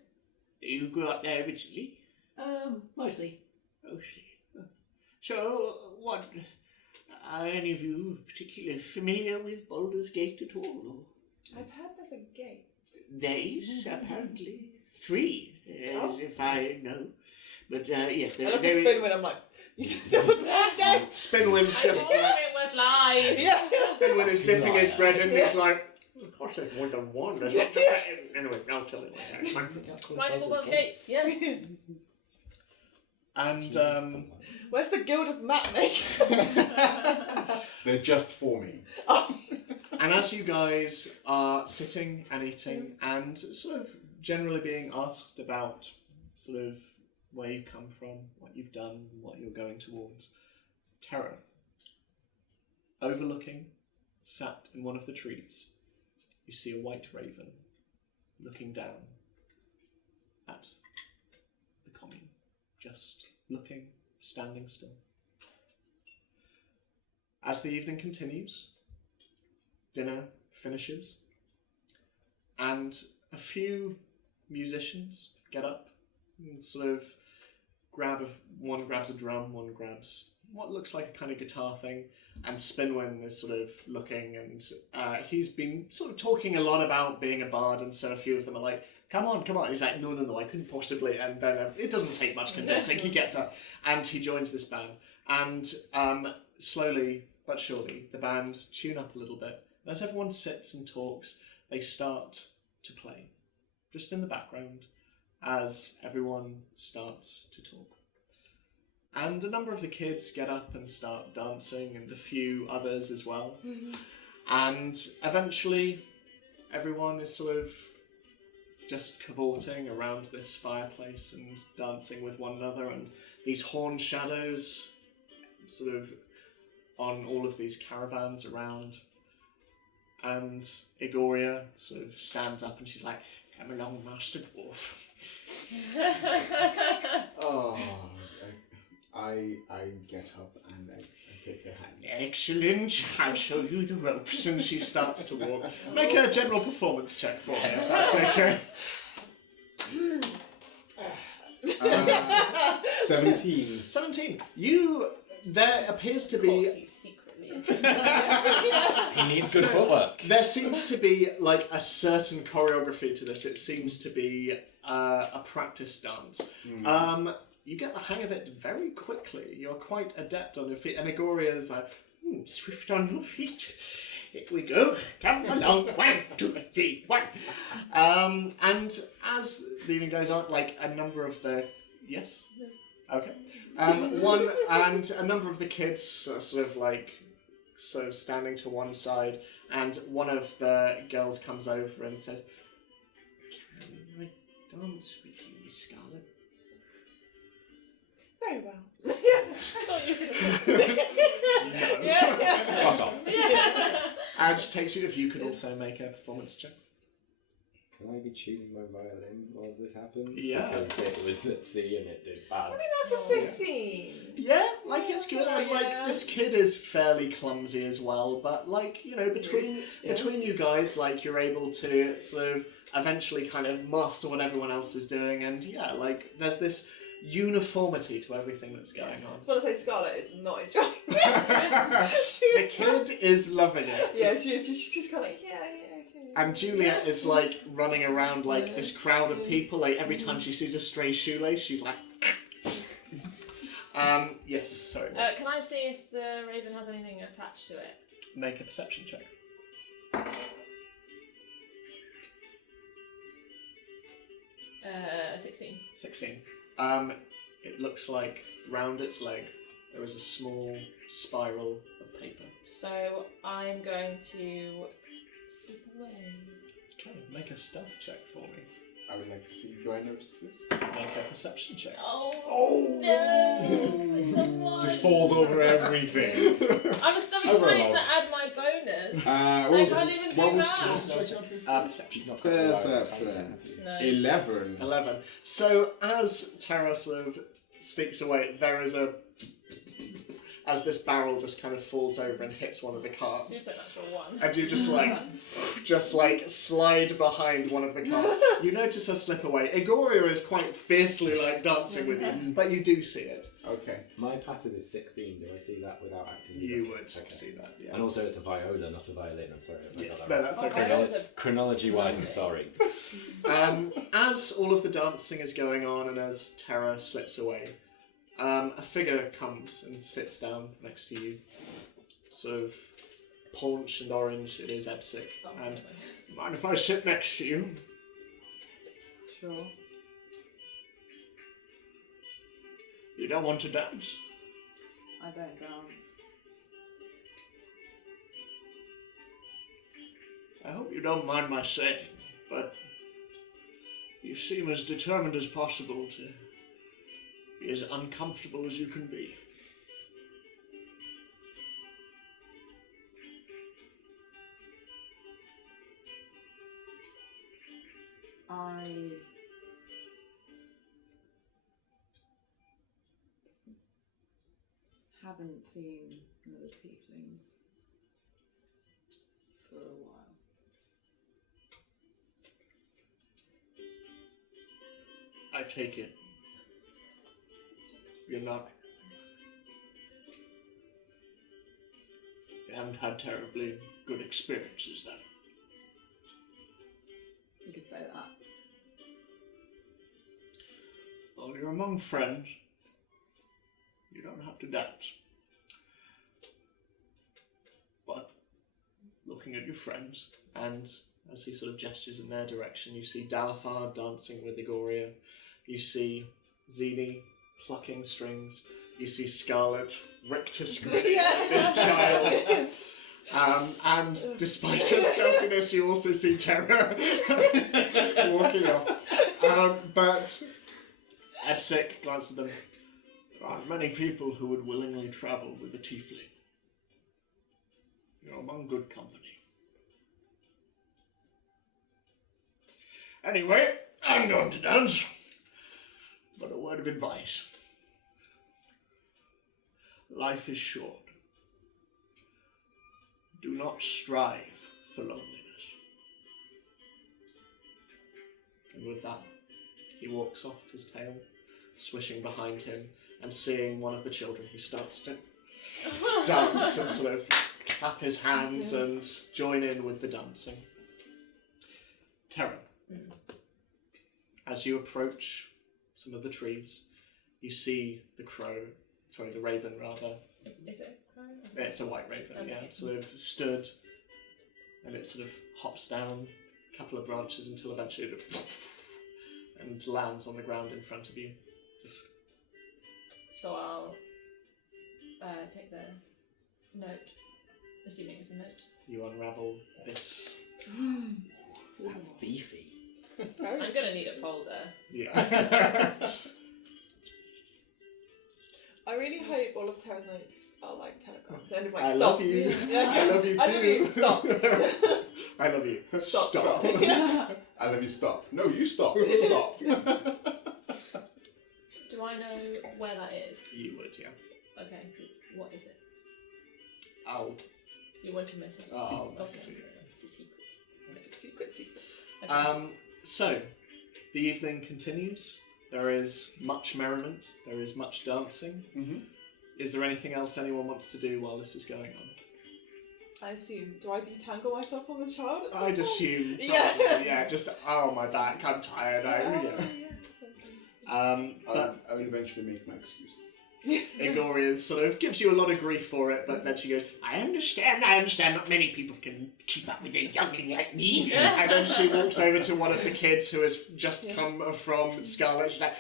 You grew up there originally? Mostly. Mostly. So, what? Are any of you particularly familiar with Baldur's Gate at all? I've heard there's a gate. There is apparently 3, Oh. if I know. But yes, I there, look at there Spin when I'm like, you said there was one gate? Spinwin's I just told you it was lies. Yeah. Spinwin is dipping his Liar. bread in. He's like, of course, there's more than one. There's not just that. Anyway, I'll tell you later. Blinding Baldur's Gates. Yeah. And Where's the Guild of Map Makers? They're just for me. Oh. And as you guys are sitting and eating and sort of generally being asked about sort of where you come from, what you've done, what you're going towards, Terra, overlooking, sat in one of the trees, you see a white raven looking down at the commune, just looking, standing still. As the evening continues, dinner finishes, and a few musicians get up and sort of one grabs a drum, one grabs what looks like a kind of guitar thing, and Spinwin is sort of looking, and he's been sort of talking a lot about being a bard, and so a few of them are like, come on. He's like, no, I couldn't possibly, and then it doesn't take much convincing. He gets up, and he joins this band, and slowly but surely, the band tune up a little bit. And as everyone sits and talks, they start to play, just in the background, as everyone starts to talk. And a number of the kids get up and start dancing, and a few others as well. And eventually, everyone is sort of just cavorting around this fireplace and dancing with one another, and these horned shadows sort of on all of these caravans around. And Igoria sort of stands up and she's like, come along, Master Dwarf. Oh, I get up and I take her hand. Excellent, I'll show you the ropes. And she starts to walk. Make a general performance check for me, if that's okay. 17. 17. There appears to Of course, be... he's secretly He needs good footwork. There seems to be like a certain choreography to this. It seems to be a practice dance. You get the hang of it very quickly. You're quite adept on your feet. And Igoria's like, swift on your feet. Here we go. Come along. 1, 2, 3, 1. And as the evening goes on, like a number of the... Yes? Okay. A number of the kids are sort of standing to one side, and one of the girls comes over and says, can I dance with you, Scarlet? Very well. I thought you could have No. Yeah. Fuck off. And she takes you if you could also make a performance check. Can I be tuning my violin while this happens? Yeah. Because it was at sea and it did bad. I mean, that's a 15. Yeah, like it's good. And like Yeah. this kid is fairly clumsy as well, but like, you know, between you guys, like you're able to sort of eventually kind of master what everyone else is doing, and yeah, like there's this uniformity to everything that's going on. I just want to say Scarlett is not enjoying The it. kid is loving it. Yeah, she's just kind of like, yeah. And Juliet is like running around like this crowd of people. Like every time she sees a stray shoelace, she's like, yes, sorry. Can I see if the raven has anything attached to it? Make a perception check. 16. 16. It looks like round its leg there is a small spiral of paper. So I'm going to slip away. Okay, make a stealth check for me. I would like to see. Do I notice this? Make a perception check. Oh, no! It's a 1. Just falls over everything. I was so Over a excited log. to add my bonus. What I was can't it? even What do was that. Perception. Not quite Perception. No. 11. 11. So as Terra sort of sneaks away, there is a... As this barrel just kind of falls over and hits one of the carts. Supernatural one. And you just slide behind one of the carts. You notice her slip away. Igoria is quite fiercely dancing with you, but you do see it. Okay. My passive is 16. Do I see that without acting? You would Okay. see that, yeah. And also, it's a viola, not a violin. I'm sorry. if I Yes, got no, that that's wrong. okay. Viola's a- Chronology-wise, I'm sorry. As all of the dancing is going on and as Terra slips away, a figure comes and sits down next to you. Sort of paunch and orange, it is Ebsic. And mind if I sit next to you? Sure. You don't want to dance? I don't dance. I hope you don't mind my saying, but you seem as determined as possible to be as uncomfortable as you can be. I haven't seen another tiefling for a while. I take it you're not... You haven't had terribly good experiences then. You could say that. Well, you're among friends. You don't have to dance. But looking at your friends, and as he sort of gestures in their direction, you see Dalafar dancing with Igoria. You see Zini plucking strings. You see Scarlet rictus grinning at this child. And despite her stealthiness, you also see Terra walking off. But Ebsic glanced at them. There aren't many people who would willingly travel with a tiefling. You're among good company. Anyway, I'm going to dance. But a word of advice. Life is short. Do not strive for loneliness. And with that, he walks off, his tail swishing behind him, and seeing one of the children, he starts to dance and sort of clap his hands and join in with the dancing. Terra, as you approach some of the trees, you see the raven rather. Is it? It's a white raven, Okay. yeah. Sort of stood, and it sort of hops down a couple of branches until eventually it and lands on the ground in front of you. Just So I'll take the note, assuming it's a note. you unravel this. That's beefy. It's very. I'm gonna need a folder. Yeah. I really hope all of Terra's notes are like telegrams. And I stop. love you. Yeah, I love you too. I love you. Stop. I love you. Stop. I love you, stop. No, you stop. Stop. Do I know where that is? You would, yeah. Okay. What is it? I'll You want to miss it? message Okay. you. It's a secret. It's a secret. Okay. So, the evening continues. There is much merriment. There is much dancing. Mm-hmm. Is there anything else anyone wants to do while this is going on? I assume. Do I detangle myself on the child? at some I'd point? assume. Yeah. Probably, yeah. Just my back. I'm tired. But I will eventually make my excuses. Igoria sort of gives you a lot of grief for it, but then she goes, I understand. Not many people can keep up with a youngling like me. And then she walks over to one of the kids who has just come from Scarlet. She's like,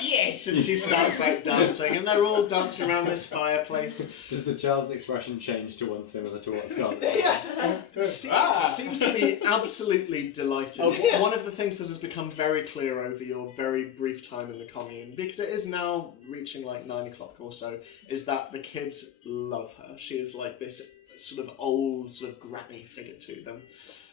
yes! And she starts dancing, and they're all dancing around this fireplace. Does the child's expression change to one similar to what Scarlet Yes. Seems to be absolutely delighted. One of the things that has become very clear over your very brief time in the commune, because it is now reaching 9 o'clock or so, is that the kids love her. She is like this sort of old, sort of granny figure to them.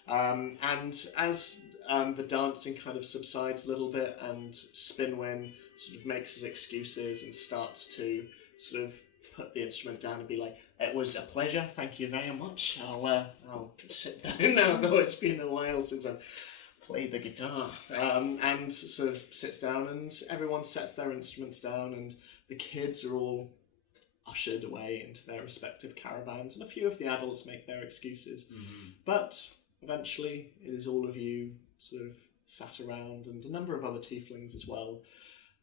And as the dancing kind of subsides a little bit, and Spinwin sort of makes his excuses and starts to sort of put the instrument down and be like, "It was a pleasure, thank you very much. I'll sit down now, though it's been a while since I've played the guitar." And sort of sits down, and everyone sets their instruments down, and the kids are all ushered away into their respective caravans, and a few of the adults make their excuses. But eventually it is all of you sort of sat around, and a number of other tieflings as well.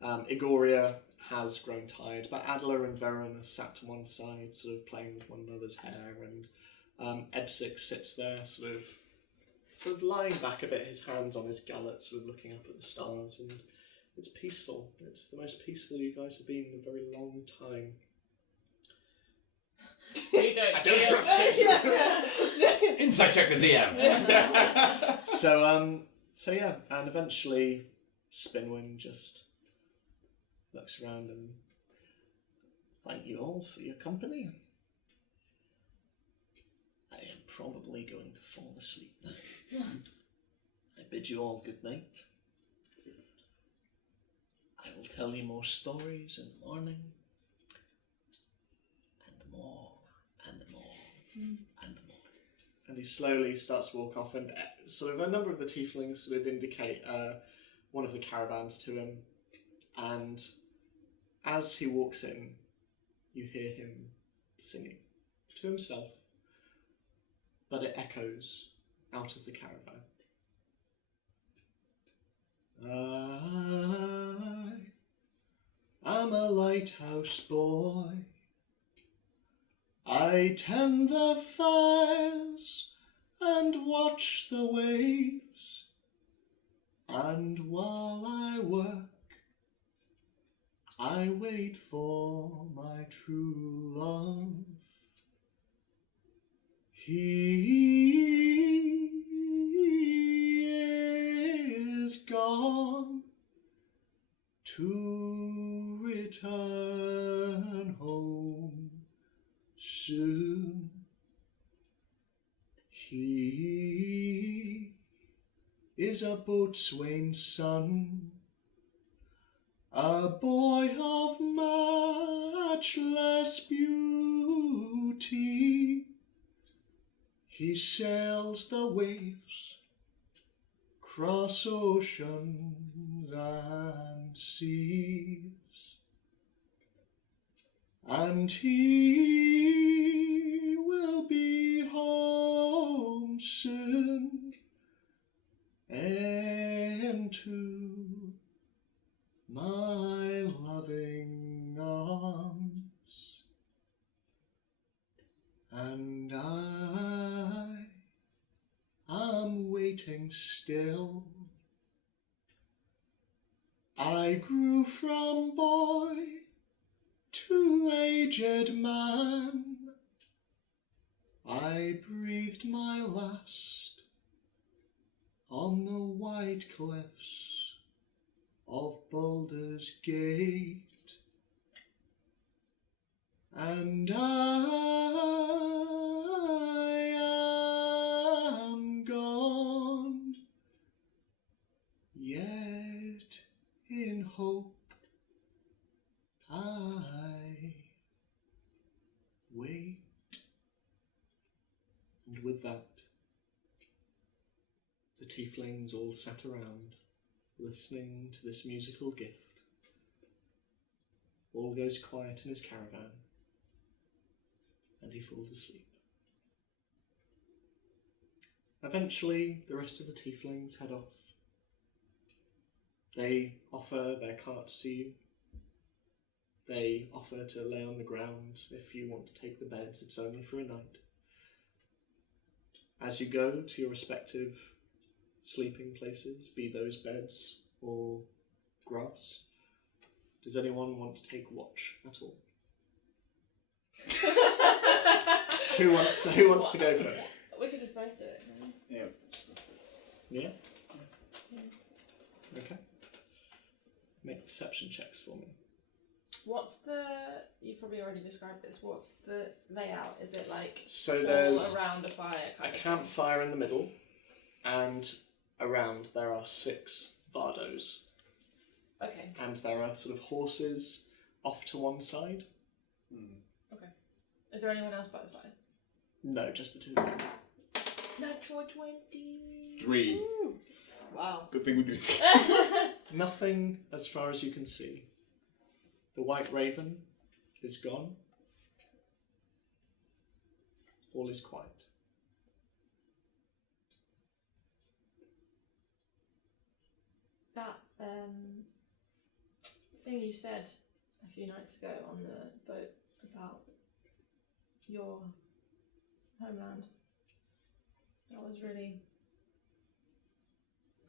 Igoria has grown tired, but Adler and Veron are sat to one side, sort of playing with one another's hair, and Ebsik sits there, sort of lying back a bit, his hands on his gullet, sort of looking up at the stars, and it's peaceful. It's the most peaceful you guys have been in a very long time. You don't. I don't trust it. Inside check the DM. So yeah, and eventually Spinwin just looks around and thank you all for your company. I am probably going to fall asleep now. I bid you all good night. I will tell you more stories in the morning, and more, and more, and more. And he slowly starts to walk off, and sort of a number of the tieflings sort of indicate one of the caravans to him, and as he walks in, you hear him singing to himself, but it echoes out of the caravan. I am a lighthouse boy. I tend the fires and watch the waves, and while I work, I wait for my true love. He is gone to return home soon. He is a boatswain's son, a boy of much less beauty. He sails the waves, cross oceans and seas, and he will be home soon into my loving arms, and I am waiting still. I grew from boy to aged man. I breathed my last on the white cliffs of Baldur's Gate, and I am gone, yet in hope I wait. And with that, the tieflings all sat around, listening to this musical gift. All goes quiet in his caravan, and he falls asleep. Eventually, the rest of the tieflings head off. They offer their carts to you. They offer to lay on the ground if you want to take the beds. It's only for a night. As you go to your respective sleeping places, be those beds or grass, does anyone want to take watch at all? Who wants to go first? We could just both do it. Yeah. Yeah? Okay. Make perception checks for me. You probably already described this, what's the layout? Is it like So all there's around a fire a kind of campfire in the middle, and around there are 6 bardos, Okay. and there are sort of horses off to one side. Is there anyone else by the fire? No, just the 2 of you. Natural 20. 3. Wow. Good thing we did. Nothing as far as you can see. The white raven is gone. All is quiet. That thing you said a few nights ago on the boat about your homeland, that was really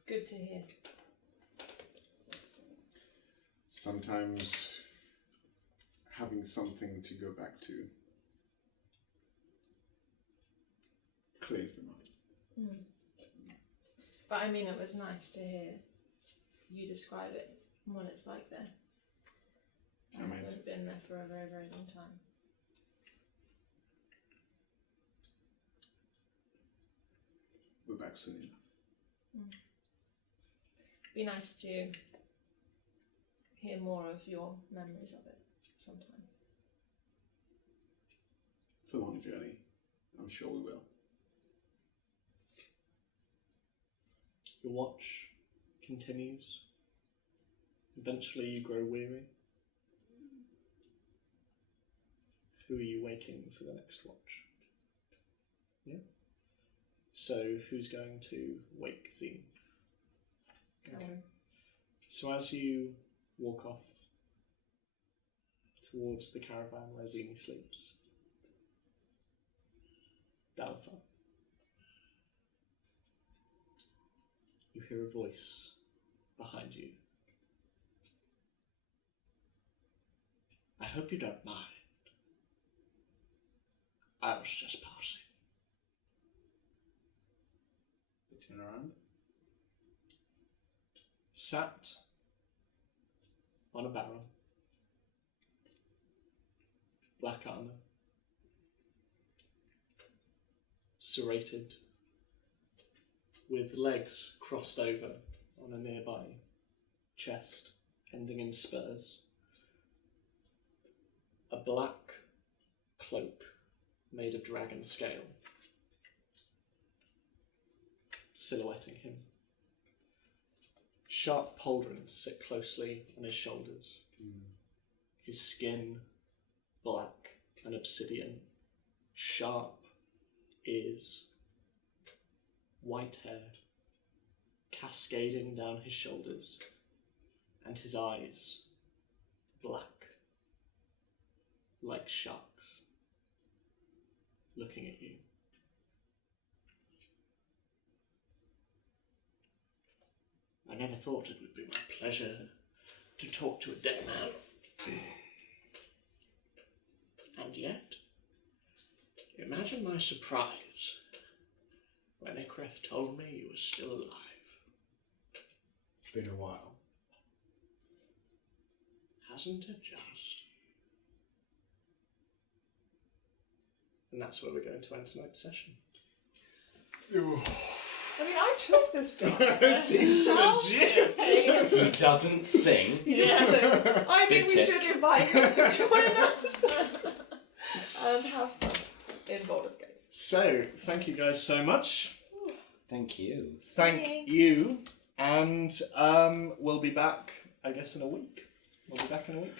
good to hear. Sometimes having something to go back to clears the mind. But I mean, it was nice to hear you describe it and what it's like there. I mean, I've been there for a very, very long time. we're back soon enough. Be nice to hear more of your memories of it sometime. It's a long journey. I'm sure we will. Your watch continues. Eventually you grow weary. Who are you waking for the next watch? Yeah? So who's going to wake Zine? Okay. So as you walk off towards the caravan where Zine sleeps, Baldur, you hear a voice behind you. I hope you don't mind. I was just passing. They turn around. Sat on a barrel, black armour, serrated, with legs crossed over on a nearby chest, ending in spurs. A black cloak made of dragon scale, silhouetting him. Sharp pauldrons sit closely on his shoulders. His skin black and obsidian, sharp ears, white hair cascading down his shoulders, and his eyes black like sharks, looking at you. I never thought it would be my pleasure to talk to a dead man. And yet, imagine my surprise when Ikreth told me you were still alive. It's been a while. Hasn't it just? And that's where we're going to end tonight's session. I mean, I trust this guy. Seems legit. He doesn't sing. Yeah. I think Good we tip. should invite him to join us and have fun in Baldur's Gate. So, thank you guys so much. Thank you. Thank you. And we'll be back, I guess, in a week. We'll be back in a week.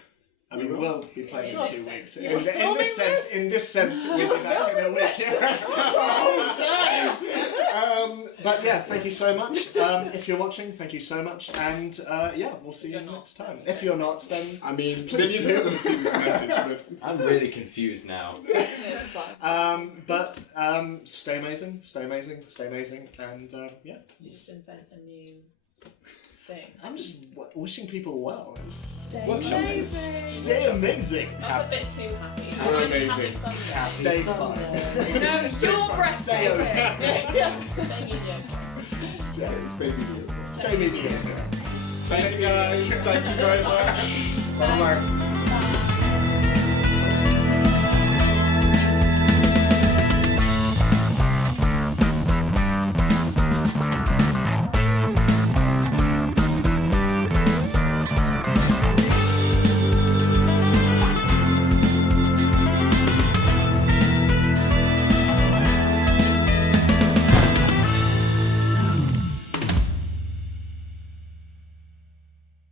I mean, We will. we'll be playing in In 2 this weeks. sense. In, You're in this sense, we'll be back in a week. But yeah, thank you so much. If you're watching, thank you so much. And yeah, we'll see you If you're next not, time. then If you're not, then I mean, Please then do. you're not going to see this message, but I'm really confused now. Yeah, it's fine. but stay amazing, stay amazing, stay amazing, and yeah, You just invent a new thing. I'm just wishing people well. Stay Workshop. amazing. Stay amazing. That's a bit too happy. We're I think amazing. happy Stay Sunday. fine. No, your breath. Stay okay. Stay mediocre. stay mediocre. Stay mediocre. Thank you guys. Thank you very much. Thanks.